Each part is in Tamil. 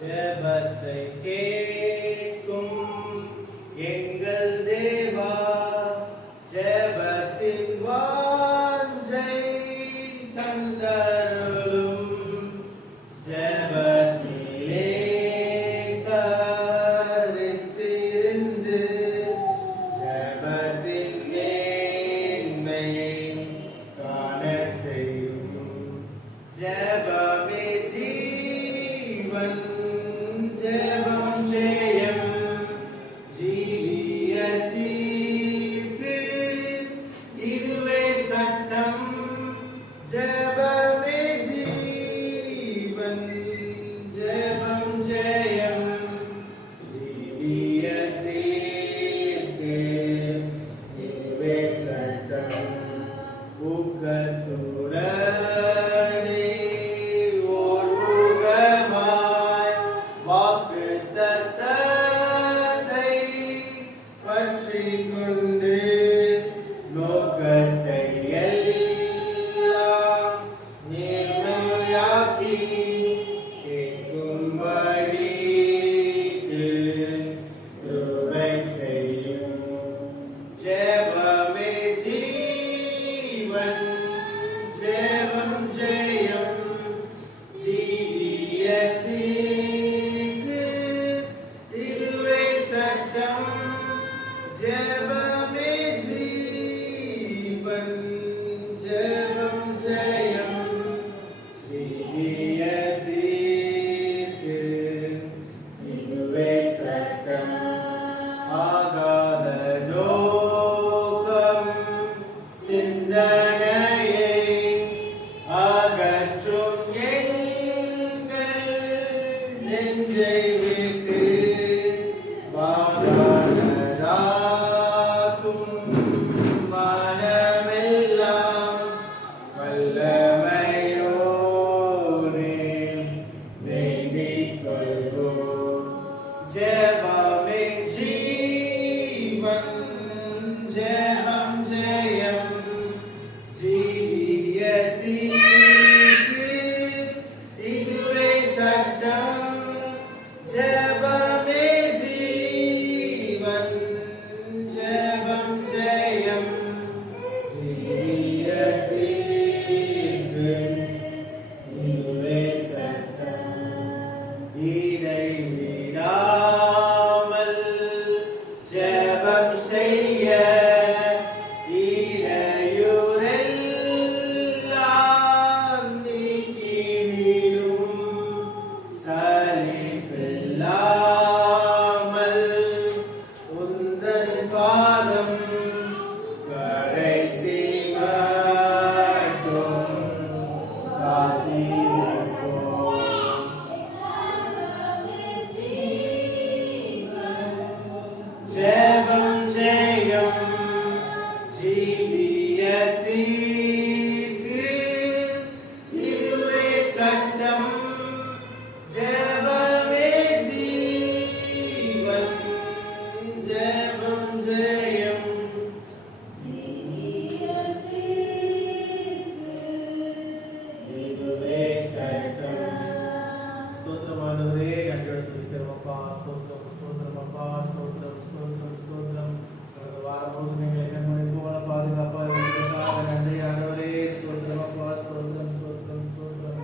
ஜெபத்தை கேட்கும் எங்கள் தேவா, ஜெபத்தின் வாஞ்சை தந்தருளும். ஜெபத்திலே கருத்திருந்து ஜெபத்தின் மேன்மையை காண செய்யும். ஜெபமே ஜீவன், ஜெபம் ஜெயம், ஜீவியத்திற்கு இதுவே சட்டம். ஜெபமே ஜீவன், ஜெபம் ஜெயம், ஜீவியத்திற்கு இதுவே சட்டம். ஊக்கத்துடனே ஓர்முகமாய் வாக்குத்தத்தத்தை பற்றிக் கொண்டு நோக்கத்தை எல்லாம் நேர்மையாக்கி கேட்கும்படிக்கு கிருபை செய்யும். ஜெபமே ஜீவன், ஜெபம் ஜெயம், ஜீவியத்திற்கு இதுவே சட்டம். ஜெபமே ஜீவன், ஜெபம் ஜெயம், ஜீவியத்திற்கு இதுவே சட்டம். ஆகாத நோக்கம் சிந்தனையை அகற்றும் எங்கள் நெஞ்சை விட்டு வாடானதாக்கும் மனமெல்லாம் வல்லமையோனே வேண்டிக் கொள்வோம். ஜெபமே ஜீவன், ஜெபம் ஜெயம், ஜீவியத்திற்கு இதுவே சட்டம். ஜெபமே ஜீவன், ஜெபம் ஜெயம், ஜீவியத்திற்கு இதுவே சட்டம். இடைவிடாமல் ஜெபம் செய்ய இடையூறெல்லாம் நீக்கிவிடும். சலிப்பில்லாமல் உந்தன் பாதம் கடைசி மட்டும் காத்திருப்போம். ஜெபம் ஜெயம், ஜீவியத்திற்கு இதுவே சட்டம். ஜெபமே ஜீவன், ஜெபம் ஜெயம், இதுவே சட்டம். ஸ்தோத்திரம் ஆண்டவரே, நன்றியோடு துதிக்கிறோம் அப்பா. ஸ்தோத்திரம், ஸ்தோத்திரம் அப்பா, ஸ்தோத்திரம், ஸ்தோத்திரம், ஸ்தோத்திரம். கடந்த வாரம் முழுவதும் எங்களை கண்மணி போல பாதுகாப்பாக இருந்ததற்காக நன்றி ஆண்டவரே. ஸ்தோத்திரம் அப்பா, ஸ்தோத்திரம், ஸ்தோத்திரம், ஸ்தோத்திரம்.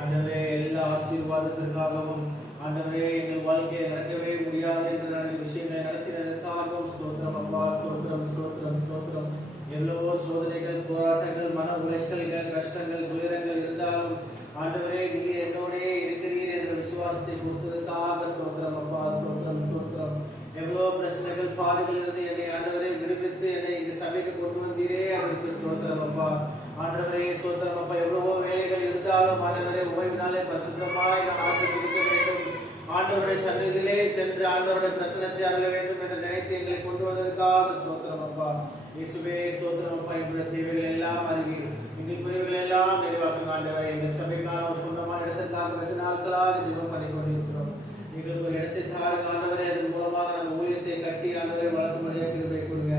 ஆண்டவரே, எல்லா ஆசீர்வாதத்திற்காகவும் ஆண்டவரே, எங்கள் வாழ்க்கையை நடக்கவே முடியாது என்ற விஷயங்களை நடத்தினதற்காகவும் ஸ்தோத்திரம் அப்பா. ஸ்தோத்திரம், ஸ்தோத்திரம், ஸ்தோத்திரம். எவ்வளவோ சோதனைகள், போராட்டங்கள், மன உளைச்சல்கள், கஷ்டங்கள், துயரங்கள் இருந்தாலும் ஆண்டவரே, நீர் என்னோடே இருக்கிறீர் என்ற விசுவாசத்தை கொடுத்ததற்காக ஸ்தோத்திரம் அப்பா. ஸ்தோத்திரம், ஸ்தோத்திரம். எவ்வளோ பிரச்சனைகள், பாடுகள் இருந்து என்னை ஆண்டவரை விடுவித்து என்னை இங்கு சபைக்கு கொண்டு வந்தீரே, அதற்கு ஸ்தோத்திரம் அப்பா. ஆண்டவரே, ஸ்தோத்திரம் அப்பா. எவ்வளவோ வேலைகள் இருந்தாலும் ஆண்டவரே, ஓய்வினாலே பரிசுத்தமாய் நாம் ஆசீர்வதிக்க வேண்டும். ஆண்டவருடைய சந்நிதியிலே சென்று ஆண்டவருடைய பிரசன்னத்தை அருள வேண்டும் என்று நினைத்து எங்களை கொண்டு வந்ததற்காக ஸ்தோத்திரம் அப்பா. இயேசுவே, ஸ்தோத்திரம் அப்பா. எங்களுடைய தேவைகள் எல்லாம் அறிவீர், எங்கள் குறைவுகள் எல்லாம் நிறைவாக்கும் ஆண்டவரை. எங்கள் சபைக்கான ஒரு சொந்தமான இடத்திற்காக வெகு நாட்களாக ஜெபம் பண்ணி கொண்டிருக்கிறோம். எங்களுக்கு ஒரு இடத்தை தாருங்க ஆண்டவரே. அதன் மூலமாக நம்ம ஊழியத்தை இருதயத்தை கட்டி ஆண்டவரே வளர்க்கும்படியாக கிருபை கொடுங்க.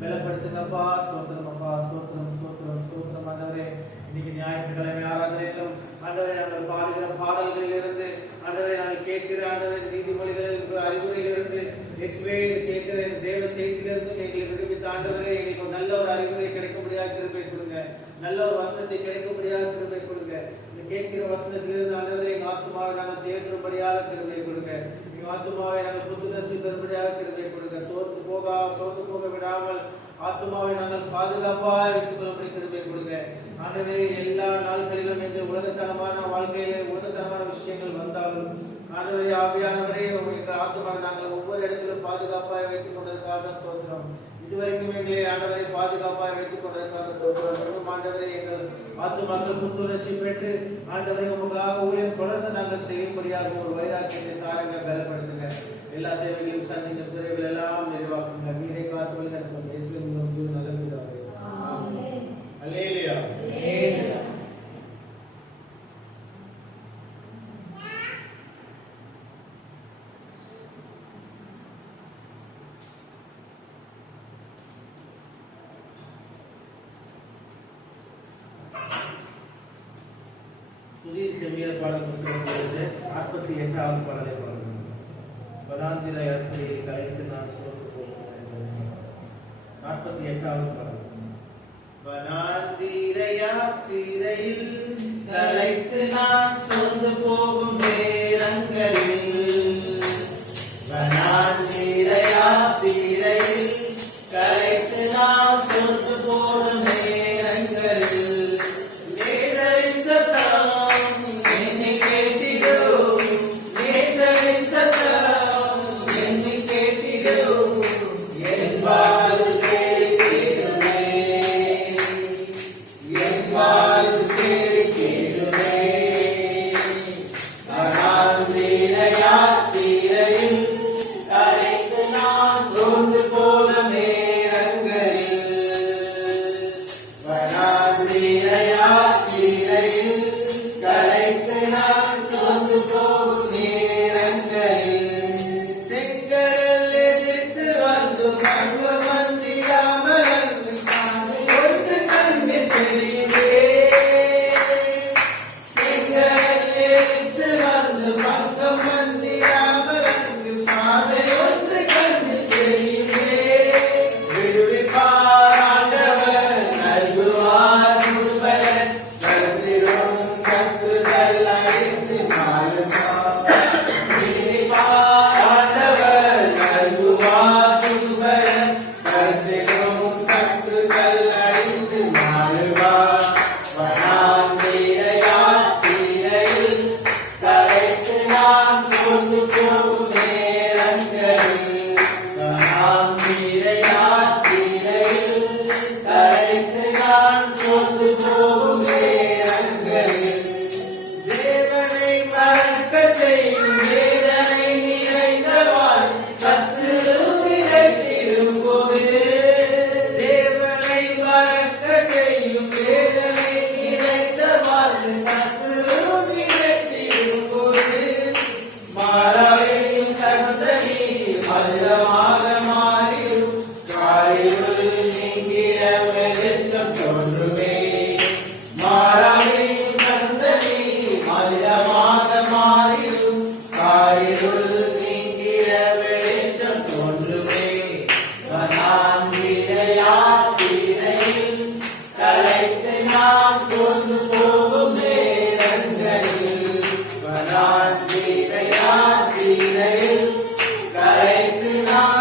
பலப்படுத்துங்கப்பா. ஸ்தோத்திரம் அப்பா. ஸ்தோத்திரம் ஸ்தோத்திரம் ஸ்தோத்திரம் ஆண்டவரே. இன்னைக்கு ஞாயிற்றுக்கிழமை ஆராதனையிலும் ஆண்டவரே நாங்கள் பாடுகிற பாடல்களிலிருந்து ஆண்டவரே நாங்கள் கேட்கிற ஆண்டவரே நீதிமொழிகள் அறிவுரையிலிருந்து இயேசுவே கேட்கிற தேவ செய்தியிலிருந்து எங்களை விடுவித்த ஆண்டவரே எங்களுக்கு நல்ல ஒரு அறிவுரை கிடைக்கும்படியாக கிருபை கொடுங்க. நல்ல ஒரு வசனத்தை கிடைக்கும்படியாக கிருபை கொடுங்க. இந்த கேட்கிற வசனத்திலிருந்து ஆண்டவரே எங்கள் ஆத்துமாவை நாங்கள் தேடும்படியாக கிருபை கொடுங்க. எங்கள் ஆத்துமாவை நாங்கள் புத்துணர்ச்சி பெறும்படியாக கிருபை கொடுங்க. சோர்ந்து போக விடாமல் ஆத்துமாவை நாங்கள் பாதுகாப்பாக வைத்துக் கொள்ளும்படி கிருபை கொடுங்க. ஆண்டவரே எல்லா நாட்களிலும் என்ற உலகத்தனமான வாழ்க்கையிலே உலகத்தனமான விஷயங்கள் வந்தாலும் ஆண்டவரே ஆவியானவரே எங்கள் ஆத்துமாவை நாங்கள் ஒவ்வொரு இடத்திலும் பாதுகாப்பாக வைத்துக் கொண்டதற்காக ஸ்தோத்திரம். இதுவரைக்கும் எங்களை ஆண்டவரை பாதுகாப்பாக வைத்துக் கொண்டதற்காக ஸ்தோத்திரம். ஆண்டவரே எங்கள் ஆத்துமாக்கள் புத்துணர்ச்சி பெற்று ஆண்டவரை உங்களுக்காக ஊழியம் தொடர்ந்து நாங்கள் செய்யும்படியாக ஒரு வைராக்கியத்தை தாரங்க பலப்படுத்துங்க. எல்லா தேவைகளையும் சந்திக்க துறைகள் எல்லாம் நிறைவாக்குங்க. நீரை காத்து வழிநடத்தும் இயேசுவின் மூலம் நல்ல பிதாவே. ஆமென். அல்லேலூயா. அல்லேலூயா. புதிய செவியர் பாடல் புத்தகத்திலிருந்து 48வது பாடலை பாடுங்கள். வனாந்திர யாத்திரையை கலைத்து நான் சோர்ந்து போகிறேன். 48வது பாடல். வனாந்திர யாத்திரையில் கலைத்து நான் சோர்ந்து போகும் நேரங்களில், வனாந்திர யாத்திரையில் கலைத்து நான் சோர்ந்து போகும் நேரங்களில் கலைத்து நான்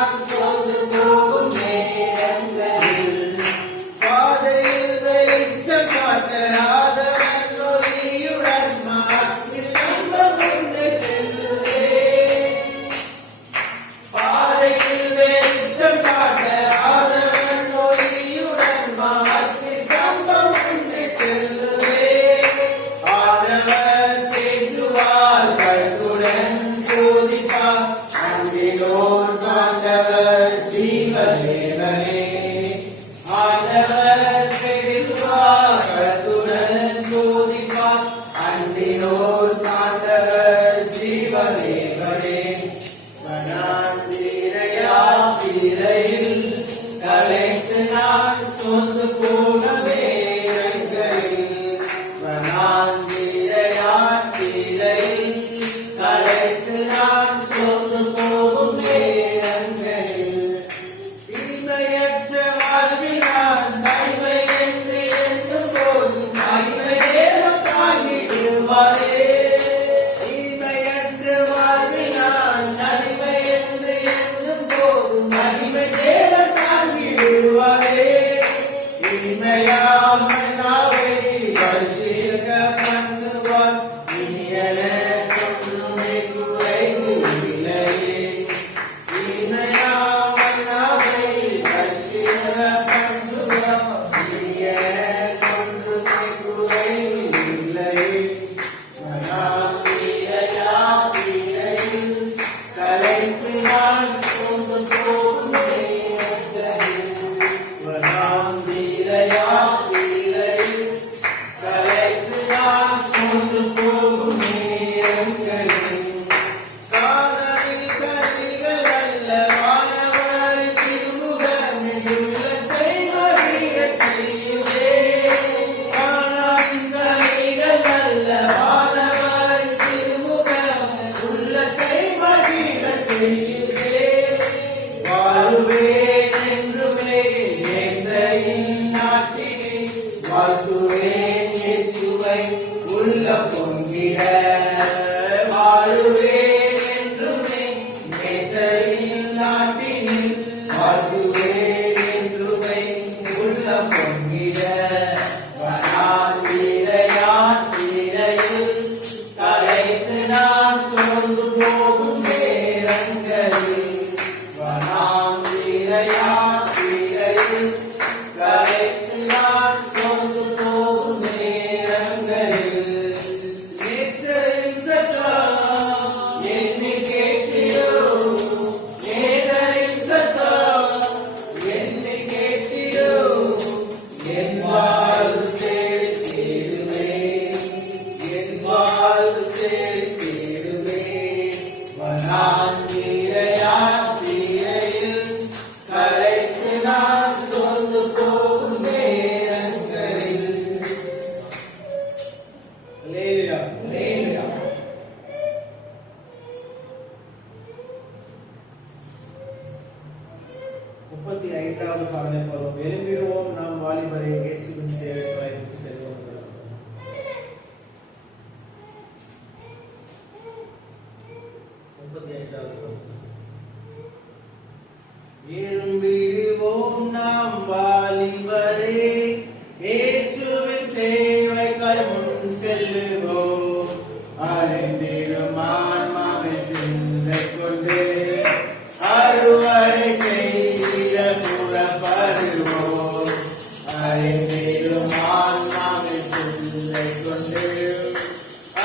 35வது பாடலை பாடுவோம். எழும்பிடுவோம் நாம் வாலிபரை இயேசுவின் சேவை செல்வோம். 35வது எழும்பிடுவோம் நாம் வாலிபரே இயேசுவின் சேவைக்காய் முன் செல்லுவோம். அடைந்திடும் ஆன்மாவை சிந்தை கொண்டு அறுவடை செய்திட புறப்படுவோம். அடைந்திடும் ஆன்மாவை சிந்தை கொண்டு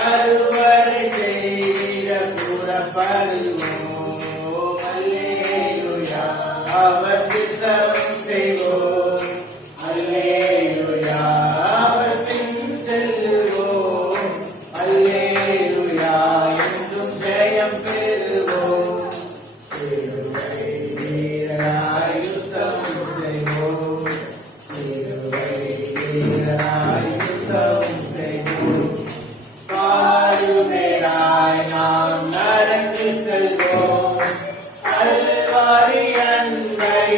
அறுவடை செய்திட புறப்படுவோம். அல்லேலூயா அவர் சித்தம் செய்வோம். அல்லேலூயா அவர் பின் செல்லுவோம். அல்லேலூயா என்றும் ஜெயம் பெறுவோம். சிலுவை வீரராய் யுத்தம் செய்வோம். சிலுவை வீரராய் யுத்தம் செய்வோம். பாடுவேராய் நாம் நடந்து செல்வோம். கல்வாரி அன்பை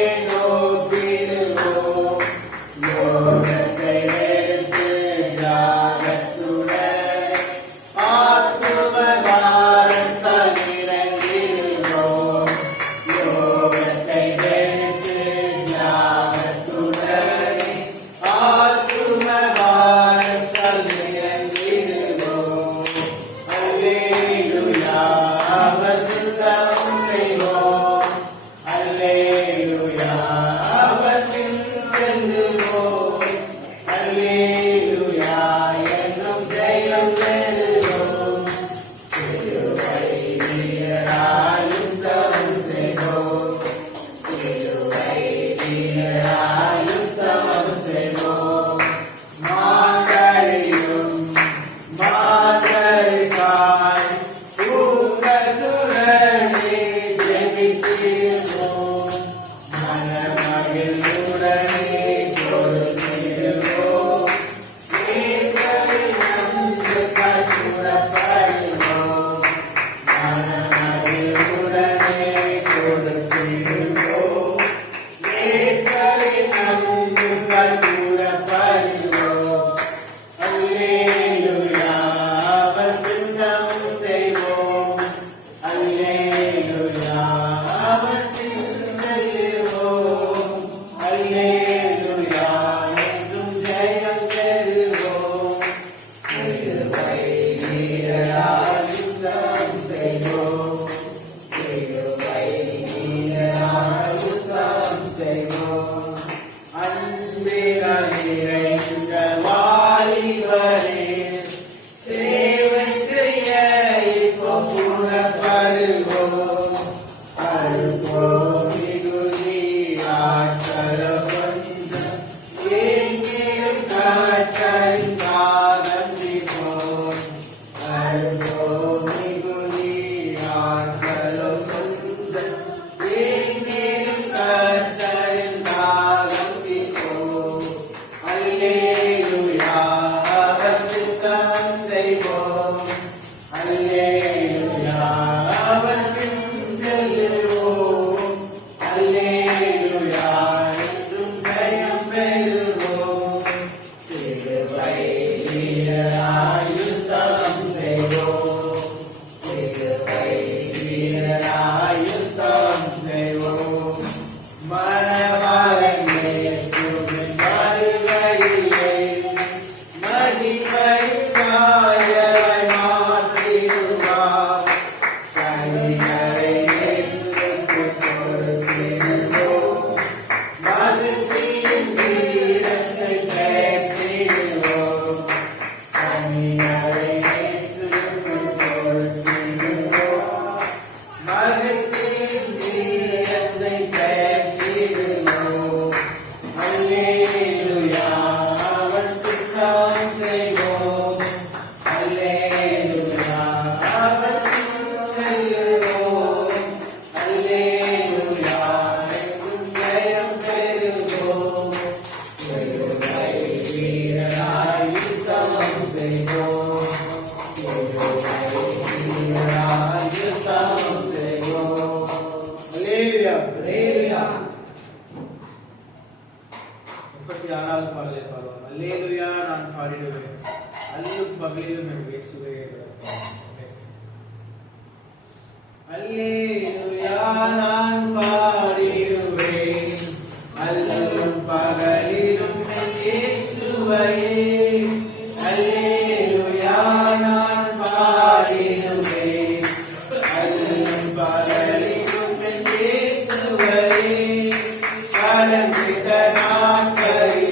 அல்லேலூயா நான் பாடிடுவேன், அல்லும் பகலிலும் என் இயேசுவே. அல்லேலூயா நான் பாடிடுவேன், அல்லும் பகலிலும் என் இயேசுவையே. அல்லேலூயா நான் பாடிடுவேன், அல்லும் பகலிலும் என் இயேசுவையே. கலந்திட நாட்களில்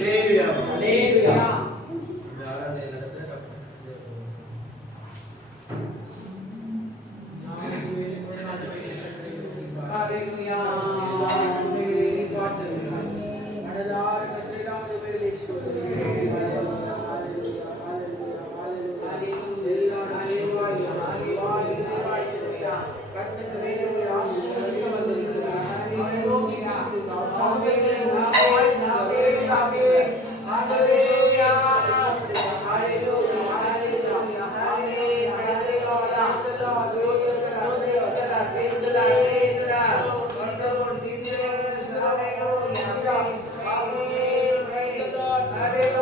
ஹalleluya ஹalleluya. இந்த ஆராதனை நடத்த டாக்டர் ஹalleluya. கடலார கத்திராமது வேலை ஸ்தோத்திரம். ஹalleluya ஹalleluya ஹalleluya ஹalleluya. கர்த்தர் வேலையை ஆசீர்வதிக்க வந்திருக்கிறார். ஹalleluya. சாமியே நாவே ஹalleluya ஹalleluya ஹalleluya ஹalleluya. Hallelujah.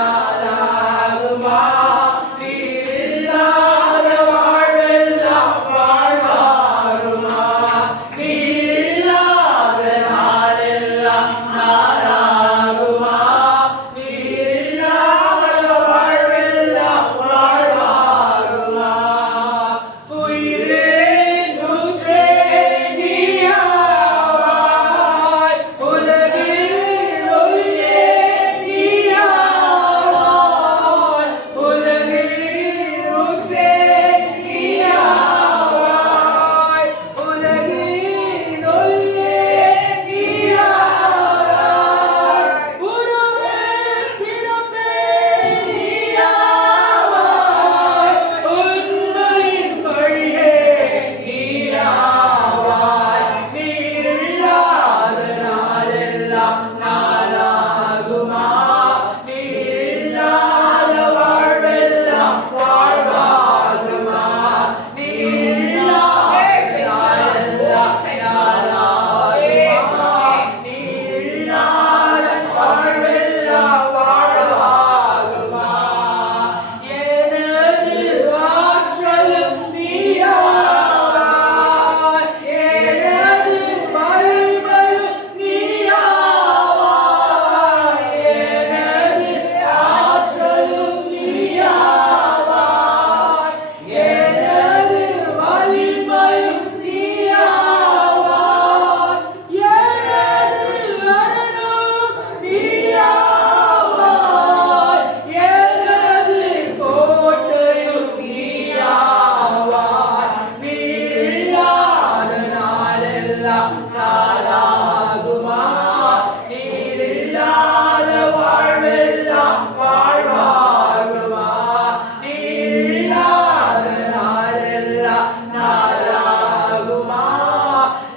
நாளாகுமா நீர் இல்லாத வாழ்வெல்லாம் வாழ்வாகுமா நீர் இல்லாத நாளெல்லாம் நாளாகுமா நீர் இல்லாத வாழ்வெல்லாம் வாழ்வாகுமா உயிரே நூற்றே நீயாவாய் உலகில் ஒளியே நீயாவாய் உலகில் நூற்றே நீயாவாய் உலகில் ஒளியே நீயாவாய் உருவே பிறப்பே நீயாவாய் உண்மையின் வழியே நீயாவாய் நீர் இல்லாத நாளெல்லாம் நாளாகுமா நீர் இல்லாத வாழ்வெல்லாம் வாழ்வாகுமா நீர் இல்லாத நாளெல்லாம் நாளாகுமா நீர் இல்லாத வாழ்வெல்லாம் வாழ்வாகுமா எனது ஆற்றலும் நீயாவாய் எனது வலிமையும் நீயாவாய் எனது ஆற்றலும் நீயாவாய் எனது வலிமையும் நீயாவாய் எனது வரணும் நீயாவாய் எனது கோட்டையும் நீயாவாய் நீர் இல்லாத நாளெல்லாம் நாளாகுமா நீர் இல்லாத வாழ்வெல்லாம் வாழ்வாகுமா நீர் இல்லாத நாளெல்லாம் நாளாகுமா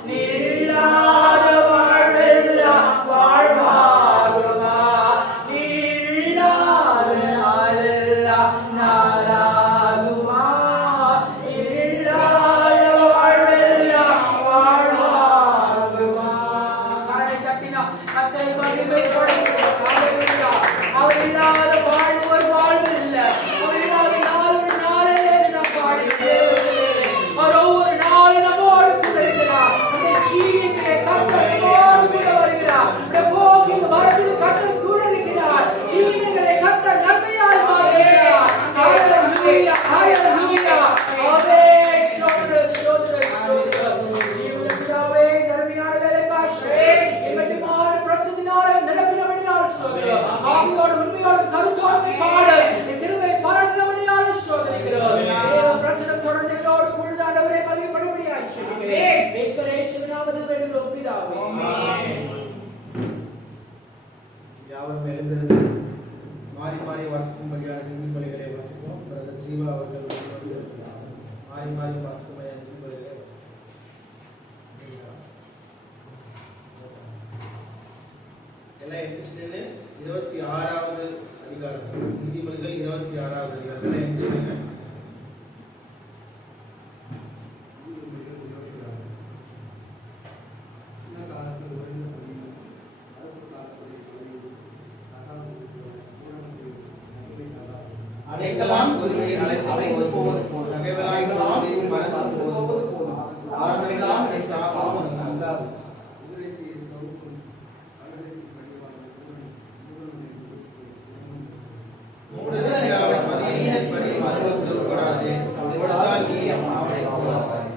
நீர் இல்லாத வாழ்வெல்லாம் வாழ்வாகுமா நீர் இல்லாத நாளெல்லாம் நாளாகுமா நீர் இல்லாத வாழ்வெல்லாம் வாழ்வாகுமா காலை தட்டினா கர்த்தரை மகிமைப்படுத்துவோம். ஹல்லேலூயா. அவர் இல்லாத வாழ்வு ஒரு வாழ்வு இல்லை. அவர் இல்லாத நாள் ஒரு நாளே நாம் பாடுகிறோம். அவர் ஒவ்வொரு நாளும் நம்மோடு கூட இருக்கிறார். இந்த ஜீவியத்திலே கர்த்தர் நம்மோடு கூட வருகிறார். இந்த போக்கில் வரத்தில் கர்த்தர் கூட இருக்கிறார். தீமைகளை கர்த்தர் நன்மையால் மாற்றுகிறார். ஹல்லேலூயா, ஹல்லேலூயா. ஆமென். ஸ்தோத்திரம், ஸ்தோத்திரம், ஸ்தோத்திரம். ஜீவனுள்ள பிதாவே, கருணையான வேலைக்காய் ஸ்தோத்திரம். இம்மட்டுமான பிரசன்னத்தினாலே நிரப்பினபடியால் ஸ்தோத்திரம். ஆவியோடு உண்மையோடு கருத்தோடு பாட இந்த கிருபை பாராட்டினபடியால் ஸ்தோத்திரிக்கிறோம். தேவ பிரசன்னம் தொடர்ந்து எங்களோடு கூட ஆண்டவரே மகிமைப்படும்படியாய் ஜெபிக்கிறேன். மீட்பர் இயேசுவின் நாமத்தில் வேண்டுகிறோம் பிதாவே. யாவரும் எழுந்திருந்து மாறி மாறி வாசிக்கும்படியான நீதிமொழிகளை வாசிப்போம். பிரதர் ஜீவா அவர்கள் மாறி மாறி வாசிக்கும்படியான நீதிமொழிகளை வாசிப்போம். எல்லாம் எந்திரிச்சிட்டு 26வது அதிகாரம் நீதிமொழிகள் 26வது அதிகாரம் எந்திரிங்க. அடைக்கலாம் ஒருவரை அழைத்து போவது போல் அகைவலாய்க்கலாம் மறந்து போவது போல் ஆர்வமெல்லாம் சாபம் அந்தாது மூடனடியார் மதியினப்படி மறுவத்து கூடாது கொடுத்தால் நீ அவனை கொள்ளாய்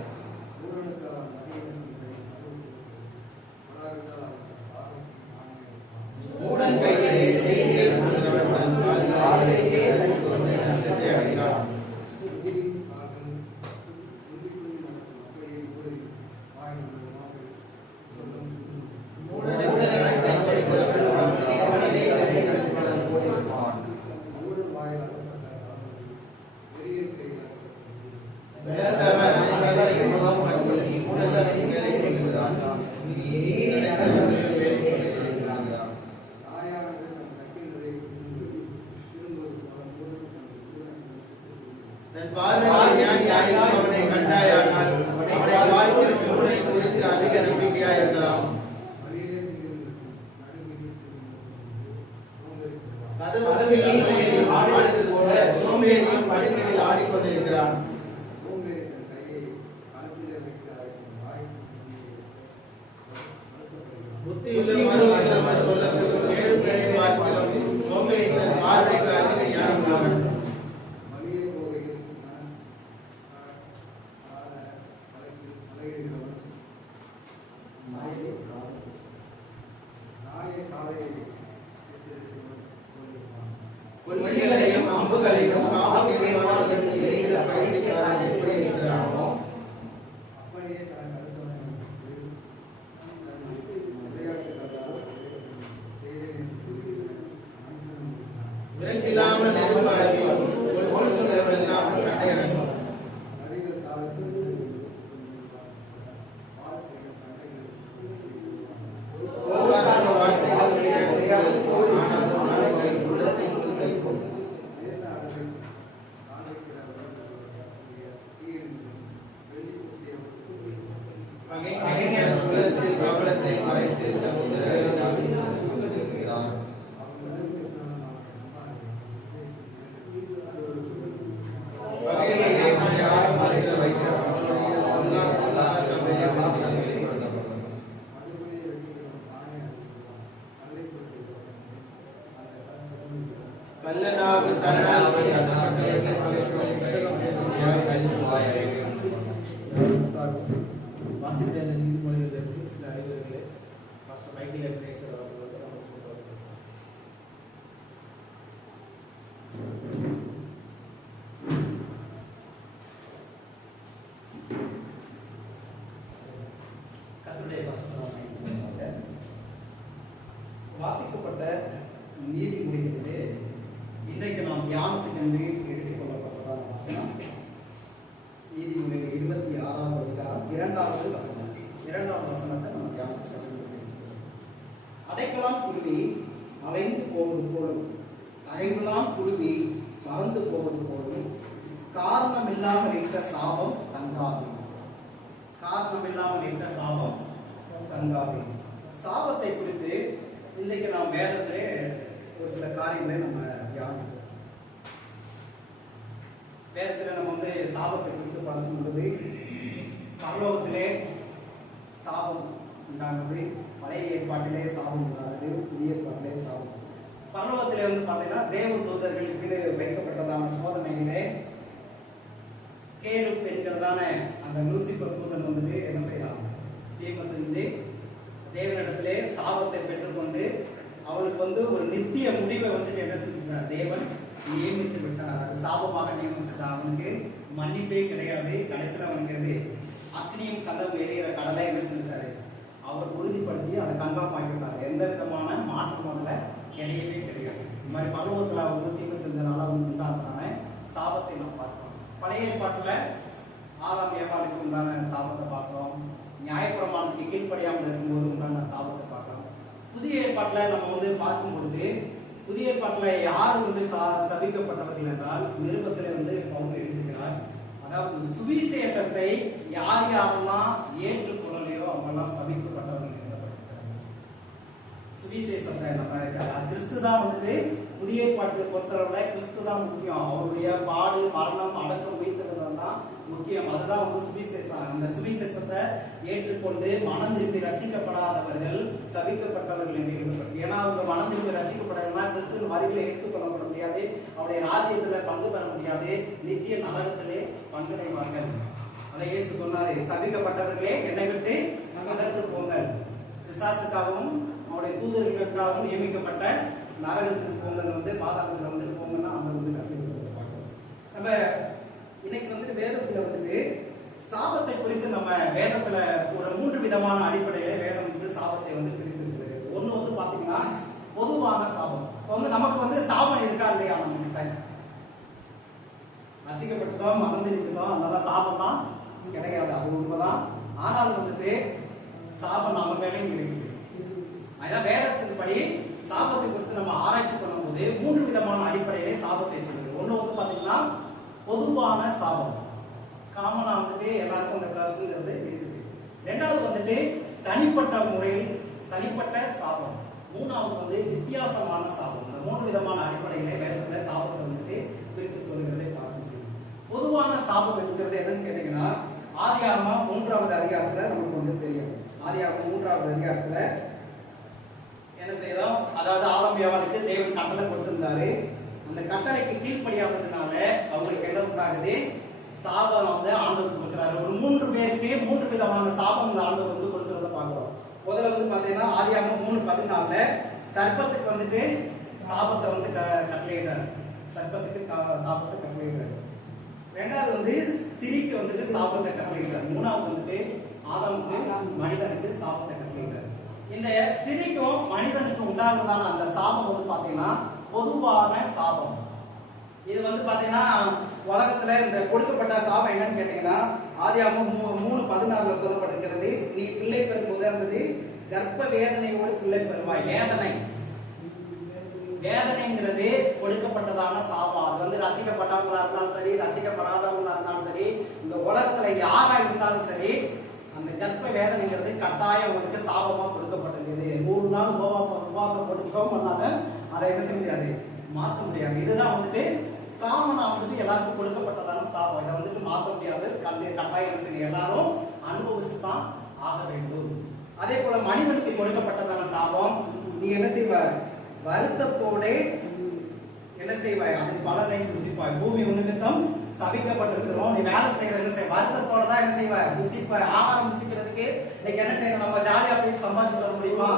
மூடன் கையிலே செய்தியை கொண்டவன் ஆலையே நஷ்டத்தை அடைகிறான். அவனை கண்டாயானால் அவனை வாழ்க்கையில் உன்னை குறித்து அதிக நம்பிக்கையாக இருக்கலாம். கதவுகளில் வாடிக் கொண்டிருக்கிறான். புத்தியுள்ள மனிதன் சொல்லப்படும் 7 பேரை வாசிக்கிறோம். சோம்பேறிகள் பார்வைக்கு அதிக ஞானம் உள்ளவன். கொள்ளைகளையும் அம்புகளையும் சாபங்களையும் எய்கிற பைத்தியக்காரன் எப்படி இருக்கிறானோ விரக்கில்லாமல் நெருப்பாகியும் கொள்ளுகிறவெல்லாம் சண்டையடையும். போகாத வார்த்தைகள் விளையாடுகள் ஆனாலும் நாடுகள் உள்ளத்திற்குள் தைக்கும். பகைஞர் உள்ளத்தில் கவலத்தை மறைத்து தம் உதடுகளினால் சுத்தப்படுத்துகிறார். பகையை யார் மறைத்து வைக்கிறார் அவனுடைய உல்லாசம் வெளிப்படுகிறது. கல்லனாக தன்னாக வாசித்த இந்த நீதிமொழிகளிலிருந்து சில அறிவுரைகளை மாஸ்டர் மைக்கேல் எபனேசர் அவர்களுக்கு நமக்கு கொண்டு வருகிறார். கர்த்தருடைய வசனமாக வாசிக்கப்பட்ட நீதிமொழிகளிலே இன்றைக்கு நாம் தியானத்துக்கென்று எடுத்துக் கொள்ளப்பட்டதான வசனம் நீதிமொழிகள் 26ஆம் அதிகாரம் 2வது வசனம். 2வது வசனத்தை நம்ம தியானத்துக்கு அடைக்கலாம் குருவி அலைந்து போவது போலும், அடைக்கலாம் குருவி மறந்து போவது போலும், காரணம் இல்லாமல் இட்ட சாபம் தங்காது. காரணம் இல்லாமல் இட்ட சாபம் தங்காது. சாபத்தை குறித்து இன்னைக்கு நாம் வேதத்திலே ஒரு சில காரியங்களை நம்ம தியானிப்போம். வேதத்தில் நம்ம சாபத்தை குறித்து பார்க்கும் பொழுது பரலோகத்திலே சாபம் உண்டானது, பழைய ஏற்பாட்டிலே சாபம் உண்டானது, புதிய ஏற்பாட்டிலே சாபம். பரலோகத்திலே பார்த்தீங்கன்னா தேவ தூதர்களுக்கு வைக்கப்பட்டதான சோதனையிலே கேருப் என்கிறதான அந்த லூசிபர் தூதன் என்ன செய்யலாம், தீமை செஞ்சு தேவனிடத்திலே சாபத்தை பெற்றுக்கொண்டு அவனுக்கு ஒரு நித்திய முடிவை என்ன செஞ்சார், தேவன் நியமித்து விட்டார். அது சாபமாக நியமித்துட்டார். அவனுக்கு மன்னிப்பே கிடையாது. கடைசியில் அவனுக்கு அக்னியும் கதவு எரிகிற கடலை என்ன செஞ்சாரு, அவர் உறுதிப்படுத்தி அதை கன்ஃபார்ம் ஆகிவிட்டார். எந்த விதமான மாற்றம் கிடையவே கிடையாது. இந்த மாதிரி பருவத்தில் அவர் தீமை செஞ்சதுனால உண்டான சாபத்தை நாம் பார்க்கிறோம். பழைய ஏற்பாட்டில் ஆதாம் ஏவாளுக்கு உண்டான சாபத்தை பார்க்கிறோம். நியாயப்பிரமாணத்துக்கு கீழ்ப்படியாமல் இருக்கும்போது உண்டான சாபத்தை பார்க்கிறோம். புதிய ஏற்பாட்டில் நம்ம பார்க்கும் பொழுது புதிய ஏற்பாட்டில் யார் சபிக்கப்பட்டவர்கள் என்றால் நிருபத்தில் பவுல் எழுதுகிறார். அதாவது சுவிசேஷத்தை யார் யாரெல்லாம் ஏற்றுக்கொள்ளலையோ அவங்கெல்லாம் சபிக்கப்பட்டவர்கள் எழுதப்பட்டிருக்கிறார். சுவிசேஷத்தை நம்ம கிறிஸ்து தான் புதிய ஏற்பாட்டை பொறுத்தளவுல கிறிஸ்து தான் முக்கியம். அவருடைய பாடு மரணம் அடக்கம் உயிர்த்தெழுதல் தான் முக்கியம். அதுதான் சுவிசேஷம். அந்த சுவிசேஷத்தை ஏற்றுக்கொண்டு மனம் திரும்பி ரட்சிக்கப்படாதவர்கள் சபிக்கப்பட்டவர்கள் என்று எழுதப்பட்டது. ஏன்னா அவங்க மனம் திரும்பி ரட்சிக்கப்படலாம் கிறிஸ்துவின் வருகையில எடுத்துக்கொள்ளப்பட முடியாது, அவருடைய ராஜ்யத்துல பங்கு பெற முடியாது, நித்திய நரகத்திலே பங்கடைவார்கள். அதை இயேசு சொன்னாரு, சபிக்கப்பட்டவர்களே என்னை விட்டு அதற்கு போங்கள், பிசாசுக்காகவும் அவருடைய தூதர்களுக்காகவும் நியமிக்கப்பட்ட நரகத்துக்கு போங்கள், பாதாளத்துல போங்கன்னா அவங்க நம்ம இன்னைக்கு வேதத்துல சாபத்தை குறித்து நம்ம வேதத்துல ஒரு 3 விதமான அடிப்படையில வேதம் சாபத்தை பிரித்து சொல்லுது. ஒண்ணு பாத்தீங்கன்னா பொதுவான சாபம். நமக்கு சாபம் இருக்கா இல்லையா, நம்ம கிட்ட ரசிக்கப்பட்டோம் மறந்துருக்கோம், அதனால சாபம் தான் கிடையாது, அது உண்மைதான். ஆனாலும் சாபம் நம்ம மேலேயும் இருக்குது. அதான் வேதத்தின் படி சாபத்தை குறித்து நம்ம ஆராய்ச்சி பண்ணும்போது 3 விதமான அடிப்படையிலே சாபத்தை சொல்லுது. ஒண்ணு பாத்தீங்கன்னா பொதுவான சாபம், காமனா எல்லாருக்கும் அந்த கர்ஷங்கிறது இருக்குது. ரெண்டாவது தனிப்பட்ட முறையில் தனிப்பட்ட சாபம். மூணாவது வித்தியாசமான சாபம். இந்த 3 விதமான அடிப்படையிலே வேதத்துல சாபத்தை பிரித்து சொல்லுகிறதை பார்க்க முடியும். என்னன்னு கேட்டீங்கன்னா ஆதியாகமம் 3வது அதிகாரத்துல நமக்கு வந்து தெரியும். ஆதியாகமம் 3வது அதிகாரத்துல என்ன செய்யறோம், அதாவது ஆரம்பியவனுக்கு தேவன் கட்டளை கொடுத்திருந்தாரு. அந்த கட்டளைக்கு கீழ்ப்படியாததுனால அவங்களுக்கு என்ன உண்டாகுது, சாபம் வந்து ஆண்டவர் கொடுக்கிறாரு. ஒரு 3 பேருக்கு 3 விதமான சாபம் ஆண்டவர் வந்து கொடுக்கிறத பாக்குறோம். முதல்ல வந்து பாத்தீங்கன்னா ஆதியாகமம் 3:14 சர்ப்பத்துக்கு வந்துட்டு சாபத்தை வந்து கட்டளையிட்டாரு. சர்ப்பத்துக்கு சாபத்தை கட்டளையிட்டாரு. ரெண்டாவது வந்து ஸ்திரீக்கு வந்துட்டு சாபத்தை கட்டளையிட்டாரு. மூணாவது வந்துட்டு ஆதாமுக்கு மனிதனுக்கு சாபத்தை கட்டளையிட்டாரு. இந்த ஸ்திரீக்கும் மனிதனுக்கும் உண்டானதான அந்த சாபம் வந்து பாத்தீங்கன்னா பொதுவான சாபம். இது வந்து பாத்தீங்கன்னா உலகத்துல இந்த கொடுக்கப்பட்ட சாபம் என்னன்னு கேட்டீங்கன்னா ஆதியாகமம் 3:16 சொல்லப்பட்டிருக்கிறது, நீ பிள்ளை பெறும்போது இருந்தது கர்ப்ப வேதனையோடு பிள்ளை பெறுவாய். வேதனைங்கிறது கொடுக்கப்பட்டதான சாபம். அது வந்து ரட்சிக்கப்பட்டவங்களா இருந்தாலும் சரி, ரட்சிக்கப்படாதவங்களா இருந்தாலும் சரி, இந்த உலகத்துல யாரா இருந்தாலும் சரி, அந்த கர்ப்ப வேதனைங்கிறது கட்டாயம் அவங்களுக்கு சாபமா கொடுக்கப்பட்டிருக்குது. 100 நாள் உபவாசம் போட்டு ஜெபம் பண்ணாலும் அதை என்ன செய்ய முடியாது, மாற்ற முடியாது. இதுதான் வந்துட்டு காமனா வந்துட்டு எல்லாருக்கும் கொடுக்கப்பட்டதான சாபம். இதை வந்துட்டு மாற்ற முடியாது. கட்டாயம் என்ன செய்ய எல்லாரும் அனுபவிச்சுதான் ஆக வேண்டும். அதே போல மனிதனுக்கு கொடுக்கப்பட்டதான சாபம், நீ என்ன செய்வ, வருத்தத்தோட என்ன செய்வாய், அதன் பலனை ருசிப்பாய். பூமி நிமித்தம் சபிக்கப்பட்டிருக்கிறோம், நீ வேலை செய்யற என்ன செய்ய, வருத்தத்தோட தான் என்ன செய்வாய், ருசிப்பாய். ஆகாரம் ருசிக்கிறதுக்கு இன்னைக்கு என்ன செய்யணும், நம்ம ஜாலியா போயிட்டு சம்பாதிச்சு வர முடியுமா?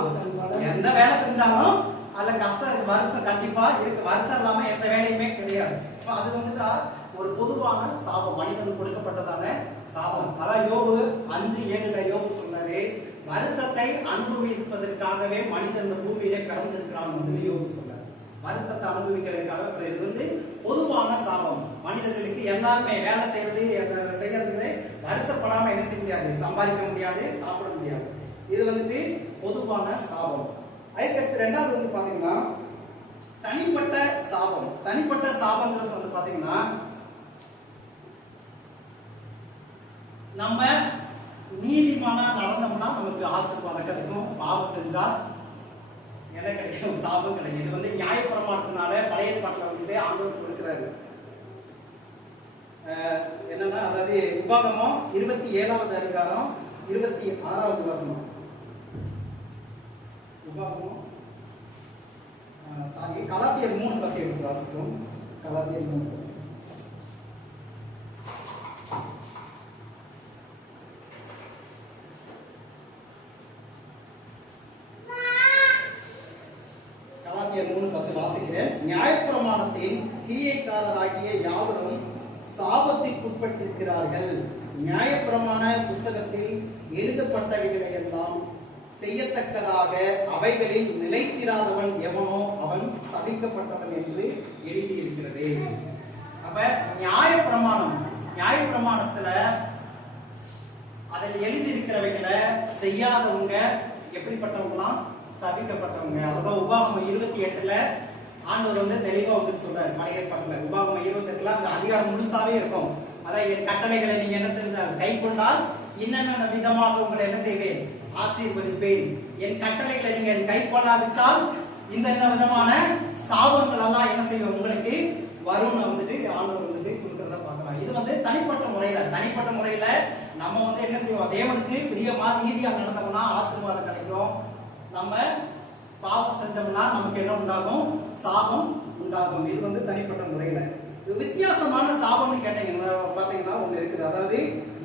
எந்த வேலை செஞ்சாலும் அதுல கஷ்டம் இருக்கு, வருத்தம் கண்டிப்பா இருக்கு. வருத்தம் இல்லாம எந்த வேலையுமே கிடையாது. அது வந்துட்டா ஒரு பொதுவான சாபம், மனிதனுக்கு கொடுக்கப்பட்டதான சாபம். அதான் யோபு 5:7 யோபு சொன்னாரு, வருத்தத்தை அனுபவிப்பதற்காகவே மனிதன் இந்த பூமியிலே பிறந்திருக்கிறான் என்று யோபு சொன்னார். வருத்தத்தை அனுபவிக்கிறதுக்காக. இது வந்து பொதுவான சாபம். மனிதர்களுக்கு எல்லாருமே வேலை செய்யறதுக்கு வருத்தப்படாம என்ன செய்ய முடியாது, சம்பாதிக்க முடியாது, சாப்பிட முடியாது. இது வந்துட்டு பொதுவான சாபம். அதுக்கடுத்து ரெண்டாவது வந்து பாத்தீங்கன்னா தனிப்பட்ட சாபம். தனிப்பட்ட சாபங்கிறது வந்து பாத்தீங்கன்னா நம்ம நீதிமானா நடந்தோம்னா நமக்கு ஆசீர்வாதம் கிடைக்கும், பாவம் செஞ்சா என்ன கிடைக்கும், சாபம் கிடைக்கும். இது வந்து நியாயப்பிரமாணத்தினால பழைய ஏற்பாட்டுல வந்து ஆண்டவர் கொடுக்கிறாரு. என்னன்னா, அதாவது உபாகமம் 27வது அதிகாரம் 26வது வசனம். உபாகமம் கலாத்தியர் 3 பத்தி எடுத்து வாசிக்கும். கலாத்தியர் 3 வாசிக்கிறேன். நியாயப்பிரமாணத்தின் கிரியைக்காரராகிய யாவரும் சாபத்திற்குட்பட்டிருக்கிறார்கள். நியாயப்பிரமாண புஸ்தகத்தில் எழுதப்பட்டவைகளை எல்லாம் செய்யத்தக்கதாக அவைகளில் நிலைத்திராதவன் எவனோ அவன் சபிக்கப்பட்டவன் என்று எழுதியிருக்கிறது. அப்ப நியாயப்பிரமாணத்துல அதில் எழுதியிருக்கிறவைகளை செய்யாதவங்க எப்படிப்பட்டவங்களாம், சபிக்கப்பட்டவங்க. அதான் உபாகமம் 28ல ஆண்டவர் வந்து தெளிவா வந்து சொல்றாரு. பழைய ஏற்பாட்டுல உபாகமம் 28ல அந்த அதிகாரம் முழுசாவே இருக்கும். அதான் என் கட்டளைகளை நீங்க என்ன செஞ்சால் கை கொண்டால் இன்னென்ன விதமாக உங்களை என்ன செய்வேன், ஆசீர்வதிப்பேன். என் கட்டளைகளை நீங்கள் கை கொள்ளாவிட்டால் இந்த விதமான சாபங்கள் எல்லாம் என்ன செய்வோம் உங்களுக்கு வரும்னு வந்துட்டு ஆண்டவர் வந்துட்டு கொடுக்கறத பார்க்கலாம். இது வந்து தனிப்பட்ட முறையில நம்ம வந்து என்ன செய்வோம், தேவனுக்கு பிரியமா நீதியா நடந்தோம்னா ஆசீர்வாதம் கிடைக்கும். நம்ம பாவம் செஞ்சோம்னா நமக்கு என்ன உண்டாகும், சாபம் உண்டாகும். இது வந்து தனிப்பட்ட முறையில. வித்தியாசமான சாபம்னு கேட்டீங்கன்னா பாத்தீங்கன்னா ஒண்ணு இருக்குது. அதாவது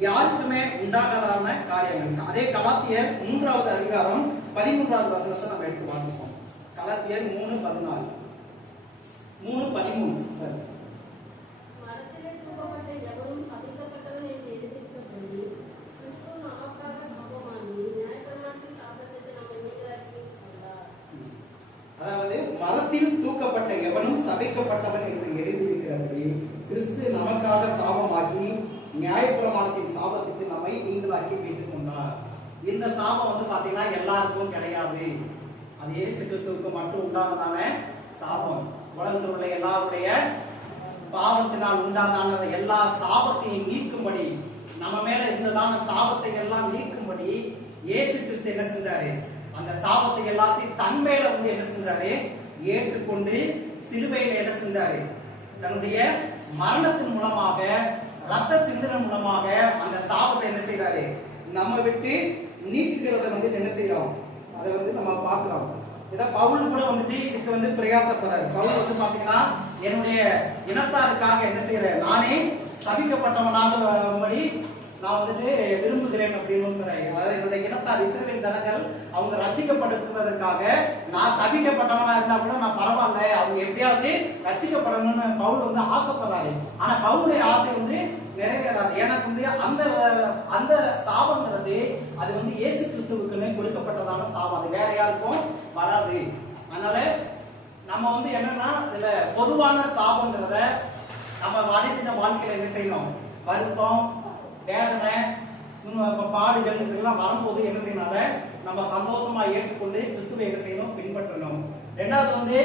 யாருக்குமே உண்டாகாதான காரியங்கள். அதே கலாத்தியர் 3வது அதிகாரம் 13வது வசனத்தை நம்ம எடுத்து வாசிப்போம். கலாத்தியர் 3:14 3:13 சரி. அதாவது மரத்தில் தூக்கப்பட்ட எவனும் சபிக்கப்பட்டவன் என்று எழுதியிருக்கிறது. கிறிஸ்து நமக்காக சாபமாகி நியாயப்பிரமாணத்தின் சாபத்துக்கு நம்மை நீங்களாக்கி மீட்டுக் கொண்டார். இந்த சாபம் வந்து பாத்தீங்கன்னா எல்லாருக்கும் கிடையாது. அது இயேசு கிறிஸ்துவுக்கு மட்டும் உண்டானதான சாபம். உலகத்தில் உள்ள எல்லாருடைய பாவத்தினால் உண்டான எல்லா சாபத்தையும் நீக்கும்படி, நம்ம மேல இருந்ததான சாபத்தை எல்லாம் நீக்கும்படி இயேசு கிறிஸ்து என்ன செஞ்சாரு, அந்த சாபத்தை எல்லாத்தையும் தன் மேல வந்து என்ன செஞ்சாரு, ஏற்றுக்கொண்டு சிலுவையில என்ன செஞ்சாரு, தன்னுடைய மரணத்தின் மூலமாக ரத்த சிந்தனை மூலமாக அந்த சாபத்தை என்ன செய்யறாரு, நம்ம விட்டு நீக்குகிறத என்ன செய்யறோம், அதை நம்ம பார்க்கிறோம். இத பவுல் கூட இதுக்கு பிரயாசப்படுறாரு. பவுல் பாத்தீங்கன்னா, என்னுடைய இனத்தாருக்காக என்ன செய்யறேன், நானே சபிக்கப்பட்டவனாகும்படி நான் விரும்புகிறேன் அப்படின்னு சொல்றேன். அதாவது என்னுடைய இனத்தார் இஸ்ரவேல் ஜனங்கள் அவங்க ரட்சிக்கப்படுவதற்காக நான் சபிக்கப்பட்டவனா இருந்தா கூட நான் பரவாயில்ல, அவங்க எப்படியாவது ரட்சிக்கப்படணும்னு பவுல் ஆசைப்படுறாரு. ஆனா பவுலுடைய ஆசை நிறைவேறாது. எனக்கு அந்த அந்த சாபங்கிறது அது இயேசு கிறிஸ்துவுக்குன்னு கொடுக்கப்பட்டதான சாபம், அது வேற யாருக்கும் வராது. அதனால நம்ம என்னன்னா இதுல பொதுவான சாபங்கிறத நம்ம மனித வாழ்க்கையில என்ன செய்யணும், வருத்தம், வேதனை, பாடுகள் இதெல்லாம் வரும்போது என்ன செய்யணும், அதை நம்ம சந்தோஷமா ஏற்றுக்கொண்டு கிறிஸ்துவை என்ன செய்யணும், பின்பற்றணும். ரெண்டாவது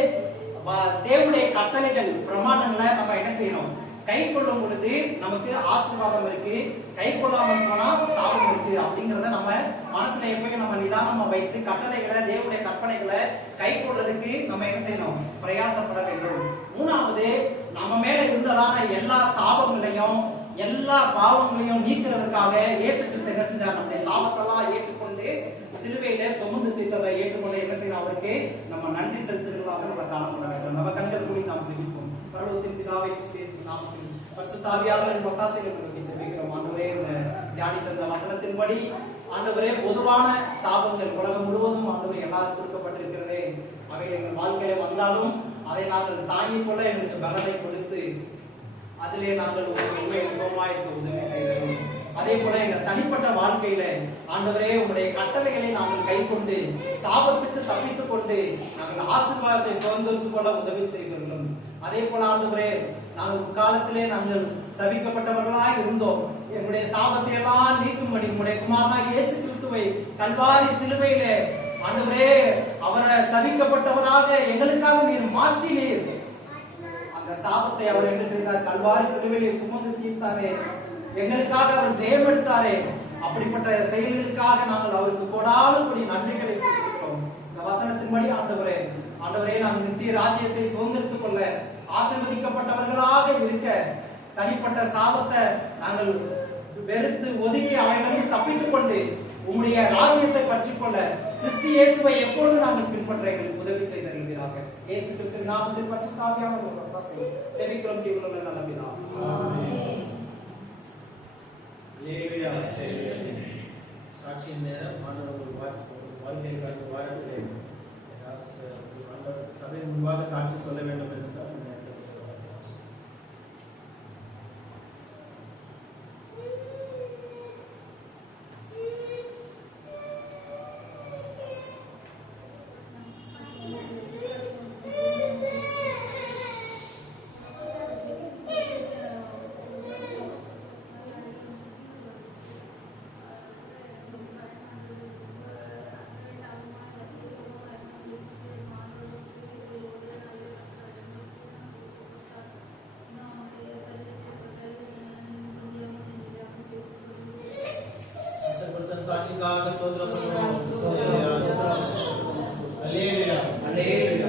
தேவனுடைய கட்டளைகள் பிரமாணங்களை நம்ம என்ன செய்யணும், கை கொள்ளும் பொழுது நமக்கு ஆசீர்வாதம் இருக்கு, கை கொள்ளாமல் போனா சாபம் இருக்கு அப்படிங்கறத நம்ம மனசுல எப்பயும் நம்ம நிதானமா வைத்து கட்டளைகளை, தேவனுடைய கற்பனைகளை கை கொள்றதுக்கு நம்ம என்ன செய்யணும், பிரயாசப்பட வேண்டும். மூணாவது, நம்ம மேல இருந்ததான எல்லா சாபங்களையும் எல்லா பாவங்களையும் நீக்கிறதுக்காக இயேசு கிறிஸ்து என்ன செஞ்சார், நம்முடைய சாபத்தெல்லாம் ஏற்றுக்கொண்டு சிலுவையில சுமந்து தீர்த்ததை ஏற்றுக்கொண்டு என்ன செய்யணும், அவருக்கு நம்ம நன்றி செலுத்துகிறதாக நம்ம காணப்பட வேண்டும். நம்ம கண்கள் கூடி நாம் ஜெபிப்போம். பரலோகத்தின் பிதாவே, கிறிஸ்து நாமத்தில் பரிசுத்த ஆவியானவரின் ஒத்தாசையை நோக்கி ஜெபிக்கிறோம். ஆண்டவரே, இந்த தியானித்த வசனத்தின்படி ஆண்டவரே, பொதுவான சாபங்கள் உலகம் முழுவதும் ஆண்டவரே எல்லாரும் கொடுக்கப்பட்டிருக்கிறதே, அவை எங்கள் வாழ்க்கையில வந்தாலும் அதை நாங்கள் தாங்கிக் கொள்ள எங்களுக்கு பலனை கொடுத்து அதிலே நாங்கள் ஒரு உண்மை உபமாயிருக்க உதவி செய்கிறோம். அதே போல எங்க தனிப்பட்ட வாழ்க்கையில ஆண்டவரே, உங்களுடைய கட்டளைகளை நாங்கள் கை கொண்டு சாபத்துக்கு தப்பித்துக் கொண்டு நாங்கள் ஆசீர்வாதத்தை சுதந்திரத்துக் கொள்ள உதவி செய்துள்ளோம். அதே போல ஆண்டவரே, நாங்கள் காலத்திலே நாங்கள் சபிக்கப்பட்டவர்களாய் இருந்தோம். எங்களுடைய சாபத்தை எல்லாம் நீக்கும்படி உங்களுடைய குமாரனா இயேசு கிறிஸ்துவை கல்வாரி சிலுவையிலே ஆண்டவரே, அவரை சபிக்கப்பட்டவராக எங்களுக்காக நீர் மாற்றினீர். அந்த சாபத்தை அவர் என்ன செய்தார், கல்வாரி சிலுவையிலே சுமந்து தீர்த்தாரே, எங்களுக்காக அவர் ஜெயம் எடுத்தாரே. அப்படிப்பட்ட செயல்களுக்காக நாங்கள் அவருக்கு கொடாலும் கூடிய நன்றிகளை செலுத்துகிறோம். இந்த வசனத்தின்படி ஆண்டவரே, நாம் நித்திய ராஜ்யத்தை சுதந்திரத்துக் கொள்ள ஆசீர்வதிக்கப்பட்டவர்களாக இருக்க தனிப்பட்ட சாபத்தை நாங்கள் வெறுத்து ஒதுக்கி அனைவரும் தப்பித்துக் கொண்டு உம்முடைய ராஜ்யத்தை பற்றிக்கொள்ள கிறிஸ்து இயேசுவை எப்பொழுதும் நாங்கள் பின்பற்ற எங்களுக்கு உதவி செய்தீர்களாக. இயேசு கிறிஸ்துவின் நாமத்தில் பரிசுத்த ஆவியானவர் ஜெபிக்கிறோம், ஜீவனுள்ள நல்ல பிதாவே. ஆமென். ஹல்லேலூயா. சாட்சியின் நேரம் ஆண்டவர் வாழ்க்கையில் வாரத்திலே சபையின் முன்பாக சாட்சி சொல்ல வேண்டும் என்றால் சாட்சிக்காக ஸ்தோத்திரம் பண்ணுவோம். ஹல்லேலூயா. ஹல்லேலூயா.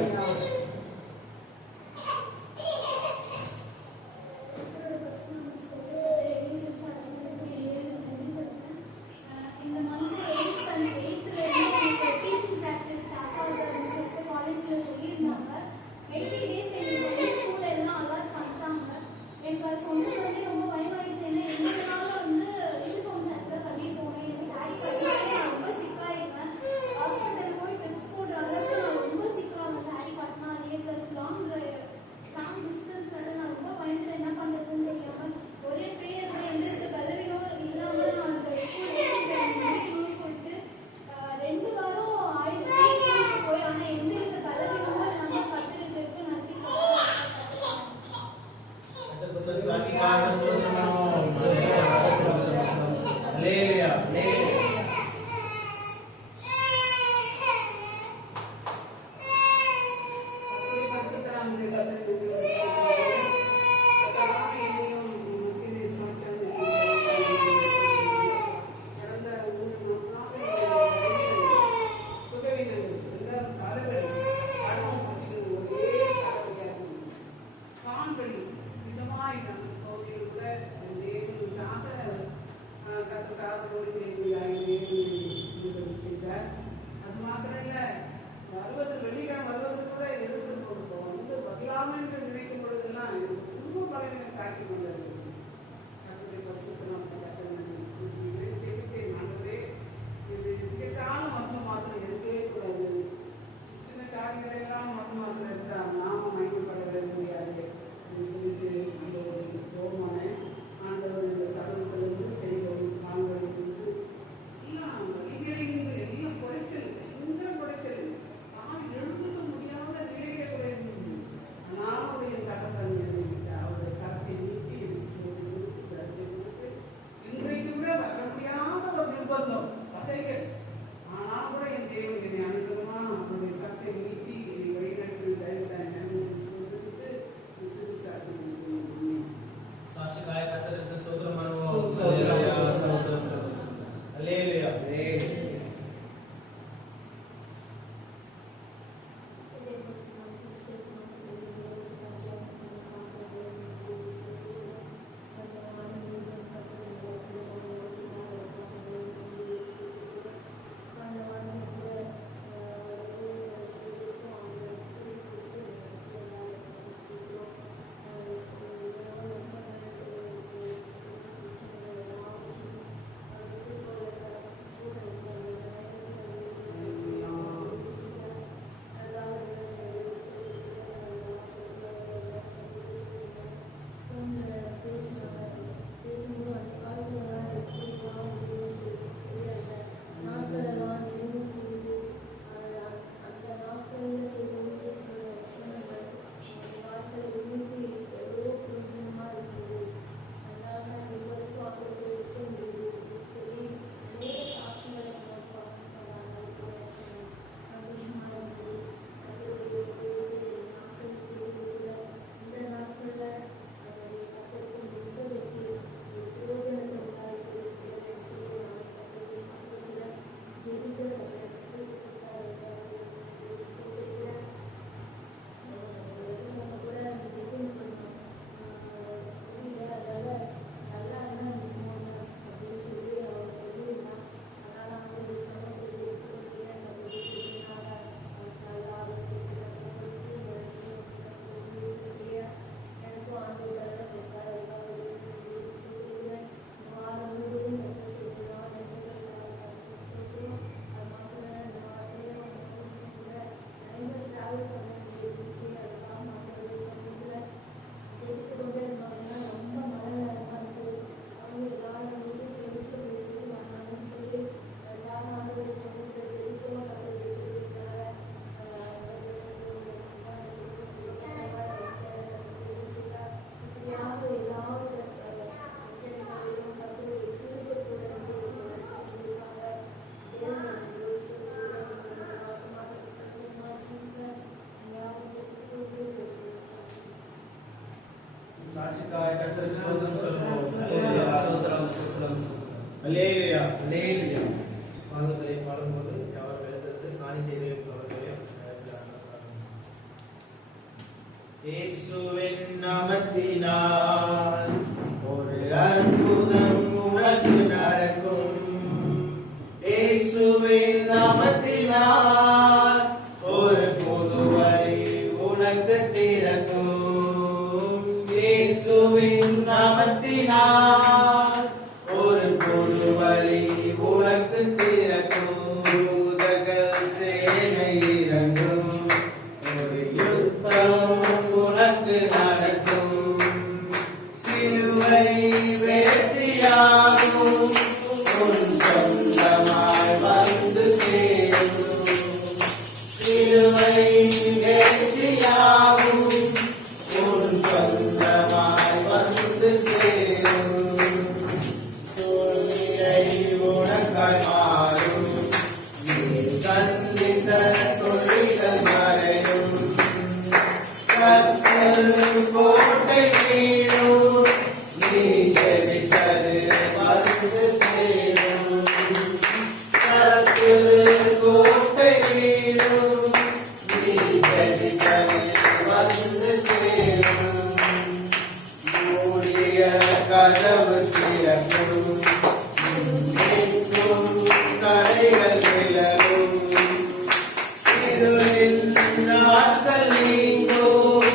விதமாய் பகுதியில் கூட தேவனுக்காக கற்றுக்காரர்களோடு செய்தார். அது மாத்திரம் இல்லை, வெள்ளிக்கிழமை வருவது கூட எழுந்து கொடுப்போம் வந்து வரலாம் என்று நினைக்கும் பொழுதெல்லாம் எனக்கு ரொம்ப பலனை தாக்கி கொண்டது. கற்றுடைய பரிசுத்தம் நாங்களே இது விசான மருந்து மாத்திரம் எடுக்கவே கூடாது. சின்ன காரியங்களெல்லாம் மருந்து மாத்திரம் எடுத்தால் நாம மயக்கப்பட முடியாது அப்படின்னு சொல்லிட்டு அந்த ஒரு ரோமான ஆண்டவர் இந்த கடவுளிலிருந்து கைவழி கால்வழி கொடுத்து எல்லாம் வழிகளிலிருந்து எல்லாம் குறைச்சல், பயங்கர குறைச்சல், நான் எழுந்துக்க முடியாத நிலையிலே கூட இருந்தது. ஆனாலும் என் கடவுள் அவருடைய கருத்தை நீக்கி எனக்கு செய்து கொடுத்து கருத்தை கொடுத்து இன்றைக்கு கூட வர முடியாத ஒரு நிர்பந்தம் கதைகள். ஆனால் கூட என் தேவன் என்னை அனுகூலமா அவருடைய கருத்தை நீக்கி என்னை வழிநடத்தி தயவுதான் சொல்றதுக்கு சிறு சாட்சி சாட்சிக்காய் கர்த்தருக்கு ஸ்தோத்திரம் பண்ணுவோம். அல்லேலூயா. சாட்சிக்காய் கர்த்தருக்கு ஸ்தோத்திரம் சொல்லுவோம். அல்லேலூயா. அல்லேலூயா. பாடல்களை பாடும்போது அவர் எழுந்தது காணிக்கைகளையும் அவர்களையும் இயேசுவின் நாமத்தினால் ஒரு அற்புதம் உனக்கு நடக்கும். இயேசுவின் நாமத்தினால் ஒரு புது வழி உனக்கு திறக்கும். இயேசுவின் நாமத்தினால் ஒரு புது வழி உனக்கு திறக்கும். தூதர்கள் சேனை இறங்கும். ஒரு யுத்தம் உனக்கு நடக்கும். சிலுவை வெற்றியாகும். உன் சொந்தமாய் வந்து சேரும். சிலுவை வெற்றியாகும். உன் சொந்தமாய் வந்து சேரும். தோல்வியை உனக்காய் மாறும். நீ சந்தித்த தொல்லைகள் மறையும். கர்த்தர் கோட்டை வீழும். நீ ஜெபித்தது வந்து சேரும். கர்த்தர் கோட்டை வீழும். நீ ஜெபித்தது வந்து சேரும். மூடிய கதவு திறக்கும் மீட்கும் தடைகள் விலகும் இருளின் நாட்கள் நீங்கும்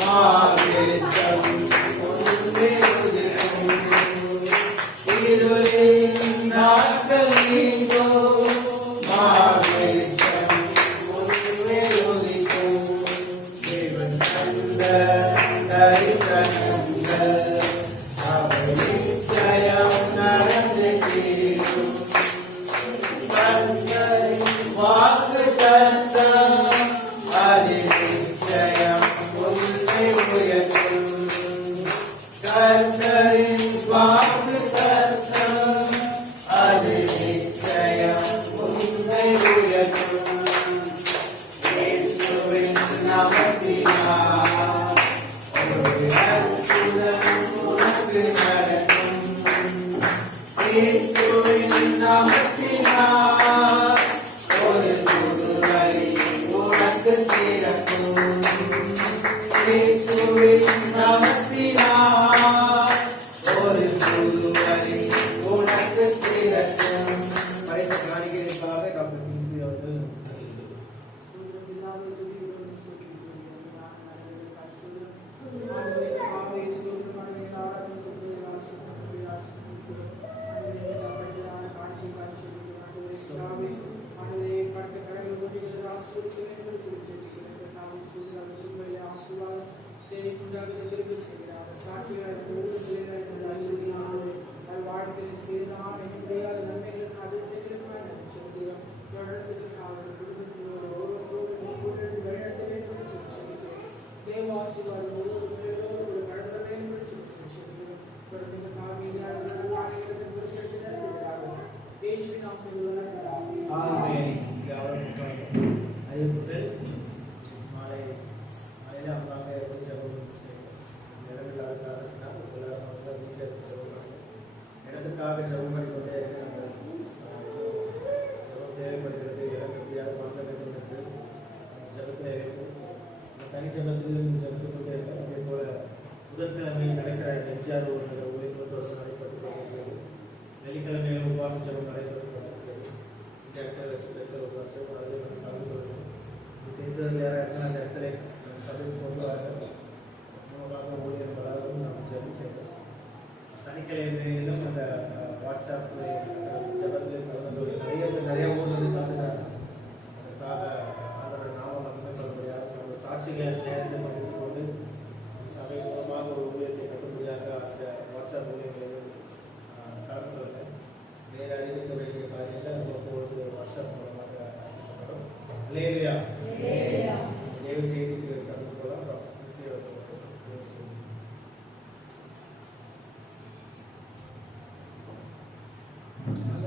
மாவெளிச்சம் ஒன்றே உதிரும் இருளின் நாட்கள் நீங்கும் மாவெளிச்சம் ஒன்றே உதிக்கும் தேவன் தந்த தரிசனங்கள் அவை நிச்சயம் நடந்து தீரும் வாக்கு தத்தம் அது நிச்சயம் உன்னை உயர்த்தும் கர்த்தரின் வாக்கு தத்தம் அது நிச்சயம் உன்னை உயர்த்தும் இயேசுவின் நாமத்தினால் ஒரு அற்புதம் உனக்கு நடக்கும் இயேசுவின் நாமத்தினால் ஒரு புது வழி உனக்கு திறக்கும் இயேசுவின் நாமத்தினால் ஒரு புது வழி உனக்கு திறக்கும். பரிசு காணிக்கைக்காக டாக்டர் பிசி அவர்கள் ஆமென். அறிவிப்புகள் மாலை மாலையில் அம்மாவை ஜெபம் இடத்துக்காக ஜெபம் பண்ணிக்கொண்டே ஜெபம் தேவைப்படுகிறது. இடம் எப்படியாக வாங்க வேண்டும் என்று ஜெபத்தில் இருக்கும். தனி ஜெபத்திலும் ஜெபத்து கொண்டே இருக்கும். அதே போல புதன்கிழமையில் நடக்கிற எம்ஜிஆர் ஒரு ஊழியத்தோடு நடைபெற்று கொண்டிருக்கிறது. வெள்ளிக்கிழமையில் உபவாச ஜெபம் நடைபெற்று கொண்டிருக்கிறது. இந்த இடத்துல உபவாசம் அதில் நம்ம கலந்து கொள்ளணும். தெரிந்தது யாராக அந்த இடத்துல சபைக்கு கொண்டு வர மூலமாக ஊழியர்களாகவும் நாம் ஜெபம் செய்யணும். சனிக்கிழமையிலும் அந்த வாட்ஸ்அப் ஜபத்தில் கலந்து நிறைய ஊர்லேருந்து கலந்துட்டாங்க. அதுக்காக அதோட நாமம் மட்டுமே சொல்ல முடியாது. நம்ம சாட்சிகளை தேர்ந்து படித்து கொண்டு சபை மூலமாக ஒரு ஊழியத்தை கட்டுப்படியாக அந்த வாட்ஸ்அப் ஊழியர்களிலும் கலந்து கொள்ளுங்கள். வேறு அறிவிக்க வேண்டிய காரியங்கள் உங்களுக்கு வாட்ஸ்அப் மூலமாக அனுப்பப்படும். அல்லேலூயா. தேவ செய்திக்கு கலந்து கொள்ளலாம்.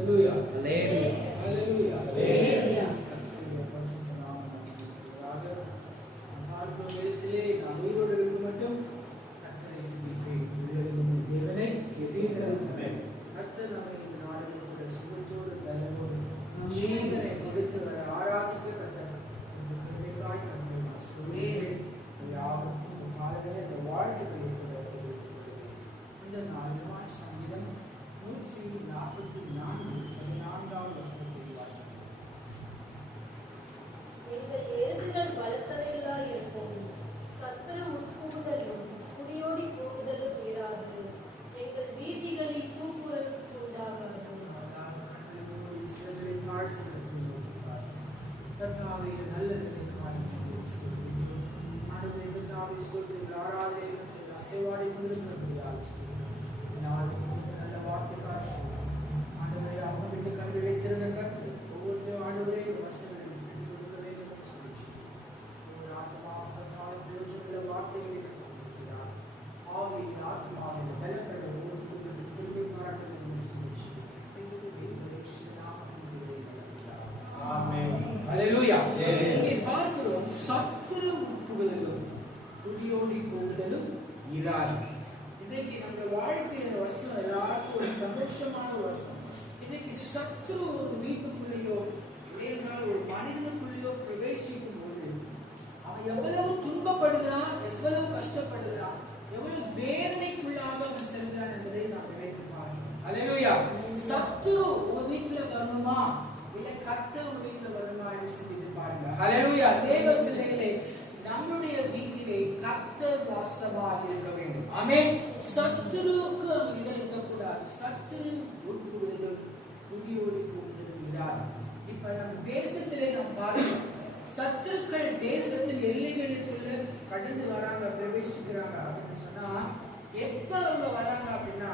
Hallelujah. Hallelujah. Hallelujah. எங்கள் ஏறுதல் பலத்ததையெல்லாம் இருக்கும். சத்துரு உட்புகுதலும் குடியோடி போகுதலும் இராது. எங்கள் வீதிகளில் கூக்குரலுக்கு உண்டாகாது. Hallelujah. இங்கே பார்க்கிறோம் சத்துரு உட்புகுதலும் குடியோடி போகுதலும் இராது. இன்னைக்கு நம்ம வாழ்க்கையில வசனம் எல்லாருக்கும் ஒரு சந்தோஷமான வசனம். இன்னைக்கு சத்துரு ஒரு வீட்டுக்குள்ளேயோ இல்லையென்றால் ஒரு மனிதனுக்குள்ளேயோ பிரவேசிக்கும் போது அவன் எவ்வளவு துன்பப்படுகிறான், எவ்வளவு கஷ்டப்படுகிறான், எவ்வளவு வேதனைக்குள்ளாக அவன் செல்கிறான். சத்துரு உங்க வீட்டுல வரணுமா இல்ல கர்த்தர் உங்க வீட்டுல வரணுமா என்று சிந்தித்து பாருங்க. ஹல்லேலூயா. தேவ பிள்ளைகளே, நம்முடைய வீட்டிலே கர்த்தர் வாசமாக இருக்க வேண்டும். ஆமென். சத்துருவுக்கு அங்க இடம் இருக்கக்கூடாது. சத்துரு உட்புகுதலும் குடியோடி போகுதலும் இராது. இப்ப நம்ம தேசத்திலே நாம் பார்க்கிறோம், சத்துருக்கள் தேசத்தின் எல்லைகளுக்குள்ள கடந்து வராங்க, பிரவேசிக்கிறாங்க அப்படின்னு சொன்னா எப்ப அவங்க வராங்க அப்படின்னா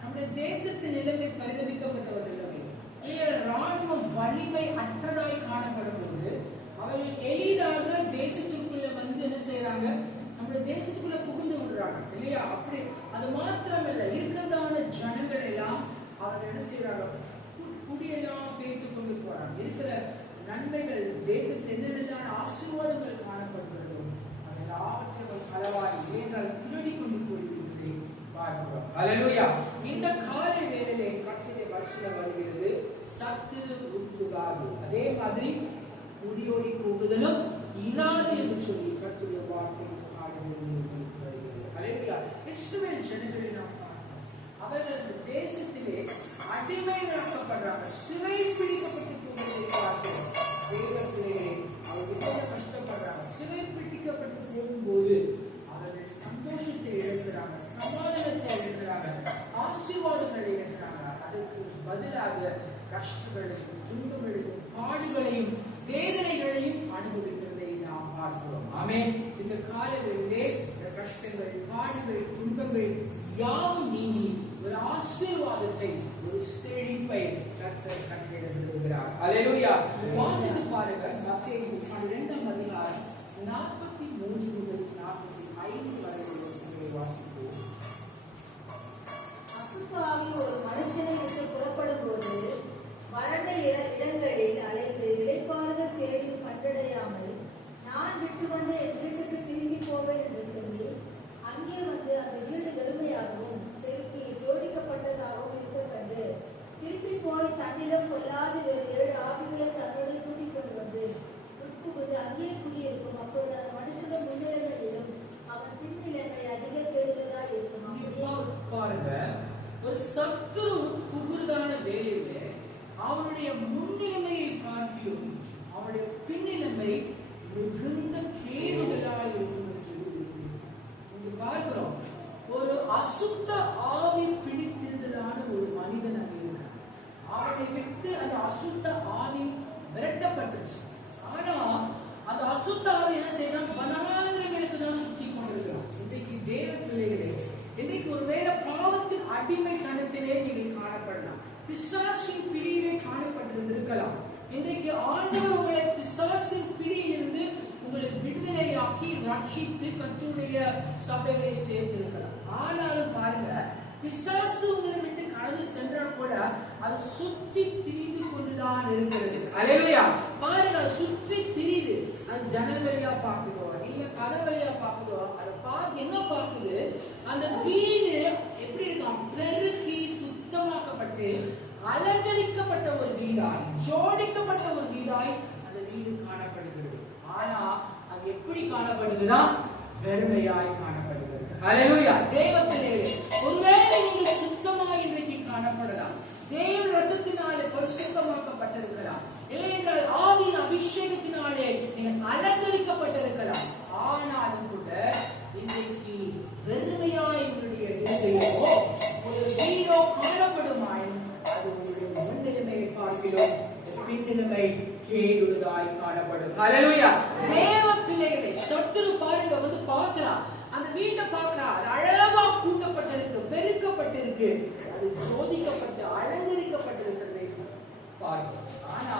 நம்முடைய தேசத்தின் நிலைமை பரிதவிக்கப்பட்ட ஒரு நிலைமை. ராணுவ வலிமை அற்றதாய் காணப்படும் போது அவர்கள் எளிதாக தேசத்துக்குள்ள வந்து என்ன செய்யறாங்க, நம்முடைய தேசத்துக்குள்ள புகுந்து விடுறாங்க இல்லையா? அப்படி அது மாத்திரமல்ல, இருக்கிறதான ஜனங்கள் எல்லாம் அவர்கள் என்ன செய்யறாங்க, குடியெல்லாம் பேய்த்து கொண்டு போறாங்க. இருக்கிற நன்மைகள் தேசத்தில் என்னென்ன ஆசீர்வாதங்கள் காணப்படுகிறதோ அது எல்லாவற்றையும் அளவாய் ஏனால் திருடி கொண்டு போயிருக்கிறதை பார்க்கிறோம். ஹல்லேலூயா. இந்த காலை வேளையிலே கர்த்தருடைய வசனம் வருகிறது, சத்துரு உட்புகாது, அதே மாதிரி குடியோடி போகுதலும் இராது என்று சொல்லி கர்த்தருடைய வார்த்தை வருகிறது. ஹல்லேலூயா. இஸ்ரவேல் ஜனங்களை நாம் பார்க்கிறோம், அவர்கள் தேசத்திலே அடிமையாக்கப்படுறாங்க, சிறை பிடிக்கப்பட்டு போவதை பார்க்கிறோம். தேவத்திலே அவர்கள் கஷ்டப்படுறாங்க. சிறை பிடிக்கப்பட்டு போகும்போது அவர்கள் சந்தோஷத்தை இழக்கிறாங்க, சமாதானத்தை இழக்கிறாங்க, ஆசீர்வாதங்களை இழக்கிறாங்க. அதற்கு பதிலாக கஷ்டங்களையும் துன்பங்களையும் பாடுகளையும் வேதனைகளையும் அனுபவிக்கிறதை நாம் பார்க்கிறோம். ஆமென். இந்த காலங்களிலே இந்த கஷ்டங்கள், பாடுகள், துன்பங்கள் யாவும் நீங்கி ஒரு ஆசீர்வாதத்தை, ஒரு செழிப்பை கர்த்தர் கட்டளையிட விரும்புகிறார். ஹல்லேலூயா. வாசித்து பாருங்க, மத்தேயு 12ஆம் அதிகாரம் 43 முதல் 45 வரை வசனங்களை வாசிப்போம். அசுத்த ஆவி ஒரு மனுஷனை விட்டு புறப்படும் போது வறண்ட இடங்களில் அலைந்து இளைப்பாறுதல் தேடி கண்டடையாமல், நான் விட்டு வந்து என் வீட்டுக்கு திரும்பி போவேன் என்று சொல்லி அங்கே வந்து அந்த வீடு வெறுமையாகவும் பெருக்கி ஜோடிக்கப்பட்டதாகவும் இருக்க கண்டு திரும்பி போய் தன்னிடம் கொள்ளாது வேறு 7 ஆவிகளை தன்னோடு கூட்டிக் கொண்டு வந்து உட்புகுது அங்கேயே குடியிருக்கும். அப்பொழுது அந்த மனுஷனும் முன்னிலைமையிலும் அவன் பின்னிலைமை அதிக கேடுள்ளதா இருக்கும். பாருங்க, ஒரு சத்துரு புகுதான வேலையில அவனுடைய முன்னிலைமையை பார்க்கிலும் அவனுடைய பின்னிலைமை மிகுந்த கேடுகளாய் இருக்கும் என்று பார்க்கிறோம். ஒரு அசுத்த ஆவி பிடித்திருந்ததான ஒரு மனிதன் அங்கே இருக்கிறான். அவனை விட்டு அந்த அசுத்த ஆவி விரட்டப்பட்டுச்சு. ஆனா அந்த அசுத்த ஆவி என்ன செய்யலாம், வனாந்திரங்களுக்கு தான் சுத்தி கொண்டிருக்கிறான். இன்றைக்கு தேவ பிள்ளைகளே, இன்றைக்கு ஒருவேளை பாவத்தின் அடிமைத்தனத்திலே நீங்கள் காணப்படலாம், பிசாசின் பிடியிலே காணப்பட்டிருந்திருக்கலாம். இன்றைக்கு ஆண்டவர் உங்களை பிசாசின் பிடியிலிருந்து உங்களை விடுதலையாக்கி ரட்சித்து கர்த்தருடைய சபையை சேர்த்திருக்கலாம். ஆனாலும் பாருங்க, பிசாசு உங்களை விட்டு கடந்து சென்றால் கூட அது சுற்றி திரிந்து கொண்டுதான் இருக்கிறது. ஹல்லேலூயா. பாருங்க, சுற்றி திரிது. அது ஜன்னல் வழியா பாக்குதோ இல்ல கதை வழியா பாக்குதோ, அதை என்ன பாக்குது, அந்த வீடு எப்படி இருக்கும், பெருக்கி சுத்தமாக்கப்பட்டு அலங்கரிக்கப்பட்ட ஒரு வீடாய், ஜோடிக்கப்பட்ட ஒரு வீடாய் அந்த வீடு காணப்படுகிறது. ஆனா அது எப்படி காணப்படுதுன்னா வெறுமையாய் காணப்படுகிறது. ஹல்லேலூயா. தேவத்திலே ஒருவேளை நீங்கள் சுத்தமாய் இன்றைக்கு காணப்படலாம், தேவ ரத்தத்தினாலே பரிசுத்தமாக்கப்பட்டிருக்கலாம், இல்லை என்றால் ஆவியின் அபிஷேகத்தினாலே நீங்கள் அலங்கரிக்கப்பட்டிருக்கலாம். ஆனாலும் கூட இன்றைக்கு வெறுமையாய் உங்களுடைய இருதயமோ ஒரு வீடோ காணப்படுமாய் அது உங்களுடைய முன்னிலைமையை பார்க்கிறோம், பின்னிலைமை கேடுள்ளதாய் காணப்படும். ஹல்லேலூயா. தேவ பிள்ளைகளை சத்துரு பாருங்க வந்து பார்க்கிறான், அந்த வீட்டை பார்க்கிறான், அது அழகா கூட்டப்பட்டிருக்கு, பெருக்கப்பட்டிருக்கு, அது ஜோதிக்கப்பட்டு அலங்கரிக்கப்பட்டிருக்கிறதை பார்க்கிறோம். ஆனா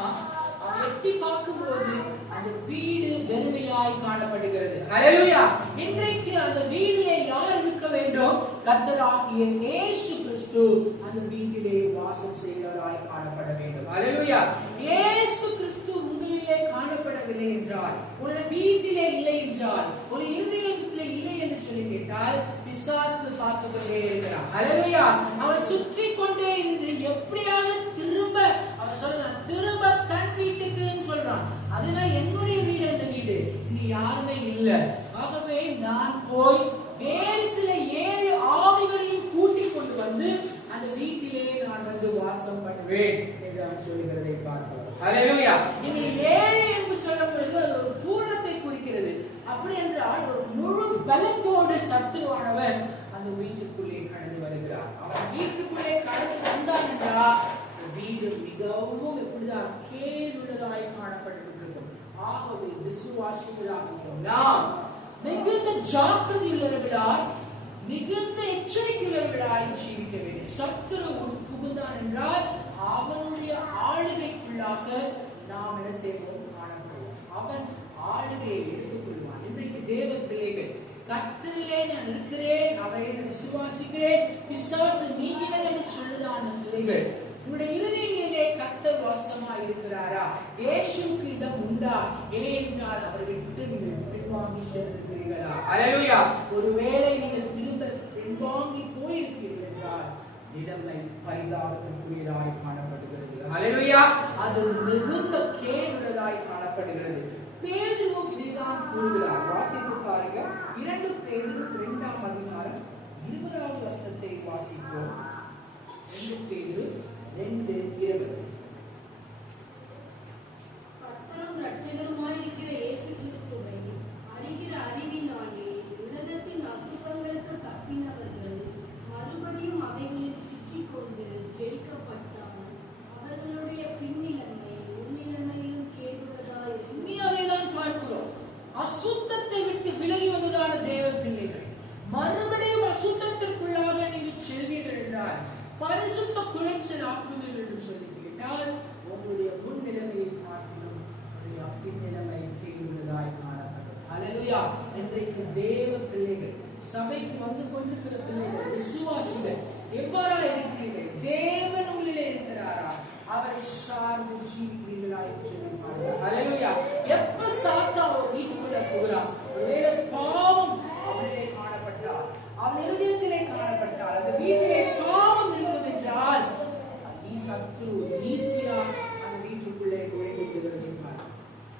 அவன் எட்டி பார்க்கும்போது அந்த வீடு வெறுமையாய் காணப்படுகிறது. ஹல்லேலூயா. இன்றைக்கு அந்த வீட்டிலே யார் இருக்க வேண்டும், கர்த்தராகிய இயேசு கிறிஸ்து அந்த வீட்டிலே வாசம் செய்கிறவராய் காணப்பட வேண்டும். ஹல்லேலூயா. இயேசு கிறிஸ்து உங்களிலே காணப்படவில்லை என்றால், உங்களுடைய வீட்டிலே இல்லை என்றால், ஒரு இருதயத்திலே இல்லை என்று சொல்லி கேட்டால் பிசாசு பார்த்து கொண்டே இருக்கிறான். ஹல்லேலூயா. அவன் சுற்றி கொண்டே இருந்து எப்படியாவது திரும்ப அவன் சொல்றான், திரும்ப தன் வீட்டுக்குன்னு சொல்றான். அதுதான் என்னுடைய வீடு, அந்த வீடு இனி யாருமே இல்ல, ஆகவே நான் போய் வேறு சில 7 ஆவிகளையும் கூட்டிக் கொண்டு வந்து அந்த வீட்டிலே நான் வந்து வாசம் வீட்டுக்குள்ளே கடந்து வருகிறார். அவன் வீட்டுக்குள்ளே கடந்து வந்தான் என்றால் வீடு மிகவும் எப்படிதான் கேடுள்ளதாய் காணப்பட்டிருக்கும். ஆகவே விசுவாசிகளாக நாம் மிகுந்த ஜாக்கிரதையுள்ளவர்களாய் மிகுந்த எச்சரிக்கையுள்ளவர்களாய் ஜீவிக்க வேண்டும். சத்துரு புகுந்தான் என்றால் அவனுடைய ஆளுகைக்குள்ளாக நாம் என்ன செய்வோம்? காணப்படுவோம். அவன் ஆளுகையை எடுத்துக் கொள்வான். இன்றைக்கு தேவ பிள்ளைகள் கர்த்தரிலே நான் இருக்கிறேன், அவரை விசுவாசிக்கிறேன், விசுவாசம் நீங்கினது என்று சொல்லுதான பிள்ளைகள் உங்களுடைய இருதயங்களிலே கர்த்தர் வாசமாய் இருக்கிறாரா? இயேசுவுக்கு இடம் உண்டா? இல்லை என்றால் அவரை விட்டு நீங்கள் பின்வாங்கி சென்றிருக்கிறீர்களா? அல்லேலூயா. ஒருவேளை நீங்கள் திரும்ப பின்வாங்கி போயிருக்கிறீர்கள் என்றால் நிலைமை பரிதாபத்திற்குரியதாய் காணப்படுகிறது. அல்லேலூயா. அது மிகுந்த கேடுள்ளதாய் காணப்படுகிறது. பேதுரு இதைதான் கூறுகிறார். வாசித்து பாருங்க. 2 பேதுரு 2ஆம் அதிகாரம் 20வது வசனத்தை வாசிப்போம். 2 பேதுரு 2:20. கர்த்தரும் இரட்சகருமாய் இருக்கிற இயேசு கிறிஸ்துவை அறிகிற அறிவினாலே உலகத்தின் அசுத்தங்களுக்கு தப்பினவர்கள் மறுபடியும் அவைகளில் சிக்கிக்கொண்டு ஜெயிக்கப்பட்டால் அவர்களுடைய பின்னிலைமை முன்னிலைமையிலும் கேடுள்ளதாய் நீ அதைதான் பார்க்கிறோம். அசுத்தத்தை விட்டு விலகி வந்ததான தேவ பிள்ளைகள் மறுபடியும் அசுத்தத்திற்குள்ளாக நீங்கள் செல்வீர்கள் என்றால் பரிசுத்த குலைச்சல் ஆக்குவீர்கள் என்று சொல்லி கேட்டால் உங்களுடைய முன்னிலைமையை பார்க்கணும். பின்னிலைமை கேடுள்ளதாய் காணப்படும். அல்லேலூயா. இன்றைக்கு தேவ பிள்ளைகள் சபைக்கு வந்து கொண்டிருக்கிற பிள்ளைகள் விசுவாசிகள் எவ்வாறா இருக்கிறீர்கள்? தேவன் உள்ளே இருக்கிறாரா? அவரை சார்ந்து ஜீவிக்கிறீர்களா என்று சொல்லி பாருங்கள். அல்லேலூயா. எப்ப சாத்தான் ஒரு வீட்டுக்குள்ள போகிறான், ஒருவேளை பாவம் அவனிலே காணப்பட்டால், அவன் இருதயத்திலே காணப்பட்டால், அந்த வீட்டிலே பாவம் இருக்கும் என்றால் நீ சத்துரு ஈஸியா அந்த வீட்டுக்குள்ளே நுழைந்திருக்கிறது.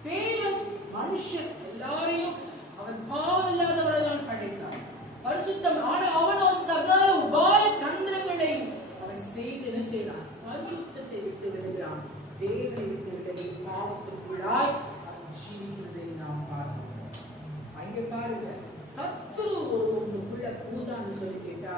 தேவன் மனுஷன் எல்லாரையும் அவன் பாவம் இல்லாதவர்களால் படைத்தான். பரிசுத்தம். ஆனால் அவனோ சகல உபாய தந்திரங்களையும் அவன் செய்து என்ன செய்தான்? பரிசுத்தத்தை விட்டு விடுகிறான். தேவனை விட்டு விலகி பாவத்திற்குள்ளாய் அவன் ஜீவிக்கிறதை நாம் பார்க்கிறோம். அங்கே பாருங்க, சத்துரு ஒன்றுக்குள்ள பூதான்னு சொல்லி கேட்டா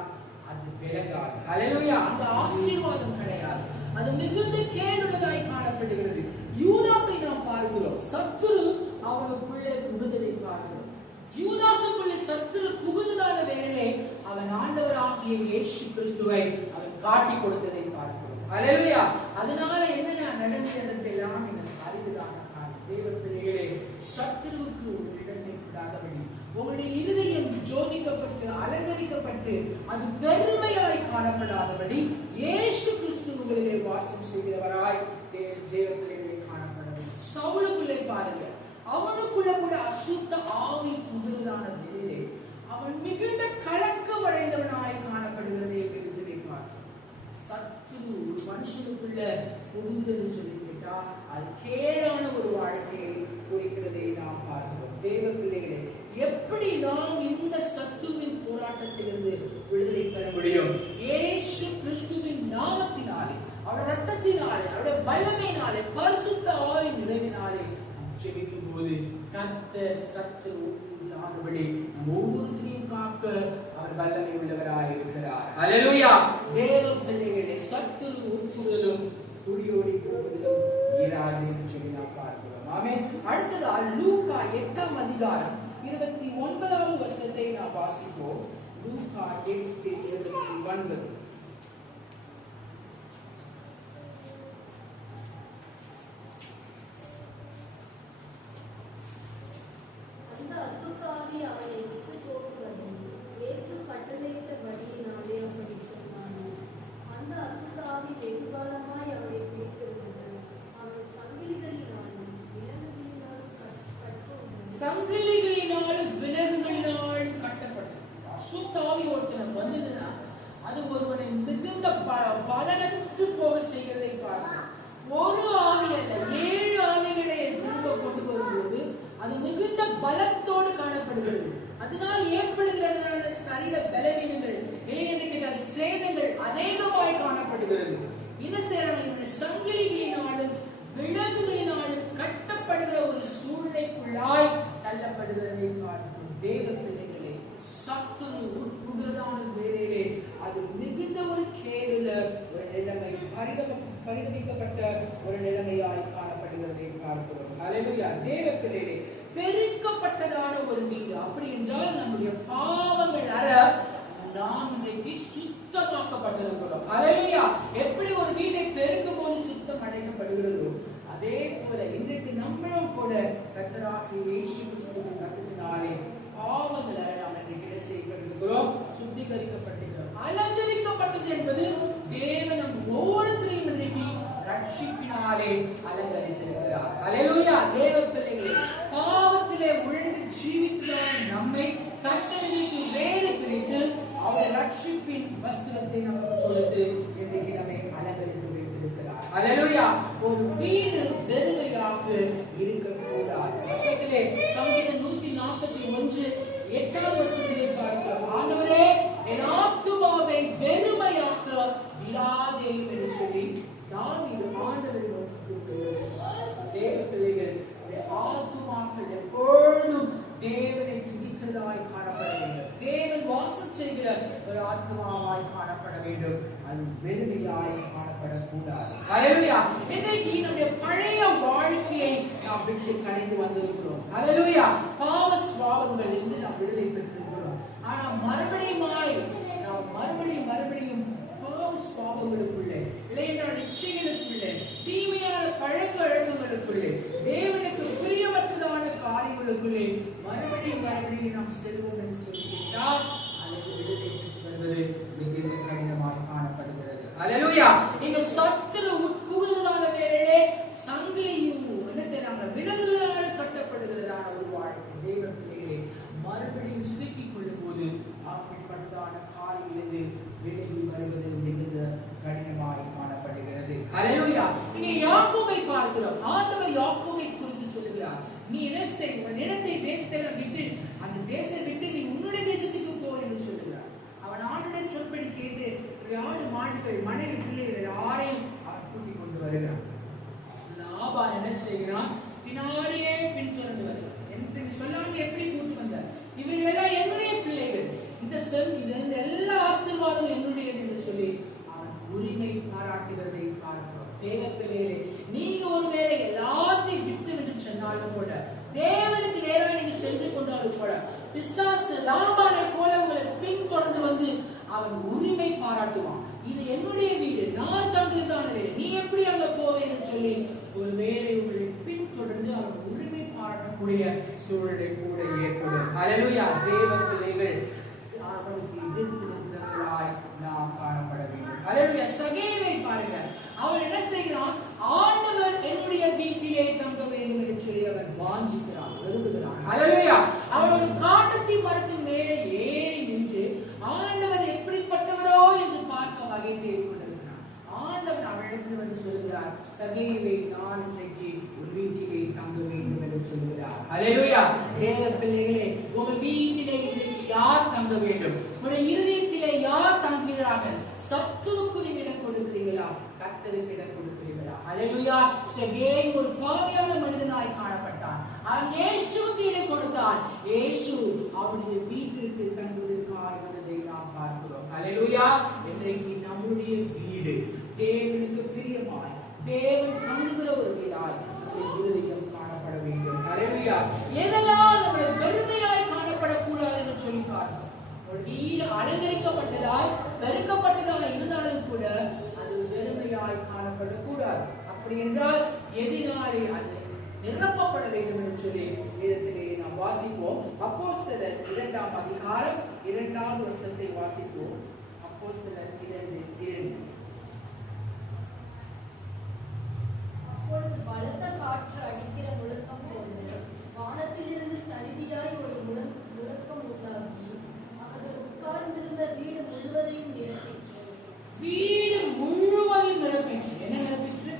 அது விலகாது. அல்லேலூயா. அந்த ஆசீர்வாதம் கிடையாது. அது மிகுந்த கேடுள்ளதாய் காணப்படுகிறது. யூதாசை நாம் பார்க்கிறோம். சத்துரு அவனுக்குள்ளே புகுதலை பார்க்கிறோம். யூதாசுக்குள்ளே சத்துரு புகுந்ததான வேளையிலே அவன் ஆண்டவராகிய இயேசு கிறிஸ்துவை அவன் காட்டி கொடுத்ததை பார்க்கிறோம். அல்லேலூயா. அதனால என்ன நடந்தது எல்லாம் நீங்கள் அறிந்துதான். தேவ பிள்ளைகளே, சத்துருவுக்கு ஒரு இடத்தை விடாதபடி உங்களுடைய இருதயம் ஜோதிக்கப்பட்டு அலங்கரிக்கப்பட்டு அது வெறுமையாய் காணப்படாதபடி இயேசு கிறிஸ்து உங்களிலே வாசம் செய்கிறவராய் தேவ பிள்ளைகளை காணப்பட வேண்டும். சவுலுக்குள்ளே பாருங்க, அவனுக்குள்ள கூட அசுத்த ஆவி புகுந்ததான வேளையிலே அவன் மிகுந்த கலக்கம் அடைந்தவனாய் காணப்படுகிறதை பார்க்கிறோம். சத்துரு ஒரு மனுஷனுக்குள்ள புகுந்ததுன்னு சொல்லி கேட்டா அது கேடான ஒரு வாழ்க்கையை குறிக்கிறதை நாம் பார்க்கிறோம். தேவ பிள்ளைகளே, எப்படி நாம் இந்த சத்துருவின் போராட்டத்திலிருந்து விடுதலை பெற முடியும்? இயேசு கிறிஸ்துவின் நாமத்தினாலே, அவருடைய ரத்தத்தினாலே, அவருடைய வல்லமையினாலே, பரிசுத்த ஆவியின் நிறைவினாலே ஜெபிக்கும் போது கர்த்தர் சத்துரு ஆனபடி நம் ஒவ்வொருத்தரையும் காக்க அவர் வல்லமை உள்ளவராய் இருக்கிறார். அல்லேலூயா. தேவ பிள்ளைகளே, சத்துரு உட்புறலும் துடியோடி போவதிலும் இராது என்று சொல்லி நாம் பார்க்கிறோம். ஆமென். அடுத்ததாக லூக்கா 8ஆம் அதிகாரம் 29வது வசனத்தை நாம் வாசிப்போம். லூக்கா 8:29. அந்த அசுத்தாவி அவனை விட்டு போகுவதை இயேசு கட்டளையிட்டபடியினாலே அப்படி சொன்னான். அந்த அசுத்தாவி வெகுகாலமாய் அவனை பிடித்திருந்தது. அவன் சங்கிலிகளினாலும் விலங்குகளினாலும் கட்டப்பட்டது. அசுத்தாவி ஒருத்தன் வந்ததுன்னா அது ஒருவனை மிகுந்த பலனற்று போக செய்கிறதை பார்க்கிறோம். ஒரு ஆவி அல்ல, 7 ஆவிகளை திரும்ப கொண்டு வரும்போது அது மிகுந்த பலத்தோடு காணப்படுகிறது. அதனால் ஏற்படுகிறதான சரீர பலவீனங்கள், சேதங்கள் அநேகமாய் காணப்படுகிறது. என்ன செய்யறாங்க? சங்கிலிகளினாலும் விலங்குகளினாலும் கட்டப்படுகிற ஒரு சூழ்நிலைக்குள்ளாய் தள்ளப்படுகிறதை பார்க்கிறோம். தேவ பிள்ளைகளே, சத்துரு உட்புகிறதான வேலையிலே அப்படி என்றால் நம்முடைய பாவங்கள் அற நாம் இன்றைக்கு சுத்தமாக்கப்பட்டிருக்கிறோம். ஹல்லேலூயா. எப்படி ஒரு வீட்டை பெருக்கும் போது சுத்தம் அடைக்கப்படுகிறதோ அதே போல இன்றைக்கு நம்மளும் கூட கர்த்தராகிய இயேசு கிறிஸ்துவின் ரத்தத்தினாலே பாவங்களை நாம் இன்றைக்கு செய்யப்பட்டிருக்கிறோம், சுத்திகரிக்கப்பட்டிருக்கிறோம். அலங்கரிக்கப்பட்டது என்பது தேவன் நம் ஒவ்வொருத்தரையும் இன்றைக்கு ரட்சிப்பினாலே அலங்கரித்திருக்கிறார். ஹல்லேலூயா. தேவ பிள்ளைகளே, பாவத்திலே உழந்து ஜீவித்ததான நம்மை கர்த்தருக்கு வேறு பிரித்து அவர் ரட்சிப்பின் வஸ்திரத்தை நமக்கு கொடுத்து இன்றைக்கு நம்மை அலங்கரித்து வைத்திருக்கிறார். ஹல்லேலூயா. ஒரு வீடு வெறுமையாக இருக்கக்கூடாது. வசனத்திலே சங்கீதம் 141 8வது வசனத்திலே பார்க்கிறோம், ஆண்டவரே என் ஆத்துமாவை வெறுமையாக விடாதேயும் என்று சொல்லி நான் இது ஆண்டவரை தேவ பிள்ளைகள் ஆத்துமாக்கள் எப்பொழுதும் தேவனை துதிக்கிறதாய் காணப்பட வேண்டும். தேவன் வாசம் செய்கிற ஒரு ஆத்மாவாய் காணப்பட வேண்டும். அது வெறுமையாய் காணப்படக்கூடாது. ஹல்லேலூயா. இன்றைக்கு நம்முடைய பழைய வாழ்க்கையை நாம் விட்டு கலைந்து வந்திருக்கிறோம். ஹல்லேலூயா. பாவ சுபாவங்கள் இருந்து நாம் விடுதலை பெற்றிருக்கிறோம். ஆனால் மறுபடியும் பாவ சுபாவங்களுக்குள்ளே, இளைஞர் இச்சைகளுக்குள்ளே, தீமையான பழக்க வழக்கங்களுக்குள்ளே, தேவனுக்கு பிரியமற்றதான காரியங்களுக்குள்ளே மறுபடியும் நாம் செல்வோம் என்று சொல்லிவிட்டால் அதற்கு விடுதலை பெற்று வருவது மிக கடினமாக காணப்படுகிறது. ஹல்லேலூயா. இங்க சத்துரு உட்புகுதலான வேளையிலே சங்கிலியும் என்ன செய்யறாங்க, விலங்குகளால் கட்டப்படுகிறதான ஒரு வாழ்க்கை. தேவ பிள்ளைகளே, மறுபடியும் சிக்கிக் கொள்ளும் போது அப்படிப்பட்டதான காரிலிருந்து விலகி வருவது மிகுந்த கடினமாக காணப்படுகிறது. ஹல்லேலூயா. இங்கே யாக்கோபை பார்க்கிறோம். ஆண்டவர் யாக்கோபை குறித்து சொல்லுகிறார், நீ என்ன செய், உன் இடத்தை தேசத்தை விட்டு அந்த தேசத்தை விட்டு நீ உன்னுடைய தேசத்துக்கு போ என்று சொல்லுகிறார். அவன் ஆண்டுடைய சொல்படி கேட்டு ஆடு மாடுகள் மனைவி பிள்ளைகள் யாரையும் அவன் கூட்டிக் கொண்டு வருகிறான். லாபான் என்ன செய்கிறான், பின்னாடியே பின்தொடர்ந்து வருகிறான். என்று சொல்லாம எப்படி கூட்டு வந்தார், இவர்கள் எல்லாம் என்னுடைய பிள்ளைகள், இந்த எல்லா ஆசீர்வாதம் என்னுடைய என்று சொல்லி அவன் உரிமை பாராட்டுகிறதை பார்க்கிறோம். தேவ பிள்ளைகளே, நீங்க ஒருவேளை எல்லாத்தையும் விட்டு விட்டு சென்றாலும் கூட, தேவனுக்கு நேராக நீங்க சென்று கொண்டாலும் கூட, பிசாசு லாபானை போல உங்களை பின்தொடர்ந்து வந்து அவன் உரிமை பாராட்டுவான். இது என்னுடைய வீடு, நான் தந்ததுதான வீடு, நீ எப்படி அங்க போவேன்னு சொல்லி ஒருவேளை உங்களை பின்தொடர்ந்து அவன் உரிமை பாராட்டக்கூடிய சூழலை கூட ஏற்படும். ஹல்லேலூயா. தேவ பிள்ளைகள் அவனுக்கு எதிர்த்திருக்கிறவர்களாய் நாம் காணப்பட வேண்டும். ஹல்லேலூயா. சகேவை பாருங்க, அவன் என்ன செய்கிறான், ஆண்டவர் என்னுடைய வீட்டிலே தங்க வேண்டும் என்று சொல்லி அவன் வாஞ்சிக்கிறான், விரும்புகிறான். ஹல்லேலூயா. அவன் ஒரு காட்டத்தி மரத்தின் மேலே ஏறி நின்று ஆண்டவர் எப்படிப்பட்டவரோ என்று பார்க்க வகை தேடிக் கொண்டிருக்கிறான். ஆண்டவர் அவனிடத்தில் வந்து சொல்கிறார், சகேவை நான் இன்றைக்கு ஒரு வீட்டிலே தங்க வேண்டும் என்று சொல்கிறார். ஹல்லேலூயா. தேவ பிள்ளைகளே, உங்க வீட்டிலே இன்றைக்கு யார் தங்க வேண்டும், உங்களுடைய இருதயத்திலே யார் தங்குகிறார்கள்? சத்துருக்கு இடம் கொடுக்கிறீங்களா, கர்த்தருக்கு இடம் கொடுக்கிறீங்களா? ஹல்லேலூயா. சகே ஒரு பாவியான மனிதனாய் காணப்பட்டான். அவன் இயேசுவுக்கு இடம் கொடுத்தான். இயேசு அவனுடைய வீட்டிற்கு தங்குவதற்காய் வந்ததை நாம் பார்க்கிறோம். ஹல்லேலூயா. இன்றைக்கு நம்முடைய வீடு தேவனுக்கு பிரியமாய், தேவன் தங்குகிற ஒரு வீடாய் இருதயம் காணப்பட வேண்டும். ஹல்லேலூயா. எதெல்லாம் நம்முடைய வெறுமையாய் காணப்படக்கூடாது என்று சொல்லி பார்க்கிறோம். ஒரு வீடு அலங்கரிக்கப்பட்டதாய் பெருக்கப்பட்டதாக இருந்தாலும் கூட அது வெறுமையாய் காணப்படக்கூடாது. அப்படி என்றால் எதினாலே அது நிரப்பப்பட வேண்டும் என்று சொல்லி வேதத்திலே நாம் வாசிப்போம். அப்போஸ்தலர் 2ஆம் அதிகாரம் 2வது வசனத்தை வாசிப்போம். அப்போஸ்தலர் 2:2. அப்பொழுது பலத்த காற்று அடிக்கிற முழக்கம் போது வானத்திலிருந்து சரிதியாய் ஒரு முழக்கம் உண்டாகி அவர்கள் உட்கார்ந்திருந்த வீடு முழுவதையும் நிரப்பிற்று. வீடு முழுவதையும் நிரப்பிற்று. என்ன நிரப்பிற்று?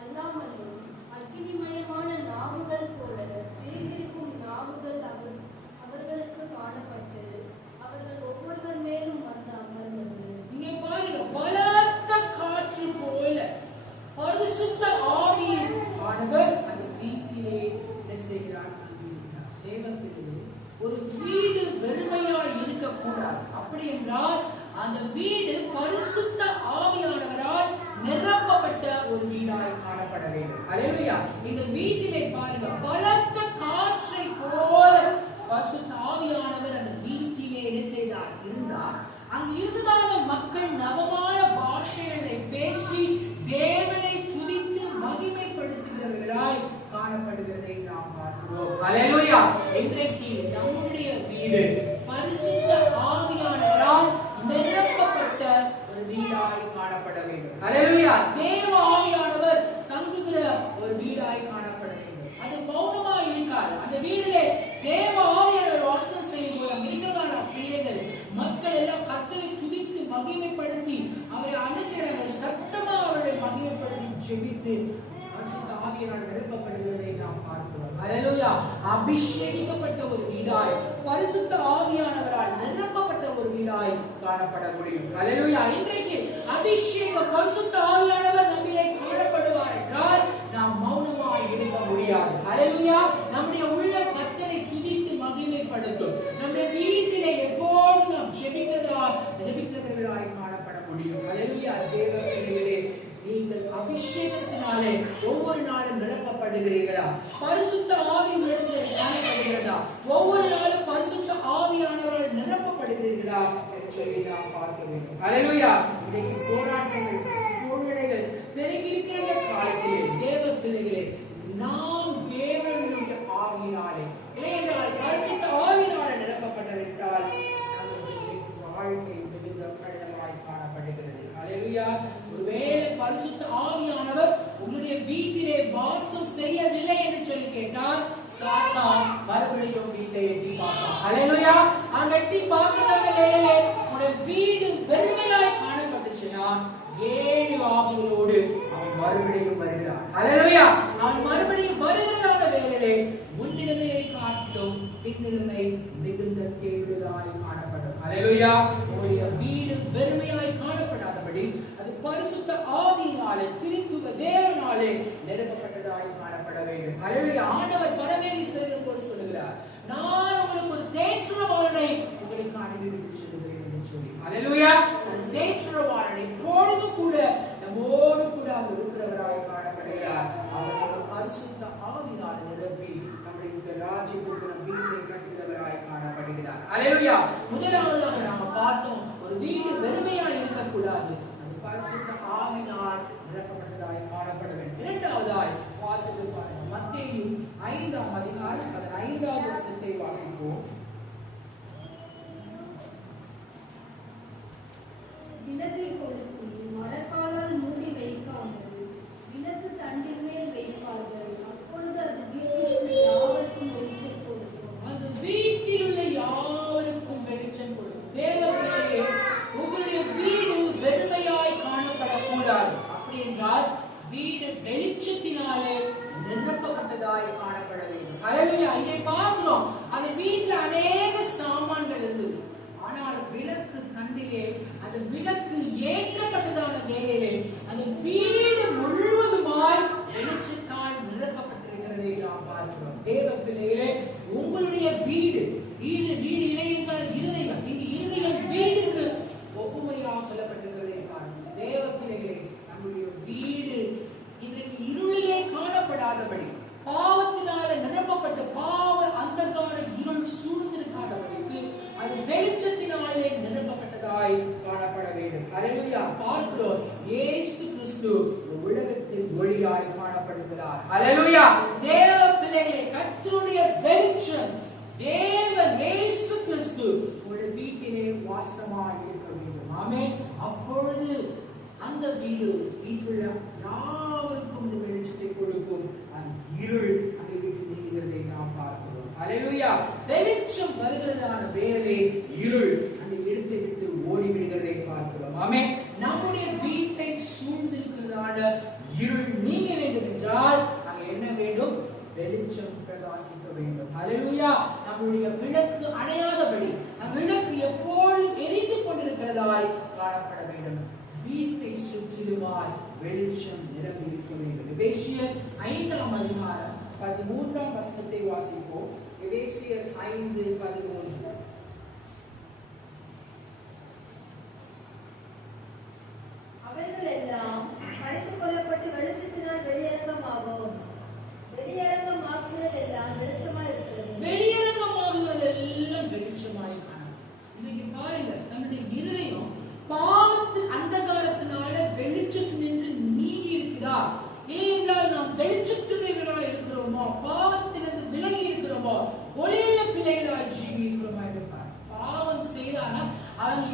அல்லாமலும் அக்கினிமயமான நாவுகள் போல திரிந்திருக்கும் நாவுகள் அவர்களுக்கு காணப்பட்டு காணப்படாது. அப்படி என்றால் அந்த வீடு பரிசுத்த ஆவியானவரால் நிரப்பப்பட்ட ஒரு வீடாய் காணப்பட வேண்டும். அல்லேலூயா. இந்த வீட்டிலே பாருங்க, பலத்த காற்றை போல பரிசுத்த ஆவியானவர் அந்த வீட்டிலே என்ன செய்தார்? இருந்தார். அங்கு இருந்ததான மக்கள் நவமான பாஷைகளை பேசி தேவனை துதித்து மகிமைப்படுத்துகிறவர்களாய் காணப்படுகிறதை நாம் பார்க்கிறோம். அல்லேலூயா. இன்றைக்கு நம்முடைய வீடு பரிசுத்த ஆவியானவரால் நிரப்பப்பட்ட ஒரு வீடாய் காணப்பட வேண்டும். அல்லேலூயா. தேவ ஆவியானவர் தங்குகிற ஒரு வீடாய் காணப்பட வேண்டும். அது மௌனமாய் இருக்காது. அந்த வீட்டிலே தேவ ஆவியானவர் வாசம் செய்யும் போது அங்க இருக்கிறதான பிள்ளைகள் மக்கள் எல்லாம் கர்த்தரை துதித்து மகிமைப்படுத்தி அவரை அனுசரித்து சத்தமா அவரை மகிமைப்படுத்தி ஜெபித்து பரிசுத்த ஆவியானவர் நிரப்பப்படுகிறதை நாம் பார்க்கிறோம். அல்லேலூயா. அபிஷேகிக்கப்பட்ட ஒரு வீடாய் பரிசுத்த ஆவியானவரால் நிரப்பப்பட்ட ஒரு வீடாய் காணப்பட முடியும். அல்லேலூயா. இன்றைக்கு அபிஷேக பரிசுத்த ஆவியானவர் நம்மிலே காணப்படுவார் என்றால் நாம் மௌனமாய் இருக்க முடியாது. அல்லேலூயா. நம்முடைய உள்ள கர்த்தரை துதித்து மகிமைப்படுத்தும். நம்முடைய வீட்டிலே எப்போதும் நாம் ஜெபிக்கிறவர்களாய் காணப்பட முடியும். அல்லேலூயா. தேவ பிள்ளைகளே, நீங்கள் அபிஷேகத்தினாலே ஒவ்வொரு நாளும் நிரப்பப்படுகிறீர்களா? பரிசுத்த ஆவி உங்களிடத்திலே காணப்படுகிறதா? ஒவ்வொரு நாளும் பரிசுத்த ஆவியானவரால் நிரப்பப்படுகிறீர்களா என்று சொல்லி நாம் பார்க்க வேண்டும். அல்லேலூயா. இன்றைக்கு போராட்டங்கள் சூழ்நிலைகள் பெருகியிருக்கிற காலத்திலே தேவ பிள்ளைகளே, நாம் தேவனுடைய ஆவியினாலே இல்லையென்றால் பரிசுத்த ஆவியினாலே நிரப்பப்பட்டவென்றால் நம்முடைய வாழ்க்கை மிகுந்த கடினமாய் காணப்படுகிறது. அல்லேலூயா. ஒருவேளை பரிசுத்த ஆவியானவர் உங்களுடைய வீட்டிலே வாசம் செய்யவில்லை என்று சொல்லி கேட்டால் சாத்தான் மறுபடியும் வீட்டை எட்டி பார்ப்பான். அல்லேலூயா. அவன் எட்டி பார்க்கிறத வேளையிலே உங்களுடைய வீடு வெறுமையாய் காணப்பட்டுச்சுன்னா 7 ஆவிகளோடு அவன் மறுபடியும் வருகிறான். அல்லேலூயா. அவன் மறுபடியும் வருகிறதான வேளையிலே முன்னிலைமையை காட்டும் பின்னிலைமை மிகுந்த கேடுதலாய் காணப்படும். அல்லேலூயா. உங்களுடைய வீடு வெறுமையாய் காணப்படாதபடி அது பரிசுத்த ஆவியினாலே திரித்துவ தேவனாலே நிரப்பப்பட்டதாய் காணப்பட வேண்டும். அல்லேலூயா. ஆண்டவர் பரமேறி செல்லும் போது சொல்லுகிறார், நான் உங்களுக்கு ஒரு தேற்றவாளனை உங்களுக்கு அனுப்பி செல்கிறேன் என்று சொல்லி. அல்லேலூயா. அந்த தேற்றவாளனை எப்பொழுது கூட நம்மோடு கூட அவர் இருக்கிறவராய் காணப்படுகிறார். அவர் பரிசுத்த ஆவியினால் நிரப்பி நம்முடைய ராஜ்யத்திற்கு நம் வீட்டை கட்டுகிறவராய் காணப்படுகிறார். அல்லேலூயா. முதலாவதாக நாம பார்த்தோம், ஒரு வீடு வெறுமையாய் இருக்கக்கூடாது, அது பரிசுத்த ஆவியினால் நிரப்பப்பட்டதாய் காணப்பட வேண்டும். இரண்டாவதாய் வாசித்து பாருங்க, மத்தேயு 5ஆம் அதிகாரம் 15வது வசனத்தை வாசிப்போம். விளக்கை கொளுத்தி மரக்காலால் மூடி வைக்காமல் விளக்கு தண்டின் மேல் வைப்பார்கள். அப்பொழுது அது வீட்டில் யாவருக்கும் வெளிச்சம் கொடுக்கும். அந்த வீட்டில் உள்ள யாவருக்கும் வெளிச்சம் கொடுக்கும். தேவர்களே, உங்களுடைய வீடு வெறுமையாய் காணப்படக்கூடாது. அப்படி என்றால் வீடு வெளிச்சத்தினாலே நிரப்பப்பட்டதாய் காணப்பட வேண்டும். அல்லேலூயா. இங்கே பார்க்கிறோம், அந்த வீட்டில் அநேக சாமான்கள் இருந்தது. ஆனால் விளக்கு தண்டிலே அந்த விளக்கு ஏற்றப்பட்டதான வேளையிலே அந்த வீடு முழுவதுமாய் வெளிச்சத்தால் நிரப்பப்பட்டிருக்கிறதை நாம் பார்க்கிறோம். தேவ பிள்ளைகளே, உங்களுடைய வீடு இணையங்கள் இருதயம், இங்கு இருதயம் வீடுக்கு ஒப்புமையாக சொல்லப்பட்டிருக்கிறதை பார்க்கிறோம். தேவ பிள்ளைகளே, நம்முடைய வீடு இன்றைக்கு இருளிலே காணப்படாதபடி, பாவத்தினால நிரப்பப்பட்ட பாவ அந்தகார இருள் சூழ்ந்திருக்காதபடிக்கு அது வெளிச்சத்தினாலே நிரப்பப்பட்டதாய் காணப்பட வேண்டும். அல்லேலூயா. பார்க்கிறோம், இயேசு கிறிஸ்து உலகத்தில் ஒளியாய் காணப்படுகிறார். அல்லேலூயா. தேவ பிள்ளைகளே, கர்த்தருடைய வெளிச்சம் தேவன் இயேசு கிறிஸ்து உங்களுடைய வீட்டிலே வாசமாய் இருக்க வேண்டும். ஆமென். அப்பொழுது அந்த வீட்டுள்ள யாருக்கும் வெளிச்சத்தை கொடுக்கும். அந்த இருள் அந்த வீட்டில் நீங்கிறதை நாம் பார்க்கிறோம். அல்லேலூயா. வெளிச்சம் வருகிறதான வேளை இருள் அந்த இடத்தை விட்டு ஓடி விடுகிறதை பார்க்கிறோம். ஆமென். நம்முடைய வீட்டை சூழ்ந்திருக்கிறதான இருள் நீங்க வேண்டும் என்றால் அங்க என்ன வேண்டும்? வெளிச்சம் பிரகாசிக்க வேண்டும். அல்லேலூயா. நம்முடைய விளக்கு அணையாதபடி, விளக்கு எப்போதும் எரிந்து கொண்டிருக்கிறதாய் காணப்பட வேண்டும். வீட்டை சுற்றிலுமாய் வெளிச்சம் நிரம்பி இருக்க வேண்டும். எபேசியர் 5ஆம் அதிகாரம் 13ஆம் வசனத்தை வாசிப்போம். எபேசியர் 5:13.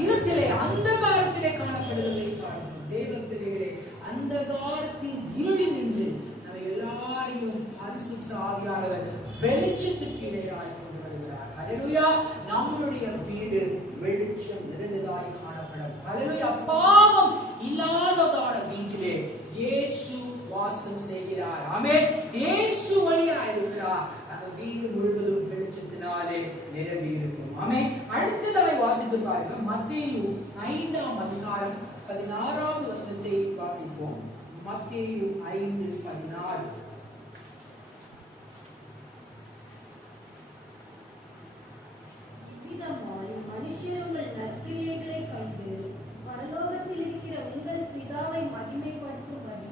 இருட்டிலே அந்த காலத்திலே காணப்படுவதை பார்க்கிறோம். தேவ பிள்ளைகளே, அந்த காலத்தில் இருளில் நின்று நம்ம எல்லாரையும் பரிசுத்த ஆவியானவர் வெளிச்சத்துக்கு இடையாய் கொண்டு வருகிறார். அல்லேலூயா. நம்மளுடைய வீடு வெளிச்சம் நிறைந்ததாய் காணப்படும். அல்லேலூயா. பாவம் இல்லாததான வீட்டிலே இயேசு வாசம் செய்கிறார். ஆமென். இயேசு வழியாக இருக்கிறார். அந்த வீடு முழுவதும் வெளிச்சத்தினாலே நிரம்பி இருக்கும். ஆமென். அடுத்ததாக வாசித்து பாருங்க. மத்தேயு 5ஆம் அதிகாரம் 16வது வசனத்தை வாசிப்போம். மத்தேயு 5:16. மனுஷர் உங்கள் நற்கிரியைகளை கண்டு பரலோகத்தில் இருக்கிற உங்கள் பிதாவை மகிமைப்படுத்தும்படி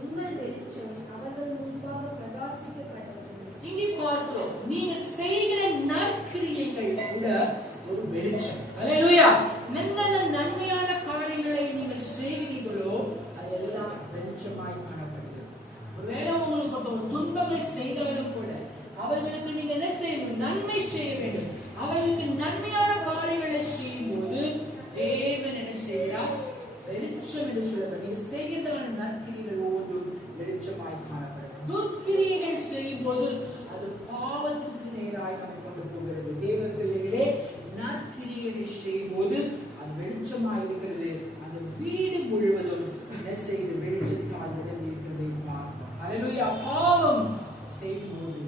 உங்கள் வெளிச்சம் அவர்கள் முன்பாக பிரகாசிக்க கடவுள். இங்கே பார்க்கிறோம், நீங்க செய்கிற நற்கிரியைகள் கூட ஒரு வெளிச்சம். அல்லேலூயா. என்னென்ன நன்மையான காரியங்களை நீங்கள் செய்கிறீர்களோ அதெல்லாம் வெளிச்சமாய் காணப்படுகிறது. ஒருவேளை உங்களுக்கு துன்பங்கள் செய்தாலும் கூட அவர்களுக்கு நீங்க என்ன செய்யணும்? நன்மை செய்ய வேண்டும். அவர்களுக்கு நன்மையான காரியங்களை செய்யும் போது தேவன் என்ன செய்கிறார்? வெளிச்சம் என்று சொல்றார். நீங்க செய்கிறதான நற்கிரியைகள் ஒவ்வொரு வெளிச்சமாய் காணப்படுகிறது. துர்க்கிரியைகள் செய்யும் போது அது பாவத்துக்கு நேராய் கொண்டு போகிறது. தேவ பிள்ளைகளே, நற்கிரியைகளை செய்யும் போது அது வெளிச்சமாய் இருக்கிறது. அந்த வீடு முழுவதும் என்ன செய்து வெளிச்சத்தால் நிரம்பி இருக்கிறதை பார்க்கிறோம். அல்லேலூயா. பாவம் செய்யும் போது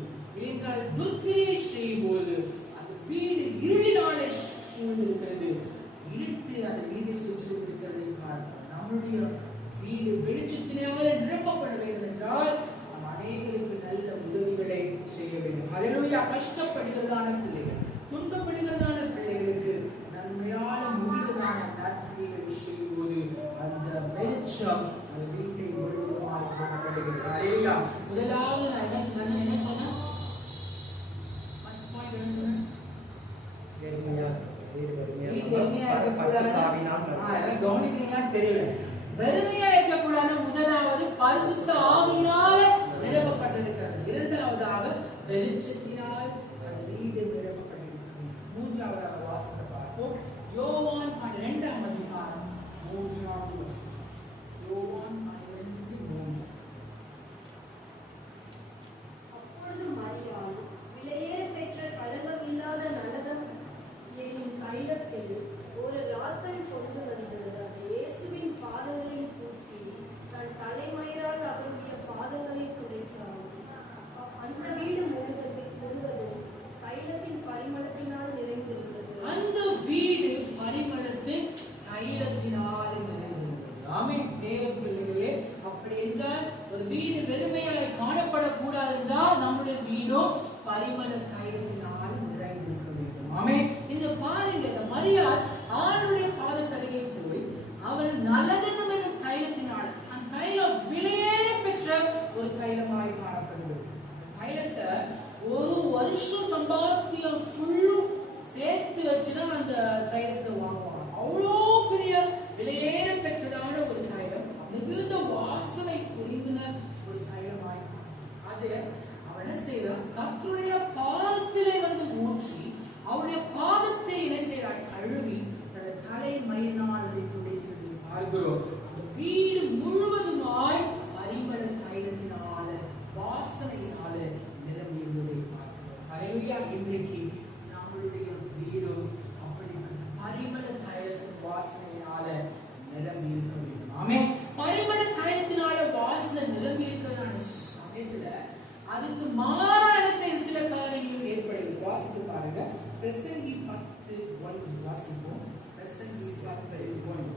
என்றால் துர்க்கிரியை செய்யும் போது அந்த வீடு இருளினாலே சூழ்ந்திருக்கிறது. இருட்டு அந்த வீட்டை சுற்றி இருக்கிறதை பார்க்கிறோம். நம்முடைய வீடு வெளிச்சத்தினாலே நிரப்பப்பட வேண்டும் என்றால் நாம் அநேகருக்கு நல்ல உதவிகளை செய்ய வேண்டும். அல்லேலூயா. கஷ்டப்படுகிறதான பிள்ளைகள், துன்பப்படுகிறதான பிள்ளைகளுக்கு நன்மையான முடிவுதான நற்கிரியைகளை செய்யும் போது அந்த வெளிச்சம் அந்த வீட்டை முழுவதுமாய் காணப்படுகிறது. அல்லேலூயா. முதலாவது நான் என்ன சொன்னேன்? ஃபர்ஸ்ட் பாயிண்ட் என்ன சொன்னேன்? வெறுமையா இருக்கக்கூடாது. முதலாவது பரிசுத்த ஆவியினால நிரப்பப்பட்டிருக்கிறது. இரண்டாவதாக வெளிச்சத்தினால் அந்த வீடு நிரப்பப்பட்டிருக்கிறது. மூன்றாவதாக வாசத்தை பார்ப்போம். யோவான் 12ஆம் அதிகாரம் 3ஆவது வசனம். யோவான் 12:3. அப்பொழுது மரியாள் விலையேற பெற்ற கலங்கமில்லாத நலதம் என்னும் தைலத்தில் ஒரு ராத்தல் கொண்டு வந்து அதை இயேசுவின் பாதங்களில் பூசி தன் தலைமயிரால் அவருடைய பாதங்களை துடைத்தார். அந்த வீடு முழுவதும் தைலத்தின் பரிமளத்தினால் நிறைந்திருந்தது. அந்த வீடு பரிமளத்தின் தைலத்தினால் நிறைந்திருந்தது. ஆமென். தேவ பிள்ளைகளே, அப்படி என்றால் ஒரு வீடு வெறுமையாய் காணப்படக்கூடாது என்றால் நம்முடைய வீடோ பரிமள தைலத்தினால் நிறைந்திருக்க வேண்டும். ஆமென். இந்த பாருங்க, இந்த மரியாள் ஆளுடைய பாதத்தருகே போய் அவள் நல்லதென்னும் என்னும் தைலத்தினால், அந்த தைலம் விலையேற பெற்ற ஒரு தைலமாய் காணப்படுகிறது. தைலத்தை ஒரு வருஷம் சம்பாத்தியம் ஃபுல்லும் சேர்த்து வச்சுதான் அந்த தைலத்தை வாங்குவாங்க. அவ்வளோ பெரிய விலையேற பெற்றதான ஒரு தைலம், மிகுந்த வாசனை புரிந்தின ஒரு தைலமாய். அது அவன் என்ன செய்யறான்? கர்த்தருடைய பாதத்திலே வந்து ஊற்றி அவருடைய பாதத்தை என்ன செய்யறான்? கழுவி தன்னுடைய தலை மயிரினால் துடைக்கிறது பார்க்கிறோம். அந்த வீடு முழுவதுமாய் பரிமள தைலத்தினால வாசனையினால நிரம்பி இருந்ததை பார்க்கிறோம். அல்லேலூயா. இன்றைக்கு நம்மளுடைய வீடும் அப்படி பரிமள தைலத்தின் வாசனையினால நிரம்பி இருக்க வேண்டும். ஆமென். பரிமள தைலத்தினால வாசனை நிரம்பி இருக்கிறதான சமயத்துல அதுக்கு மாறான சில காரியங்களும் ஏற்படுகிறது. வாசித்து பாருங்க. பிரசங்கி 10:1 வாசிப்போம். பிரசங்கி 10:1.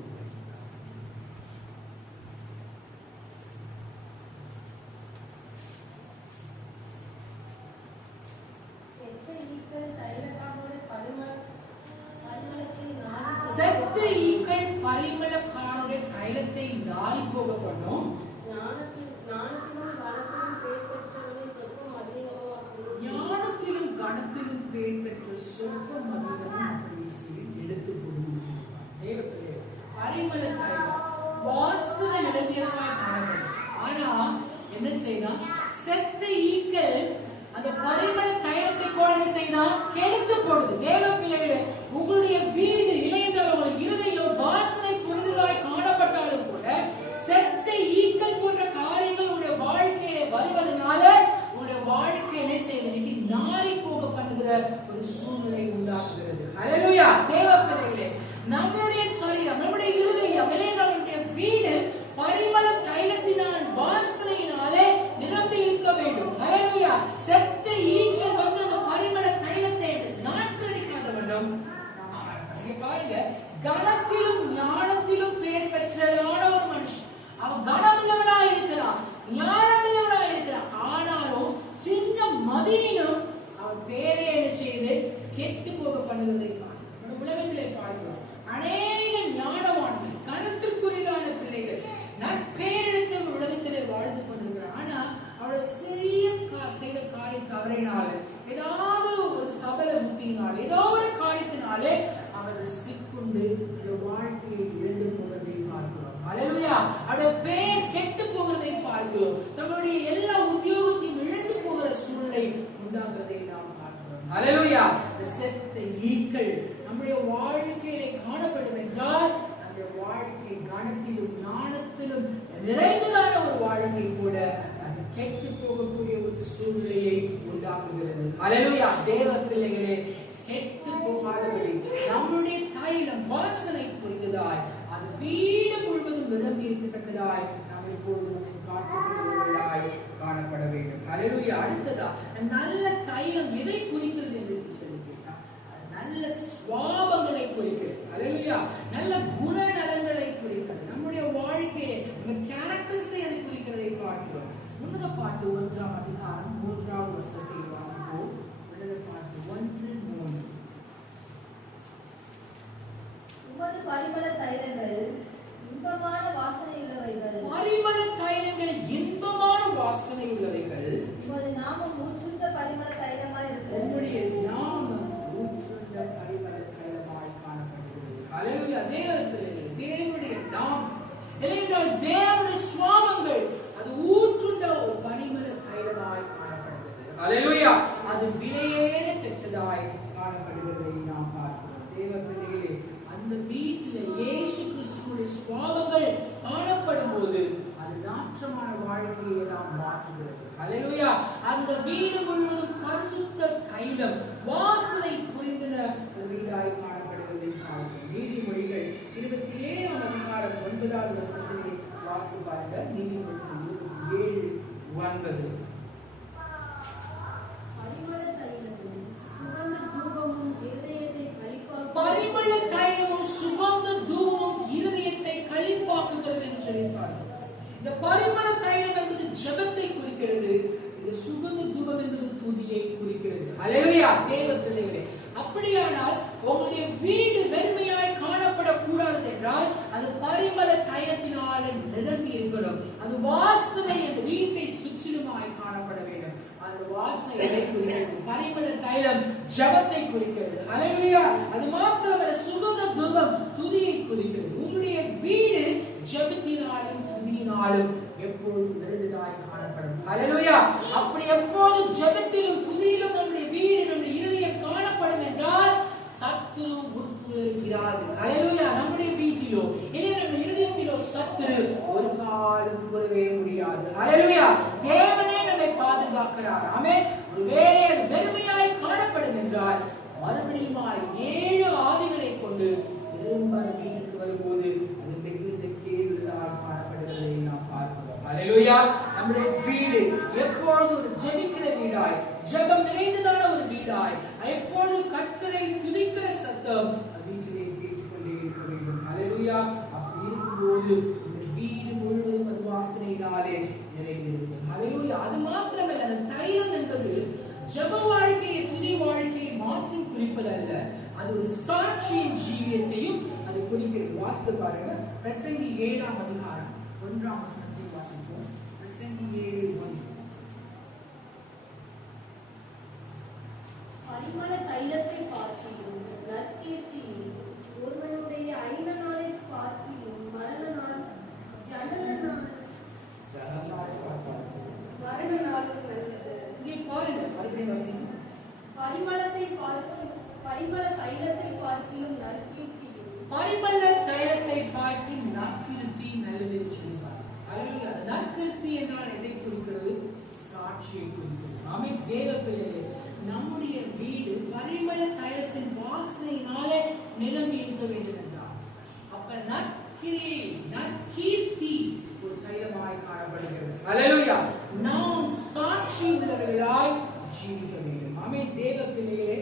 செத்து ஈக்கள் பரிமளக்காரனுடைய தைலத்தை நாய் போக பண்ணும். ஞானத்திலும் கணத்திலும் பேர் பெற்ற சொற்பம் அதிகம் எடுத்து கொடுக்கும். பரிமள தைலம் வாசனை நிரம்பியதாய் காணப்படும். ஆனா என்ன செய்யலாம்? செத்த ஈக்கள் அந்த பரிமள தைலத்தை கூட என்ன செய்யலாம்? கெடுத்து போடுது. தேவ பிள்ளைகளே, உங்களுடைய வீடு இல்லை என்றால் கனத்திலும் ஞானத்திலும் பெயர் பெற்றதான ஒரு மனுஷன். அவன் கனமுள்ளவனாய் இருக்கிறான், ஞானமுள்ளவனாய் இருக்கிறான். ஆனாலும் சின்ன மதியிலும் அவன் பேரை என்ன செய்து கெட்டு போக பண்ணுவதை உலகத்திலே பார்க்கிறோம். அநேக ஞானவான்கள், கனத்திற்குரியதான பிள்ளைகள், நற்பேரெடுத்த உலகத்திலே வாழ்ந்து கொண்டிருக்கிறார். ஆனா அவளோட சிறிய செய்த காரிய தவறினால, ஏதாவது ஒரு சபல புத்தியினால, ஏதோ ஒரு காரியத்தினாலே அவர்கள் சிக்குண்டு வாழ்க்கையை இழந்து போகிறதை பார்க்கிறோம். அல்லேலூயா. அவருடைய பெயர் கெட்டு போகிறதை பார்க்கிறோம். தங்களுடைய எல்லா உத்தியோகத்தையும் இழந்து போகிற சூழ்நிலை உண்டாகிறதை நாம் பார்க்கிறோம். அல்லேலூயா. செத்த ஈக்கள் நம்முடைய வாழ்க்கையிலே காணப்படும் என்றால் நம்முடைய வாழ்க்கை கனத்திலும் ஞானத்திலும் நிறைந்ததான ஒரு வாழ்க்கை கூட அது கெட்டு போகக்கூடிய ஒரு சூழ்நிலையை உண்டாக்குகிறது. அல்லேலூயா. தேவ பிள்ளைகளே, கெட்டு போகாதபடி நம்முடைய தைலம் வாசனை புரிந்ததாய் அது வீடு முழுவதும் விரும்பி இருக்கத்தக்கதாய் நாம் எப்பொழுது நம்மை காட்டுகிறவர்களாய் காணப்பட வேண்டும். அல்லேலூயா. அடுத்ததா, நல்ல தைலம் எதை குறிக்கிறது என்று சொல்லி கேட்டால் நல்ல சுவாபங்களை குறிக்கிறது. அல்லேலூயா. நல்ல குணநலங்களை குறிக்கிறது. நம்முடைய வாழ்க்கையை, நம்ம கேரக்டர்ஸை அதை குறிக்கிறதை பார்க்கிறோம். உன்னத பாட்டு 1ஆம் அதிகாரம் 3வது வசனத்தை வாசிப்போம். உன்னத பாட்டு 1:3. உமது பரிமள தைலங்கள் இன்பமான வாசனை உள்ளவைகள். பரிமள தைலங்கள் இன்பமான வாசனை உள்ளவைகள். உமது நாமம் ஊற்றுண்ட பரிமள தைலமாய் இருக்கிறது. உம்முடைய நாமம் ஊற்றுண்ட பரிமள தைலமாய் காணப்படுகிறது. அல்லேலூயா. தேவனுடைய நாமம் இல்லையென்றால் தேவனுடைய சுவாபங்கள் அது ஊற்றுண்ட ஒரு பரிமள தைலமாய் காணப்படுகிறது. அல்லேலூயா. அது விலையேற பெற்றதாய் காணப்படுகிறதை நாம் பார்க்கிறோம். தேவ பிள்ளைகளே, அந்த வீட்டில் இயேசு கிறிஸ்துவின் சுவாபங்கள் காணப்படும் போது அது நாற்றமான வாழ்க்கையை நாம் மாற்றுகிறது. அல்லேலூயா. அந்த வீடு முழுவதும் பரிசுத்த தைலம் வாசனை புரிந்த ஒரு வீடாய் காணப்படுவதை பார்க்கிறோம். நீதிமொழிகள் 27ஆம் அதிகாரம் 9வது வசனத்தை வாசித்து பாருங்க. நீதிமொழிகள் 27:9. பரிமள தைலமும் சுகந்த தூபமும் இருதயத்தை களிப்பாக்குகிறது என்று சொல்லியிருப்பார்கள். இந்த பரிமள தைலம் என்பது ஜெபத்தை குறிக்கிறது. இந்த சுகந்த தூபம் என்பது துதியை குறிக்கிறது. அல்லேலூயா. தேவ பிள்ளைகளே, அப்படியானால் உங்களுடைய வீடு வெறுமையாய் காணப்படக்கூடாது என்றால் அது பரிமள தைலத்தினால் நிரம்பி இருக்கணும். அது வாசனை அந்த வீட்டை சுற்றிலுமாய் காணப்பட வேண்டும். அந்த வாசனை குறிக்கிறது. பரிமள தைலம் ஜெபத்தை குறிக்கிறது. அல்லேலூயா. அது மாத்திரமல்ல, சுகந்த தூபம் துதியை குறிக்கிறது. உங்களுடைய வீடு ஜெபத்தினாலும் துதியினாலும் எப்பொழுதும் நிறைந்ததாய் காணப்படும். அல்லேலூயா. அப்படி எப்போதும் ஜெபத்திலும் துதியிலும் நம்முடைய வீடு, நம்முடைய இருதயம் காணப்படும் என்றால் சத்துரு உட்புகிறாது. அல்லேலூயா. நம்முடைய வீட்டிலோ இல்லை நம்முடைய இருதயத்திலோ சத்துரு ஒரு காலம் புறவே முடியாது. அல்லேலூயா. தேவனே நம்மை பாதுகாக்கிறார். ஆமென். ஒருவேளை அது வெறுமையாய் காணப்படும் என்றால் மறுபடியும் 7 ஆவிகளை கொண்டு திரும்ப வீட்டுக்கு வரும்போது அது மிகுந்த கேள்விகளால் காணப்படுகிறதை நாம் பார்க்கிறோம். அல்லேலூயா. நம்முடைய வீடு எப்பொழுதும் ஒரு ஜெபிக்கிற வீடாய், ஜெபம் நிறைந்ததான ஒரு வீடாய், எப்பொழுது கர்த்தரை துதிக்கிற சத்தம் வீட்டிலே கேட்டுக்கொண்டே இருக்க வேண்டும். அல்லேலூயா. அப்படி இருக்கும்போது இந்த வீடு முழுவதும் அது வாசனையினாலே நிறைந்திருக்கும். அல்லேலூயா. அது மாத்திரமல்ல, அந்த தைலம் என்பது ஜெப வாழ்க்கையை, துதி வாழ்க்கையை மாற்றும் குறிப்பதல்ல, அது ஒரு சாட்சியின் ஜீவியத்தையும் அது குறிக்கிறது. வாசித்து பாருங்க. பிரசங்கி 7ஆம் அதிகாரம் 1ஆம் வசனத்தை வாசிப்போம். பிரசங்கி 7:1. பரிமள தைலத்தை பார்க்கிலும் நற்கீர்த்தியும் ஒருவனுடைய ஐன நாளை பார்க்கிலும் மரண நாள் மரண நாளும் நல்லது. இங்கே பாருங்க, மறுபடியும் வாசிங்க. பரிமள தைலத்தை பார்க்கிலும் நற்கீர்த்தியும். பரிமள தைலத்தை பார்க்கிலும் நற்கீர்த்தி நல்லது என்று சொல்லுவார். அல்லேலூயா. நற்கீர்த்தி என்றால் எதை குறிக்கிறது? சாட்சியை குறிக்கிறது. ஆமென். தேவ பிள்ளைகளே, நம்முடைய வீடு பரிமள தைலத்தின் வாசனையினாலே நிரம்பி இருக்க வேண்டும் என்றார். அப்ப நற்கிரியை, நற்கீர்த்தி ஒரு தைலமாய் காணப்படுகிறது. அல்லேலூயா. நாம் சாட்சி உள்ளவர்களாய் ஜீவிக்க வேண்டும். ஆமென். தேவ பிள்ளைகளே,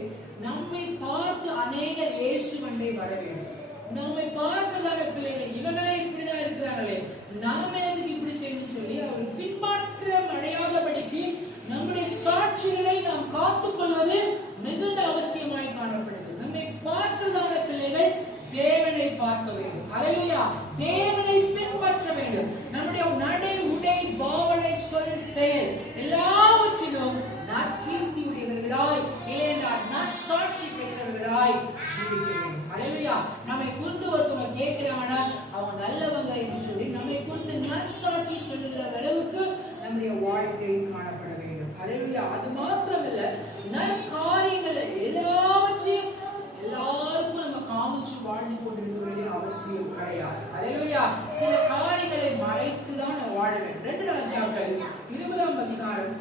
நம்மை பார்த்து அநேகர் இயேசுவண்டை வர வேண்டும். நம்மை பார்த்ததான பிள்ளைகள் இவங்களே இப்படிதான் இருக்கிறாங்களே, நாம எதுக்கு இப்படி செய்யணும் சொல்லி அவர்கள் பின்மாற்றம் அடையாதபடிக்கு நம்முடைய சாட்சிகளை நாம் காத்துக் கொள்வது மிகுந்த அவசியமாய் காணப்படுகிறது. நம்மை பார்த்ததான பிள்ளைகள் தேவனை பார்க்க வேண்டும். ஹல்லேலூயா. தேவனை பின்பற்ற வேண்டும். நம்முடைய நடை, உடை, பாவனை, சொல், செயல் எல்லாவற்றிலும் நற்கீர்த்தியுடையவர்களாய், இல்லையென்றால் நற்சாட்சி பெற்றவர்களாய் ஜீவிக்க வேண்டும். ஹல்லேலூயா. நம்மை குறித்து ஒருத்தவங்க கேட்கிறாங்கன்னா அவங்க நல்லவங்க என்று சொல்லி நம்மை குறித்து நற்சாட்சி சொல்லுகிற அளவுக்கு நம்முடைய வாழ்க்கை காணப்பட வேண்டும். ஹல்லேலூயா. அது மாத்திரமல்ல, நற்காரியங்களை எல்லாவற்றையும் எல்லாருக்கும் நம்ம காமிச்சு வாழ்ந்து கொண்டிருக்க வேண்டிய அவசியம் கிடையாது. ஹல்லேலூயா. சில காரியங்களை மறைத்துதான் நம்ம வாழ வேண்டும். 2 ராஜாக்கள் 20ஆம் அதிகாரம்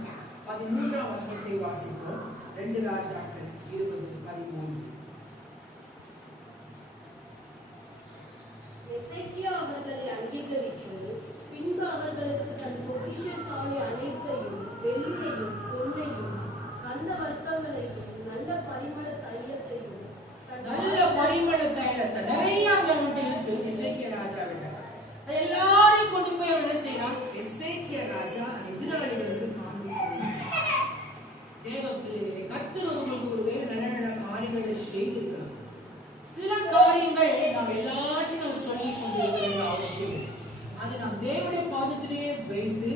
13ஆம் வசனத்தை வாசிப்போம். 2 ராஜாக்கள் 20:13. எசேக்கியா அவர்களை அங்கீகரித்து பின்பு அவர்களுக்கு தன் பொக்கிஷத்தாலே அனைத்தையும் வெள்ளியையும் பொன்னையும் கந்த வர்க்கங்களையும் நல்ல பரிமள தைலத்தையும் நிறைய அங்க இருக்கு. எசேக்கியா ராஜாவிட எல்லாரையும் கொண்டு போய் என்ன செய்யலாம்? எசேக்கியா ராஜா எதிராளிகளுக்கு தேவ பிள்ளைகளை கர்த்தர் உங்களுக்கு ஒருவேளை நல்ல நல்ல காரியங்களை செய்திருக்கிறார். சில காரியங்கள் நாம் எல்லாத்தையும் நாம் சொல்லிக் கொண்டிருக்கிற அவசியம். அதை நாம் தேவனுடைய பாதத்திலே வைத்து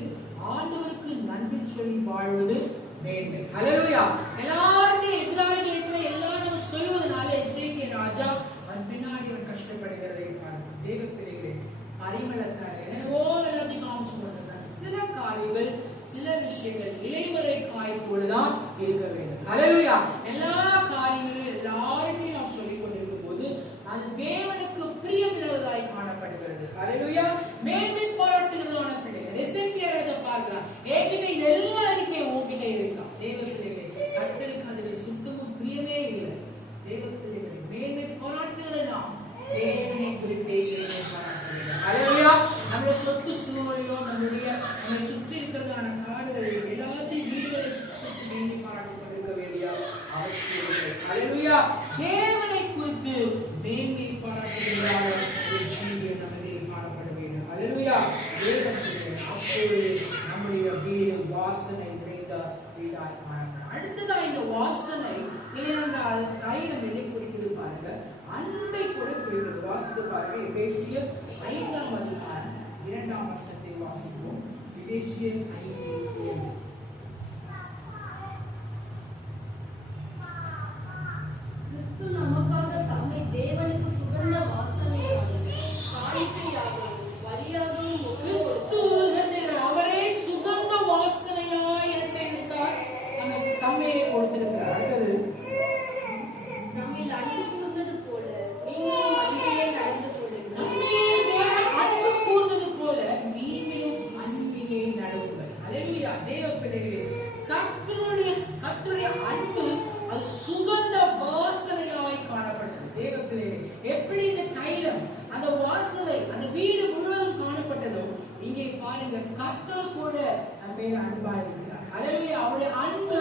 ஆண்டவருக்கு நன்றி சொல்லி வாழ்வது மேன்மை. ஹல்லேலூயா. எல்லாருடைய எதிராளிகள் எல்லாம் நம்ம சொல்வதனால எசேக்கியா ராஜா அவன் பின்னாடி அவன் கஷ்டப்படுகிறதை பார்க்கும். தேவ பிள்ளைகளே, பரிமளத்தால் என்னவோ எல்லாத்தையும் காமிச்சு கொடுத்தாங்க. சில காரியங்கள், சில விஷயங்கள் இலைமறை காய் போலதான் இருக்க வேண்டும். ஹல்லேலூயா. எல்லா காரியங்களும் எல்லாருக்கும் நாம் சொல்லிக் கொண்டிருக்கும் போது அது தேவனுக்கு பிரியமுள்ளதாய் காணப்படுகிறது. ஹல்லேலூயா. மேன்மை பாராட்டுகிறதான பிள்ளைகள் எசேக்கியா ராஜா பார்க்கிறான். ஏற்கனவே இதெல்லாம் அறிக்கை உங்ககிட்ட இருக்கான். தேவ பிள்ளைகளை கர்த்தருக்கு அதில் சுத்தமும் பிரியமே இல்லை. தேவ பிள்ளைகளை மேன்மை பாராட்டுகிற நாம் தேவனை குறித்தே பாராட்டுகிறோம். ஹல்லேலூயா. நம்முடைய சொத்து சூழலையோ நம்மை சுற்றி இருக்கிறதான காடுகளையும் எல்லாத்தையும் வீடுகளை சுற்றி மேன்மை பாராட்டிக் கொண்டிருக்க வேண்டிய அவசியம் இல்லை. ஹல்லேலூயா. தேவனை குறித்து மேன்மை பாராட்டுகிறார் ஒரு ஜீவியம் நம்மிடையே காணப்பட வேண்டும். ஹல்லேலூயா. அப்போது நம்முடைய வீடு வாசனை நிறைந்த வீடாய் காணப்படும். அடுத்ததா இந்த வாசனை ஏனென்றால் தைலம் எதை குறிக்கிறது பாருங்க, அன்பை கூட குறிக்கிறது. வாசித்து பாருங்க. எபேசியர் 5ஆம் அதிகாரம் 2ஆம் வசனத்தை வாசிப்போம். எபேசியர் 5:2. கிறிஸ்து நமக்காக தம்மை தேவனுக்கு சுகந்த வாசனையாகவும் காணிக்கையாகவும் பலியாகவும் கிறிஸ்து அவரே சுகந்த வாசனையாய் என்ன செய்திருக்கார்? தம்மையை கொடுத்திருக்கிறார். அடுத்தது, நம்மில் அன்பு கூர்ந்தது போல நீங்களும் அன்பிலே நடந்து கொள்ளுங்கள். அன்பு கூர்ந்தது போல நீங்களும் அன்பிலே நடவுங்கள். ஹல்லேலூயா. தேவ பிள்ளைகளே, கர்த்தருடைய அன்பு அது சுகந்த வாசனையாய் காணப்பட்டது. தேவ பிள்ளைகளே, எப்படி இந்த தைலம் அந்த வாசனை அந்த வீடு முழுவதும் காணப்பட்டதோ, இங்கே பாருங்க கர்த்தர் கூட நம்மை அன்பா இருக்கிறார். ஹல்லேலூயா. அவருடைய அன்பு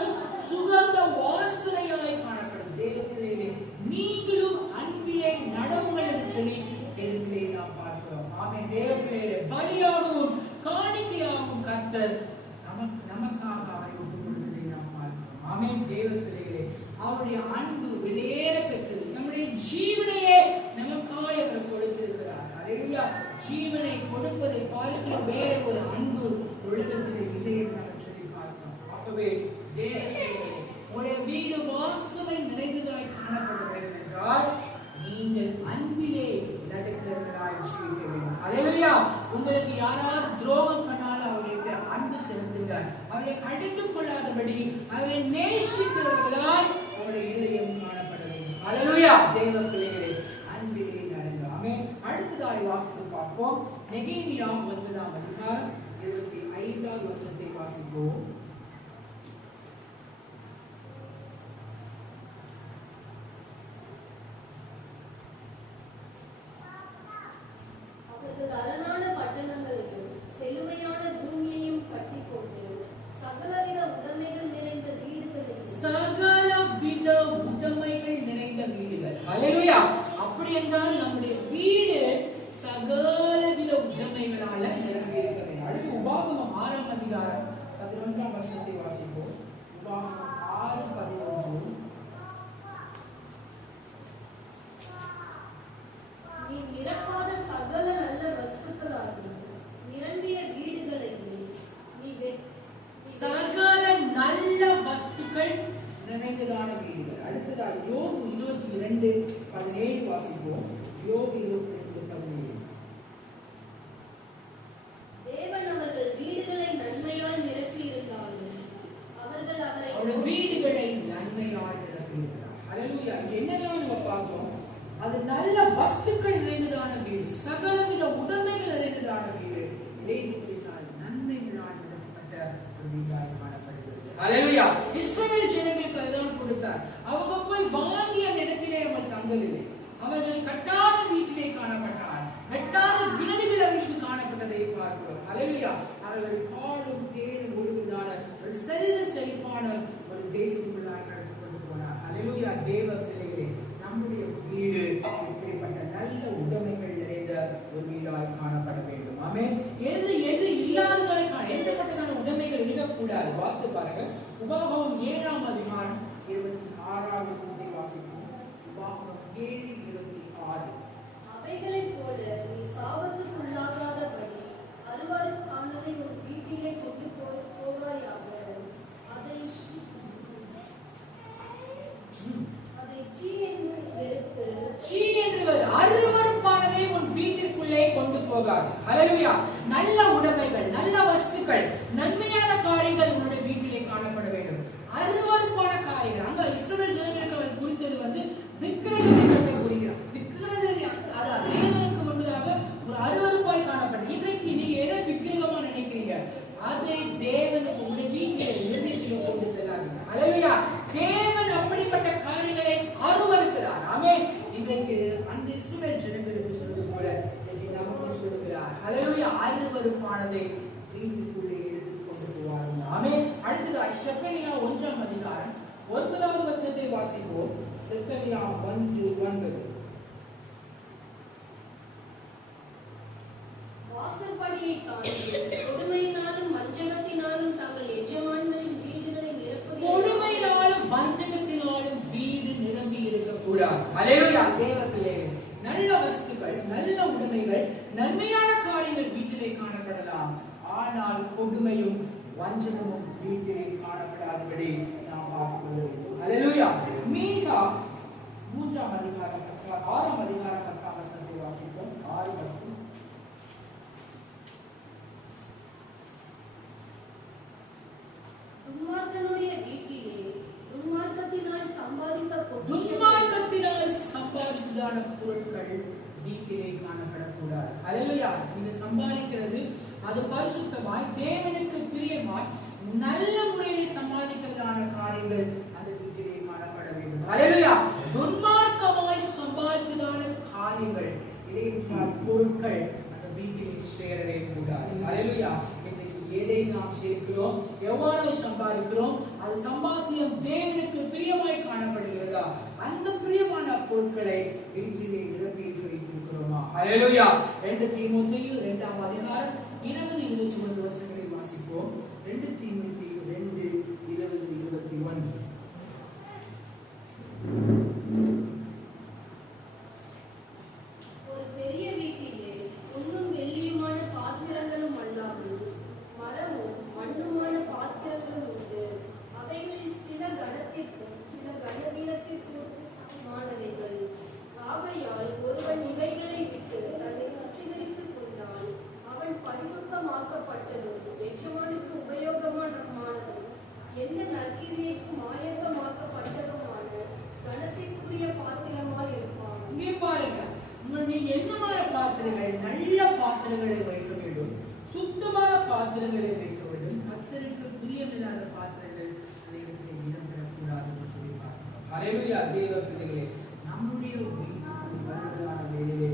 சுகந்த வாசனையாய் காணப்படும். தேவ பிள்ளைகளே, நீங்களும் அன்பிலே நடவுங்கள் என்று சொல்லி தேவத்திலே நாம் பார்க்கிறோம். ஆமென். தேவ பிள்ளைகளே, பலியாகவும் காணிக்கையாகவும் கர்த்தர் நமக்காக அவரை ஒப்புக் கொடுத்ததை நாம் பார்க்கிறோம். ஆமென். தேவ பிள்ளைகளே, அவருடைய அன்பு வெளியேற பெற்றது. நம்முடைய ஜீவனையே நமக்காக அவர் கொடுத்திருக்கிறார். ஹல்லேலூயா. ஜீவனை கொடுப்பதை பார்க்கிற வேற ஒரு அன்பு உலகத்திலே இல்லை என்று நாம் சொல்லி பார்க்கிறோம். ஆகவே தேவ பிள்ளைகளே, உங்களுடைய வீடு வாசனை நிறைந்ததாய் காணப்பட வேண்டும் என்றால் நீங்கள் அன்பிலே நடக்கிறவர்களாய் ஜீவிக்க வேண்டும். ஹல்லேலூயா. உங்களுக்கு யாராவது துரோகம் பண்ணாலும் அவர்களுக்கு அன்பு செலுத்துங்க. அவர்களை கடிந்து கொள்ளாதபடி அவர்களை நேசிக்கிறவர்களாய் அவருடைய இதயம் காணப்பட வேண்டும். ஹல்லேலூயா. தேவ பிள்ளைகளே, அன்பிலே நடங்க. ஆமென். அடுத்ததாய் வாசித்து பார்ப்போம். நெகேமியா 9ஆம் அதிகாரம் 25ஆம் வசனத்தை வாசிப்போம். அவர்கள் அரணான பட்டணங்களையும் செழுமையான பூமியையும் கட்டிக்கொண்டு சகலவித உடைமைகள் நிறைந்த வீடுகள். ஹல்லேலூயா. அப்படி என்றால் நம்முடைய வசனத்தை வாசிப்போம். உபாகமம் 6:11. நீ நிரப்பாத சகல நல்ல வஸ்துக்களாகிய நிரம்பிய வீடுகளை சகல நல்ல வஸ்துக்கள் நிறைந்ததான வீடுகள். அடுத்ததா யோபு 22:17 வாசிப்போம். யோபு 22:17. தேவன் அவர்கள் வீடுகளை நன்மையால் நிரப்பி இருந்தார்கள். அவர்கள் வீடுகளை நன்மையால் நிரப்பி இருந்தார். ஹல்லேலூயா. என்னெல்லாம் நம்ம பார்த்தோம்? அது நல்ல வஸ்துக்கள் நிறைந்ததான வீடு, சகலவித உடைமைகள் நிறைந்ததான வீடு, நன்மைகளால் நிரப்பப்பட்ட ஒரு வீடாக காணப்படுகிறது. ஹல்லேலூயா. இஸ்ரவேல் ஜனங்களுக்கு அதுதான் கொடுத்தார். அவங்க போய் வாங்கிய இடத்திலே அவர்கள் தங்கவில்லை. அவர்கள் கட்டாத வீட்டிலே காணப்பட்டார். கட்டாத கிணறுகள் அவர்களுக்கு காணப்பட்டதை பார்க்கிறோம். ஹல்லேலூயா. அவர்கள் பாலும் தேனும் ஒழுங்குதான ஒரு செல்வ செழிப்பான ஒரு தேசத்துக்குள்ளாக நடந்து கொண்டு போனார். ஹல்லேலூயா. தேவ பிள்ளைகளே, நம்முடைய வீடு இப்படிப்பட்ட நல்ல உடைமைகள் நிறைந்த ஒரு வீடாய் காணப்பட வேண்டும். ஆமென். எது இல்லாததாய் எந்தப்பட்டதான உடைமைகள் இருக்கக்கூடாது. வாசித்து பாருங்க. உபாகமம் 7:26 வசனத்தை வாசிப்போம். உபாகமம் 7:26. அவைகளைப் போல நீ சாபத்துக்குள்ளாகாதபடி அருவருப்பானதை உன் வீட்டிலே கொண்டு போகாயாக. அதை சீ என்று அருவருப்பானதை உன் வீட்டிற்குள்ளே கொண்டு போகாது. ஹல்லேலூயா. நல்ல உடைமைகள், நல்ல வஸ்துக்கள், நன்மையான காரியங்கள் உன்னுடைய வீட்டிலே காணப்பட வேண்டும். அருவருப்பான காரியங்கள், அங்க இஸ்ரவேல் ஜனங்களுக்கு குறித்தது விக்கிரகத்தை பற்றி குறிக்கிறார். விக்கிரகம் அதான் தேவனுக்கு முன்னதாக ஒரு அருவருப்பாய் காணப்படும். இன்றைக்கு நீங்க எதை விக்கிரகமா நினைக்கிறீங்க, அதை தேவனுக்கு உங்களுடைய வீட்டிலே இருதயத்திலே கொண்டு செல்லாதீங்க. ஹல்லேலூயா. தேவன் அப்படிப்பட்ட காரியங்களை அருவருக்கிறார். ஆமென். இன்றைக்கு அந்த இஸ்ரவேல் ஜனங்களுக்கு சொல்வது போல நமக்கு சொல்லுகிறார். ஹல்லேலூயா. அருவருப்பானதை வீட்டுக்குள்ளே எடுத்துக் கொண்டு போவார்கள். ஆமென். அடுத்ததாக செப்பனியா 1:9 வசனத்தை வாசிப்போம். செப்பனியா 1:9. வாசற்படியை தாண்டி கொடுமையினாலும் வஞ்சகத்தினாலும் தங்கள் எஜமான்களின் வீடுகளை நிரப்புகிறார்கள். கொடுமையினாலும் வஞ்சகத்தினாலும் வீடு நிரம்பி இருக்கக்கூடாது. ஹல்லேலூயா. தேவ பிள்ளைகளே, நல்ல வஸ்துக்கள், நல்ல உடைமைகள், நன்மையான காரியங்கள் வீட்டிலே காணப்படலாம். ஆனால் கொடுமையும் வஞ்சகமும் வீட்டிலே காணப்படாதபடி நாம் பார்த்துக் கொள்ள வேண்டும். ஹல்லேலூயா. மீகா 6:10 வசனத்தை வாசிப்போம். 6:10. துன்மார்க்கனுடைய வீட்டிலே துன்மார்க்கத்தினால் சம்பாதித்ததான பொருட்கள் வீட்டிலே காணப்படக்கூடாது. ஹல்லேலூயா. நீங்க சம்பாதிக்கிறது அது பரிசுத்தமாய் தேவனுக்கு பிரியமாய் நல்ல முறையில் சம்பாதிக்கிறதான காரியங்கள் அந்த வீட்டிலே காணப்பட வேண்டும். ஹல்லேலூயா. துன்மார்க்கமாய் சம்பாதித்ததான காரியங்கள், இடையற்ற பொருட்கள் அந்த வீட்டிலே சேரவே கூடாது. ஹல்லேலூயா. எதை நாம் சேர்க்கிறோம், எவ்வளவு சம்பாதிக்கிறோம், அது சம்பாத்தியம் தேவனுக்கு பிரியமாய் காணப்படுகிறதா, அந்த பிரியமான பொருட்களை வீட்டிலே நிரப்பி வைத்திருக்கிறோமா? ஹல்லேலூயா. 2 தீமோத்தேயு 2:20-21 வசனங்களை வாசிப்போம். 2 தீமோத்தேயு 2:20-21. ஒரு பெரிய வீட்டிலே பொன்னும் வெள்ளியுமான பாத்திரங்களும் அல்லாமல் மரமும் மண்ணுமான பாத்திரங்களும் உண்டு. அவைகளில் சில கனத்திற்கும் சில கனவீனத்திற்குமானவைகள். ஆகையால் ஒருவன் இவைகளை விட்டு தன்னை சுத்திகரித்துக் கொண்டால் அவன் பரிசுத்தமாக்கப்பட்டதும் எஜமானுக்கு உபயோகமானதும் எந்த நற்கிரியைக்கும் ஆயத்தமாக்கப்பட்டதுமான கனத்திற்குரிய பாத்திரமாய் இருப்பான். இங்கே பாருங்க, நீங்க என்னமான பாத்திரங்கள், நல்ல பாத்திரங்களை வைக்க வேண்டும், சுத்தமான பாத்திரங்களை வைக்க வேண்டும். கர்த்தருக்கு பிரியமில்லாத பாத்திரங்கள் தெய்வத்திலே இடம்பெறக்கூடாது என்று சொல்லி பார்க்கிறோம். ஹல்லேலூயா. தேவ பிள்ளைகளே, நம்முடைய வீட்டுக்குள்ளான வேலையிலே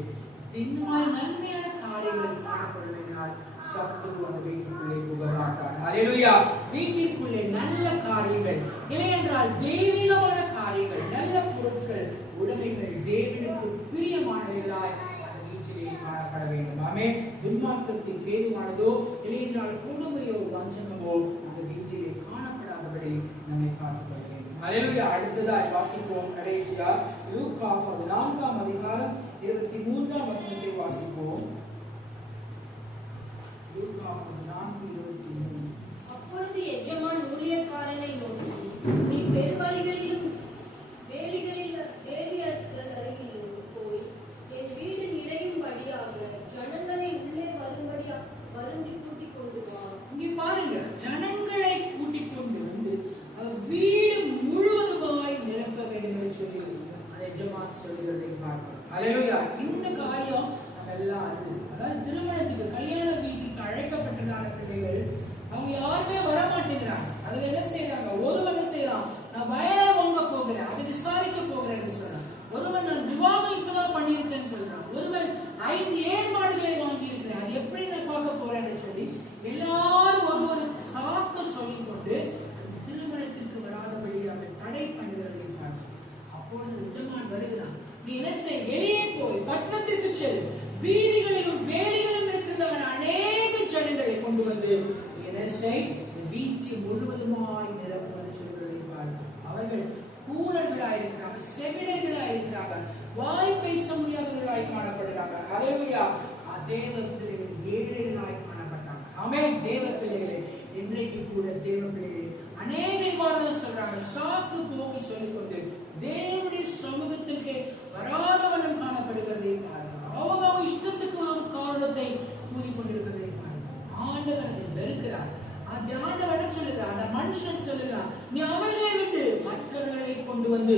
நன்மையான காரியங்கள் காணப்படுவதனால் சத்துரு அந்த வீட்டுக்குள்ளே புக மாட்டார். ஹல்லேலூயா. வீட்டிற்குள்ளே நல்ல காரியங்கள், இல்லையென்றால் தெய்வீகமான காரியங்கள், நல்ல பொருட்கள், உடைமைகள் தேவனுக்கு பிரியமானவைகளாய் அந்த வீட்டிலே காணப்பட வேண்டும். ஆமே. துன்மார்க்கத்தின் பேருமானதோ இல்லையென்றால் கொடுமையோ வஞ்சகமோ அந்த வீட்டிலே காணப்படாதபடி நம்மை காத்துக்கொள்ள வேண்டும். அல்லேலூயா. அடுத்ததாய் வாசிப்போம் கடைசியா லூக்கா 14ஆம் அதிகாரம் 23ஆம் வசனத்தை வாசிப்போம். லூக்கா 14:23. அப்பொழுது எஜமான் ஊழியக்காரனை நோக்கி, நீ பெருவழிகளிலும் வேலியறையிலும் போய் என் வீடு நிறையும்படியாக ஜனங்களை உள்ளே வருந்தி கூட்டிக் கொண்டு வா. இங்க பாருங்க, ஜனங்களை கூட்டிக் கொண்டு வந்து வீடு முழுவதுமாய் நிரப்ப வேண்டும் என்று சொல்லி எஜமான் சொல்கிறதை பார்க்கிறோம். அல்லேலூயா. இந்த காரியம் நம்ம எல்லாம் அதாவது திருமணத்துக்கு கல்யாண வீட்டுக்கு அழைக்கப்பட்டதான பிள்ளைகள் அவங்க யாருமே வரமாட்டேங்கிறாங்க. அதுல என்ன செய்யறாங்க? ஒருவன் செய்யறான், நான் வயலை வாங்க போகிறேன், அதை விசாரிக்க போகிறேன்னு சொல்றான். ஒருவன் நான் விவாகம் இப்பதான் பண்ணியிருக்கேன்னு சொல்றான். ஒருவன் 5 ஏற்பாடுகளை வாங்கி இருக்கிறேன், அது எப்படி நான் பார்க்க போறேன்னு சொல்லி எல்லாரும் ஒரு சாக்கு சொல்லிக் கொண்டு திருமணத்திற்கு வராதபடி அவன் தடை பண்ணுகிறதை பார்க்க. அப்பொழுது எஜமான் வருகிறான், நீ என்ன செய், வெளியே போய் பட்டணத்திற்கு செல், வீதிகளிலும் வேலிகளிலும் இருக்கிறவன் அநேக ஜனங்களை கொண்டு வந்து வீட்டை முழுவதுமாய் நிரப்புவது சொல்வதை பார்க்க. அவர்கள் கூடர்களாயிருக்கிறார்கள், செவிடர்களாயிருக்கிறாங்க, வாய் பேச முடியாதவர்களாய் காணப்படுகிறாங்க. அல்லேலூயா. தேவ பிள்ளைகள் ஏழைகளாய் காணப்பட்டாங்க. ஆமென். தேவ பிள்ளைகளே, இன்றைக்கு கூட தேவ பிள்ளைகள் அநேக சொல்றாங்க, சாக்கு போக்கி சொல்லிக் கொண்டு தேவனுடைய சமூகத்திற்கு வராதவனம் காணப்படுகிறதை பாருங்க. அவங்க இஷ்டத்துக்கு ஒரு காரணத்தை கூறிக்கொண்டிருக்கிறதை பாருங்க. ஆண்டவர் அதை வெறுக்கிறார். அந்த ஆண்டவர் சொல்லுகிறார், அந்த மனுஷன் சொல்லுகிறார், நீ அவர்களை விட்டு மற்றவர்களை கொண்டு வந்து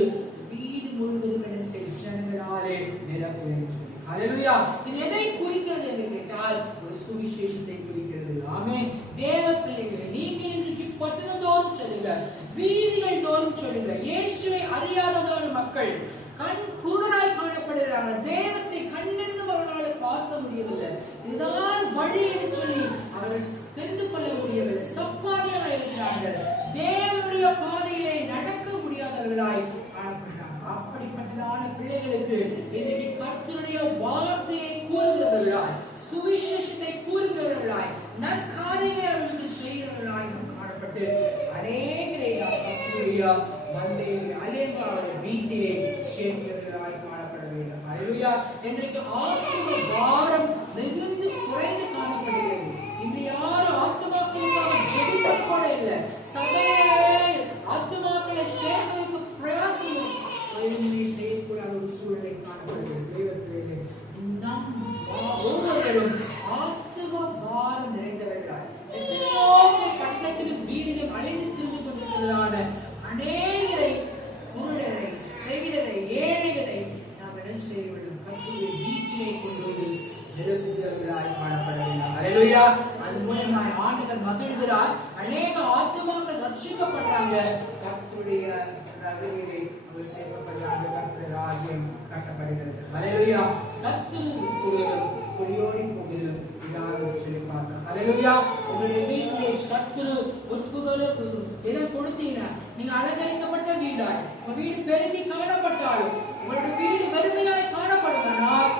வீடு முழுவதும் என்ன செய்ய ஜனங்களாலே நிரப்ப வேண்டும். அல்லேலூயா. இது எதை குறிக்கிறது என்று கேட்டால் ஒரு சுவிசேஷத்தை குறிக்கிறது. ஆமென். தேவ பிள்ளைகளே, நீங்க இன்றைக்கு பட்டணத்தோறும் சொல்லுங்க, வீதிகள் தோறும் சொல்லுங்க. இயேசுவை அறியாததான மக்கள் கண் குருடாய் காணப்படுகிறாங்க. தேவத்தை கண்ணிருந்து அவர்களால் பார்க்க முடியவில்லை. இதுதான் வழி என்று சொல்லி அவர்கள் தெரிந்து கொள்ள முடியவில்லை. சப்பானியாக இருக்கிறார்கள். தேவனுடைய பாதையிலே நடக்க முடியாதவர்களாய் காணப்படுகிறார்கள். அப்படிப்பட்டதான பிள்ளைகளுக்கு இன்றைக்கு கர்த்தருடைய வார்த்தையை கூறுகிறவர்களாய், சுவிசேஷத்தை கூறுகிறவர்களாய், நற்காரியங்களை அவர்களுக்கு செய்கிறவர்களாய் காணப்பட்டு அநேகரை வீட்டிலே சேர்க்கிறவர்களாய் காணப்பட வேண்டும். அல்லேலூயா. இன்றைக்கு ஆத்தும பாரம் மிகுந்து குறைந்து காணப்படுகிறது. இன்று யாரும் ஆத்துமாக்களுக்காக ஜெபிப்பது கூட இல்லை. சபையை ஆத்துமாக்களை சேர்ப்பதற்கு பிரயாசம் செய்யக்கூடாத ஒரு சூழலை காணப்படுகிறது. தெய்வத்திலே நம் ஒவ்வொருவரும் ஆத்தும பாரம் நிறைந்தவர்களாய் எத்தனையோ பட்டணத்திலும் வீதிலும் அலைந்து திரிந்து கொண்டிருக்கிறதான அநேகரை, குருடரை, செவிடரை, ஏழைகளை நாம் என்ன செய்ய வேண்டும்? கர்த்தருடைய வீட்டிலே கொண்டு வந்து நிரப்புகிறவர்களாய் காணப்பட வேண்டும். அல்லேலூயா. அது மூலமாய் ஆண்டவர் மகிழ்கிறார். அநேக ஆத்துமாக்கள் ரட்சிக்கப்பட்டாங்க. கர்த்தருடைய ரவியிலே அவர் சேர்க்கப்படுகிறாங்க. கர்த்தருடைய ராஜ்யம் கட்டப்படுகிறது. அல்லேலூயா. சத்துரு கொடியோடி போகிறது. சொல்லி பார்த்தோம். அல்லேலூயா. உங்களுடைய வீட்டிலே சத்துரு உட்புகளும் இடம் கொடுத்தீங்கன்னா நீங்க அலங்கரிக்கப்பட்ட வீடாய் உங்க வீடு பெருகி காணப்பட்டாலும் உங்களுடைய வீடு வறுமையாய் காணப்படுமானால்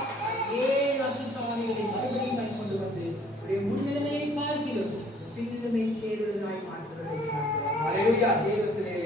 7 அசுத்தவாதிகளை மறுபடியும் கொண்டு வந்து உடைய முன்னிலைமையை பார்க்கிறோம் பின்னிலைமை கேடுவதாய் மாற்றுவதை பார்க்கிறோம். அல்லேலூயா. தேவத்திலே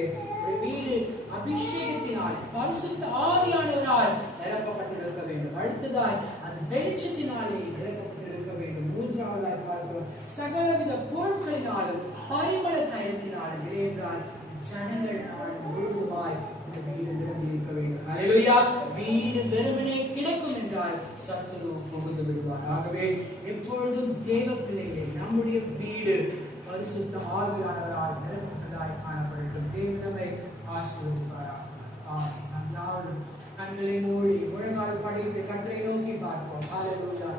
ஒரு வீடு அபிஷேகத்தினால் பரிசுத்த ஆவியானவரால் நிரப்பப்பட்டிருக்க வேண்டும். அடுத்ததாய் அது வெளிச்சத்தினாலே நிரப்பப்பட்டிருக்க வேண்டும். மூன்றாவதாய் பார்க்கிறோம், சகலவித பொருட்களினாலும் பரிமள தைலத்தினாலும் விளையால் ஜனங்கள் நாள் முழுவதுமாய் இந்த வீடு நிரம்பி இருக்க வேண்டும். அல்லேலூயா. வீடு வெறுமனே கிடைக்கும் என்றால் சத்துரு புகுந்து விடுவார். ஆகவே எப்பொழுதும் தேவ பிள்ளைகளே, நம்முடைய வீடு பரிசுத்த ஆவியானவரால் நிரப்பப்பட்டதாய் காணப்படட்டும். தேவனை ஆசீர்வதிப்பாராக. நாம் யாரும் கண்களை மூடி முழங்கால் படித்து கர்த்தரை நோக்கி பார்ப்போம். அல்லேலூயா.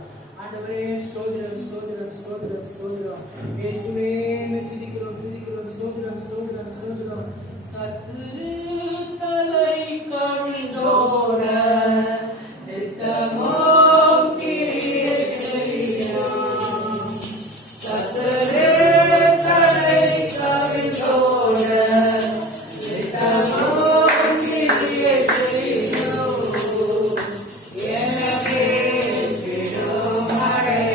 ஆண்டவரே, ஸ்தோத்திரம் ஸ்தோத்திரம் ஸ்தோத்திரம் ஸ்தோத்திரம். இயேசுவே, துதிக்கிறோம் துதிக்கிறோம். ஸ்தோத்திரம் ஸ்தோத்திரம் ஸ்தோத்திரம். சத்துரு தலை கவிழ்ந்தோட நித்தமோம் கிரியை செய்யாம். சத்துரு தலை கவிழ்ந்தோட நித்தமோம் கிரியை செய்யாம். எனவே மழை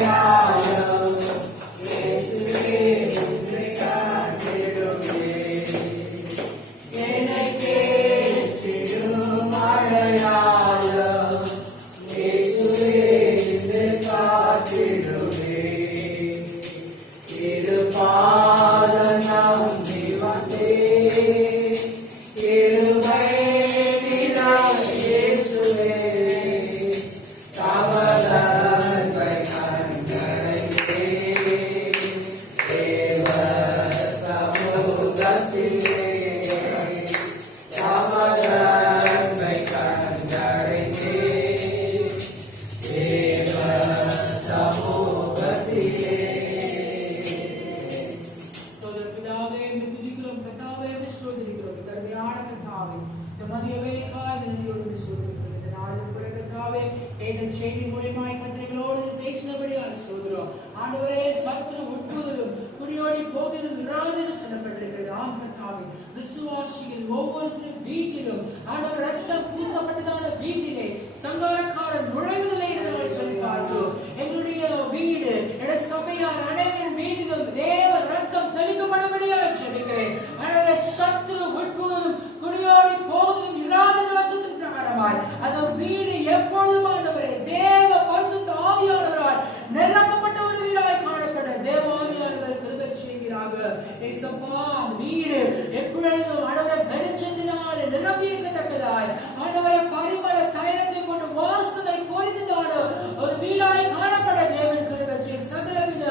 காத்திடுவே இருபாதனம் நிவந்தே இருமை நிலை இயேசுவே தவளை கண்களையே தேவ சமூகத்திலே தவளை கண்களையே தேவ சமூகத்திலே. சோதர பிதாவே, உம்மை துதிக்கிறோம் கர்த்தாவே, உம்மை ஸ்தோத்திரிக்கிறோம். கருணையான கர்த்தாவே, இந்த மதிய வேளைக்காய் நன்றியோடு உம்மை ஸ்தோத்திரிக்கிறோம். இந்த நாளில் கூட கர்த்தாவே, எங்கள் செய்தி மூலியமாய் கர்த்தர்களோடு பேசினபடியால் ஸ்தோத்திரம். ஆண்டவரே, சத்துரு உட்புதலும் குடியோடி போகிறதும் விராதென்று சொல்லப்பட்டிருக்கிறது. ஆம் கர்த்தாவே, விசுவாசிகள் ஒவ்வொருத்தரும் வீட்டிலும் ஆண்டவர் ரத்தம் பூசப்பட்டதான வீட்டிலே சங்காரக்காரன் நுழைவதில்லை என்று சொல்லி பார்த்தோம். எங்களுடைய வீடு, எங்களுடைய சபையார் அனைவரின் வீட்டிலும் தேவ ரத்தம் தெளிக்கப்படும்படியாக சொல்லுகிறேன். ஆண்டவரே, சத்துரு உட்புதலும் குடியோடி போவதும் இராதென்று வசனத்தின் பிரகாரமாய் அந்த வீடு எப்பொழுதும் ஆண்டவரே தேவ பரிசுத்த ஆவியானவரால் நிரப்பப்பட்ட ஒரு வீடாய் காணப்பட தேவ ஆவியானவர் கிருபை செய்கிறாங்க. ஏசப்பா, வீடு எப்பொழுதும் ஆண்டவரே வெளிச்சத்தினால் நிரம்பி இருக்கத்தக்கதாய் ஆண்டவரே பரிமள தைலத்தை கொண்டு வாசனை பொறிந்ததான ஒரு வீடாய் காணப்பட தேவன் கிருபை செய்ய சகலவித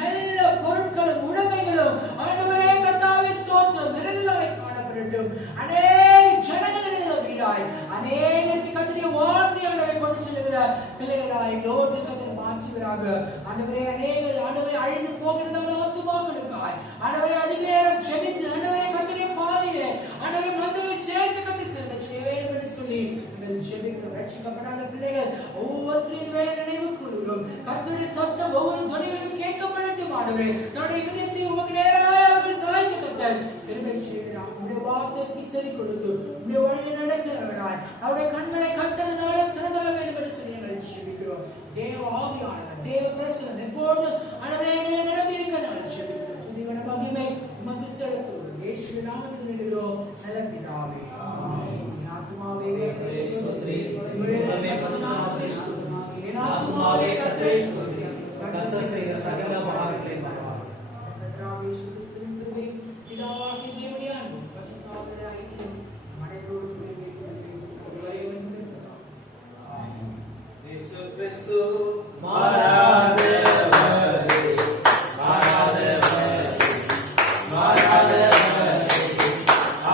நல்ல பொருட்களும் உடைமைகளும் ஆண்டவரே கர்த்தாவே ஸ்தோத்திரம் நிறைந்ததாய் காணப்படட்டும். அநேக ஜனங்களின் வீடாய் அநேகருக்கு கர்த்தருடைய வார்த்தையானவரை கொண்டு செல்லுகிற பிள்ளைகளாய் லோடு கர்த்தர் மாற்றுகிறாங்க. ஆண்டவரே, அநேகர் ஆண்டவரை அழிந்து போகிறதான ஆத்துமாக்களுக்காய் ஆண்டவரை அதிக நேரம் ஜெபித்து ஆண்டவரை கர்த்தருடைய பாதையிலே ஆண்டவரை மந்தையை சேர்த்து கத்திருக்கிறது செய்ய வேண்டும் என்று சொல்லி நீங்கள் ஜெபிக்கிற ரட்சிக்கப்படாத பிள்ளைகள் ஒவ்வொருத்தரையும் வேலை நினைவு கூறுகிறோம். கர்த்தருடைய சத்தம் ஒவ்வொரு துணைகளும் கேட்கப்படட்டும். ஆண்டவரே, தன்னுடைய இதயத்தை உமக்கு நேராக அவர்கள் சாய்க்க கர்த்தர் கிருபை செய்கிறார். உம்முடைய வார்த்தைக்கு செவி கொடுத்து உம்முடைய வழியில் நடக்கிறவராய் அவருடைய கண்களை கர்த்தரினால திறந்தர வேண்டும் என்று சொல்லி நாங்கள் ஜெபிக்கிறோம். தேவ ஆவியானவர் தேவ பிரசன்னம் எப்பொழுது ஆண்டவரே நிரம்பி இருக்க நாங்கள் ஜெபிக்கிறோம். துதிகன மகிமை உமக்கு செலுத்துகிறோம். இயேசு நாமத்தில் வேண்டுகிறோம் நல்ல பிதாவே, ஆமென். என் ஆத்துமாவே கர்த்தரை ஸ்தோத்திரி, என் ஆத்துமாவே கர்த்தரை ஸ்தோத்திரி, கர்த்தர் செய்த சகல உபகாரங்களையும் மறவாதே. கர்த்தராகிய இயேசு கிறிஸ்துவின் கிருபை, பிதாவாகிய தேவனுடைய அன்பு, பரிசுத்த ஆவியானவருடைய ஐக்கியம் மனிதரோடு கூட இருக்கிறது. ஆமென். இயேசு கிறிஸ்து மாறாதவரே, மாறாதவரே, மாறாதவரே,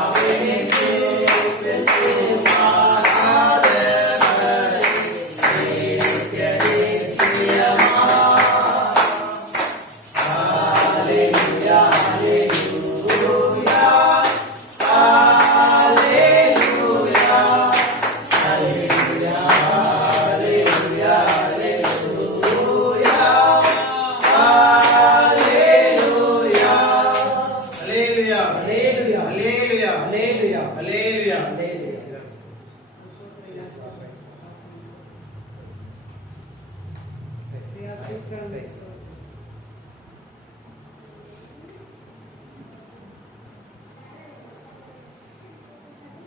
அவரே இயேசு கிறிஸ்து மாறாதவரே, நித்தியமா. ஹalleluya, ஹalleluya, ஹalleluya, ஹalleluya, ஹalleluya, Hallelujah. Hallelujah. Hallelujah. Gracias.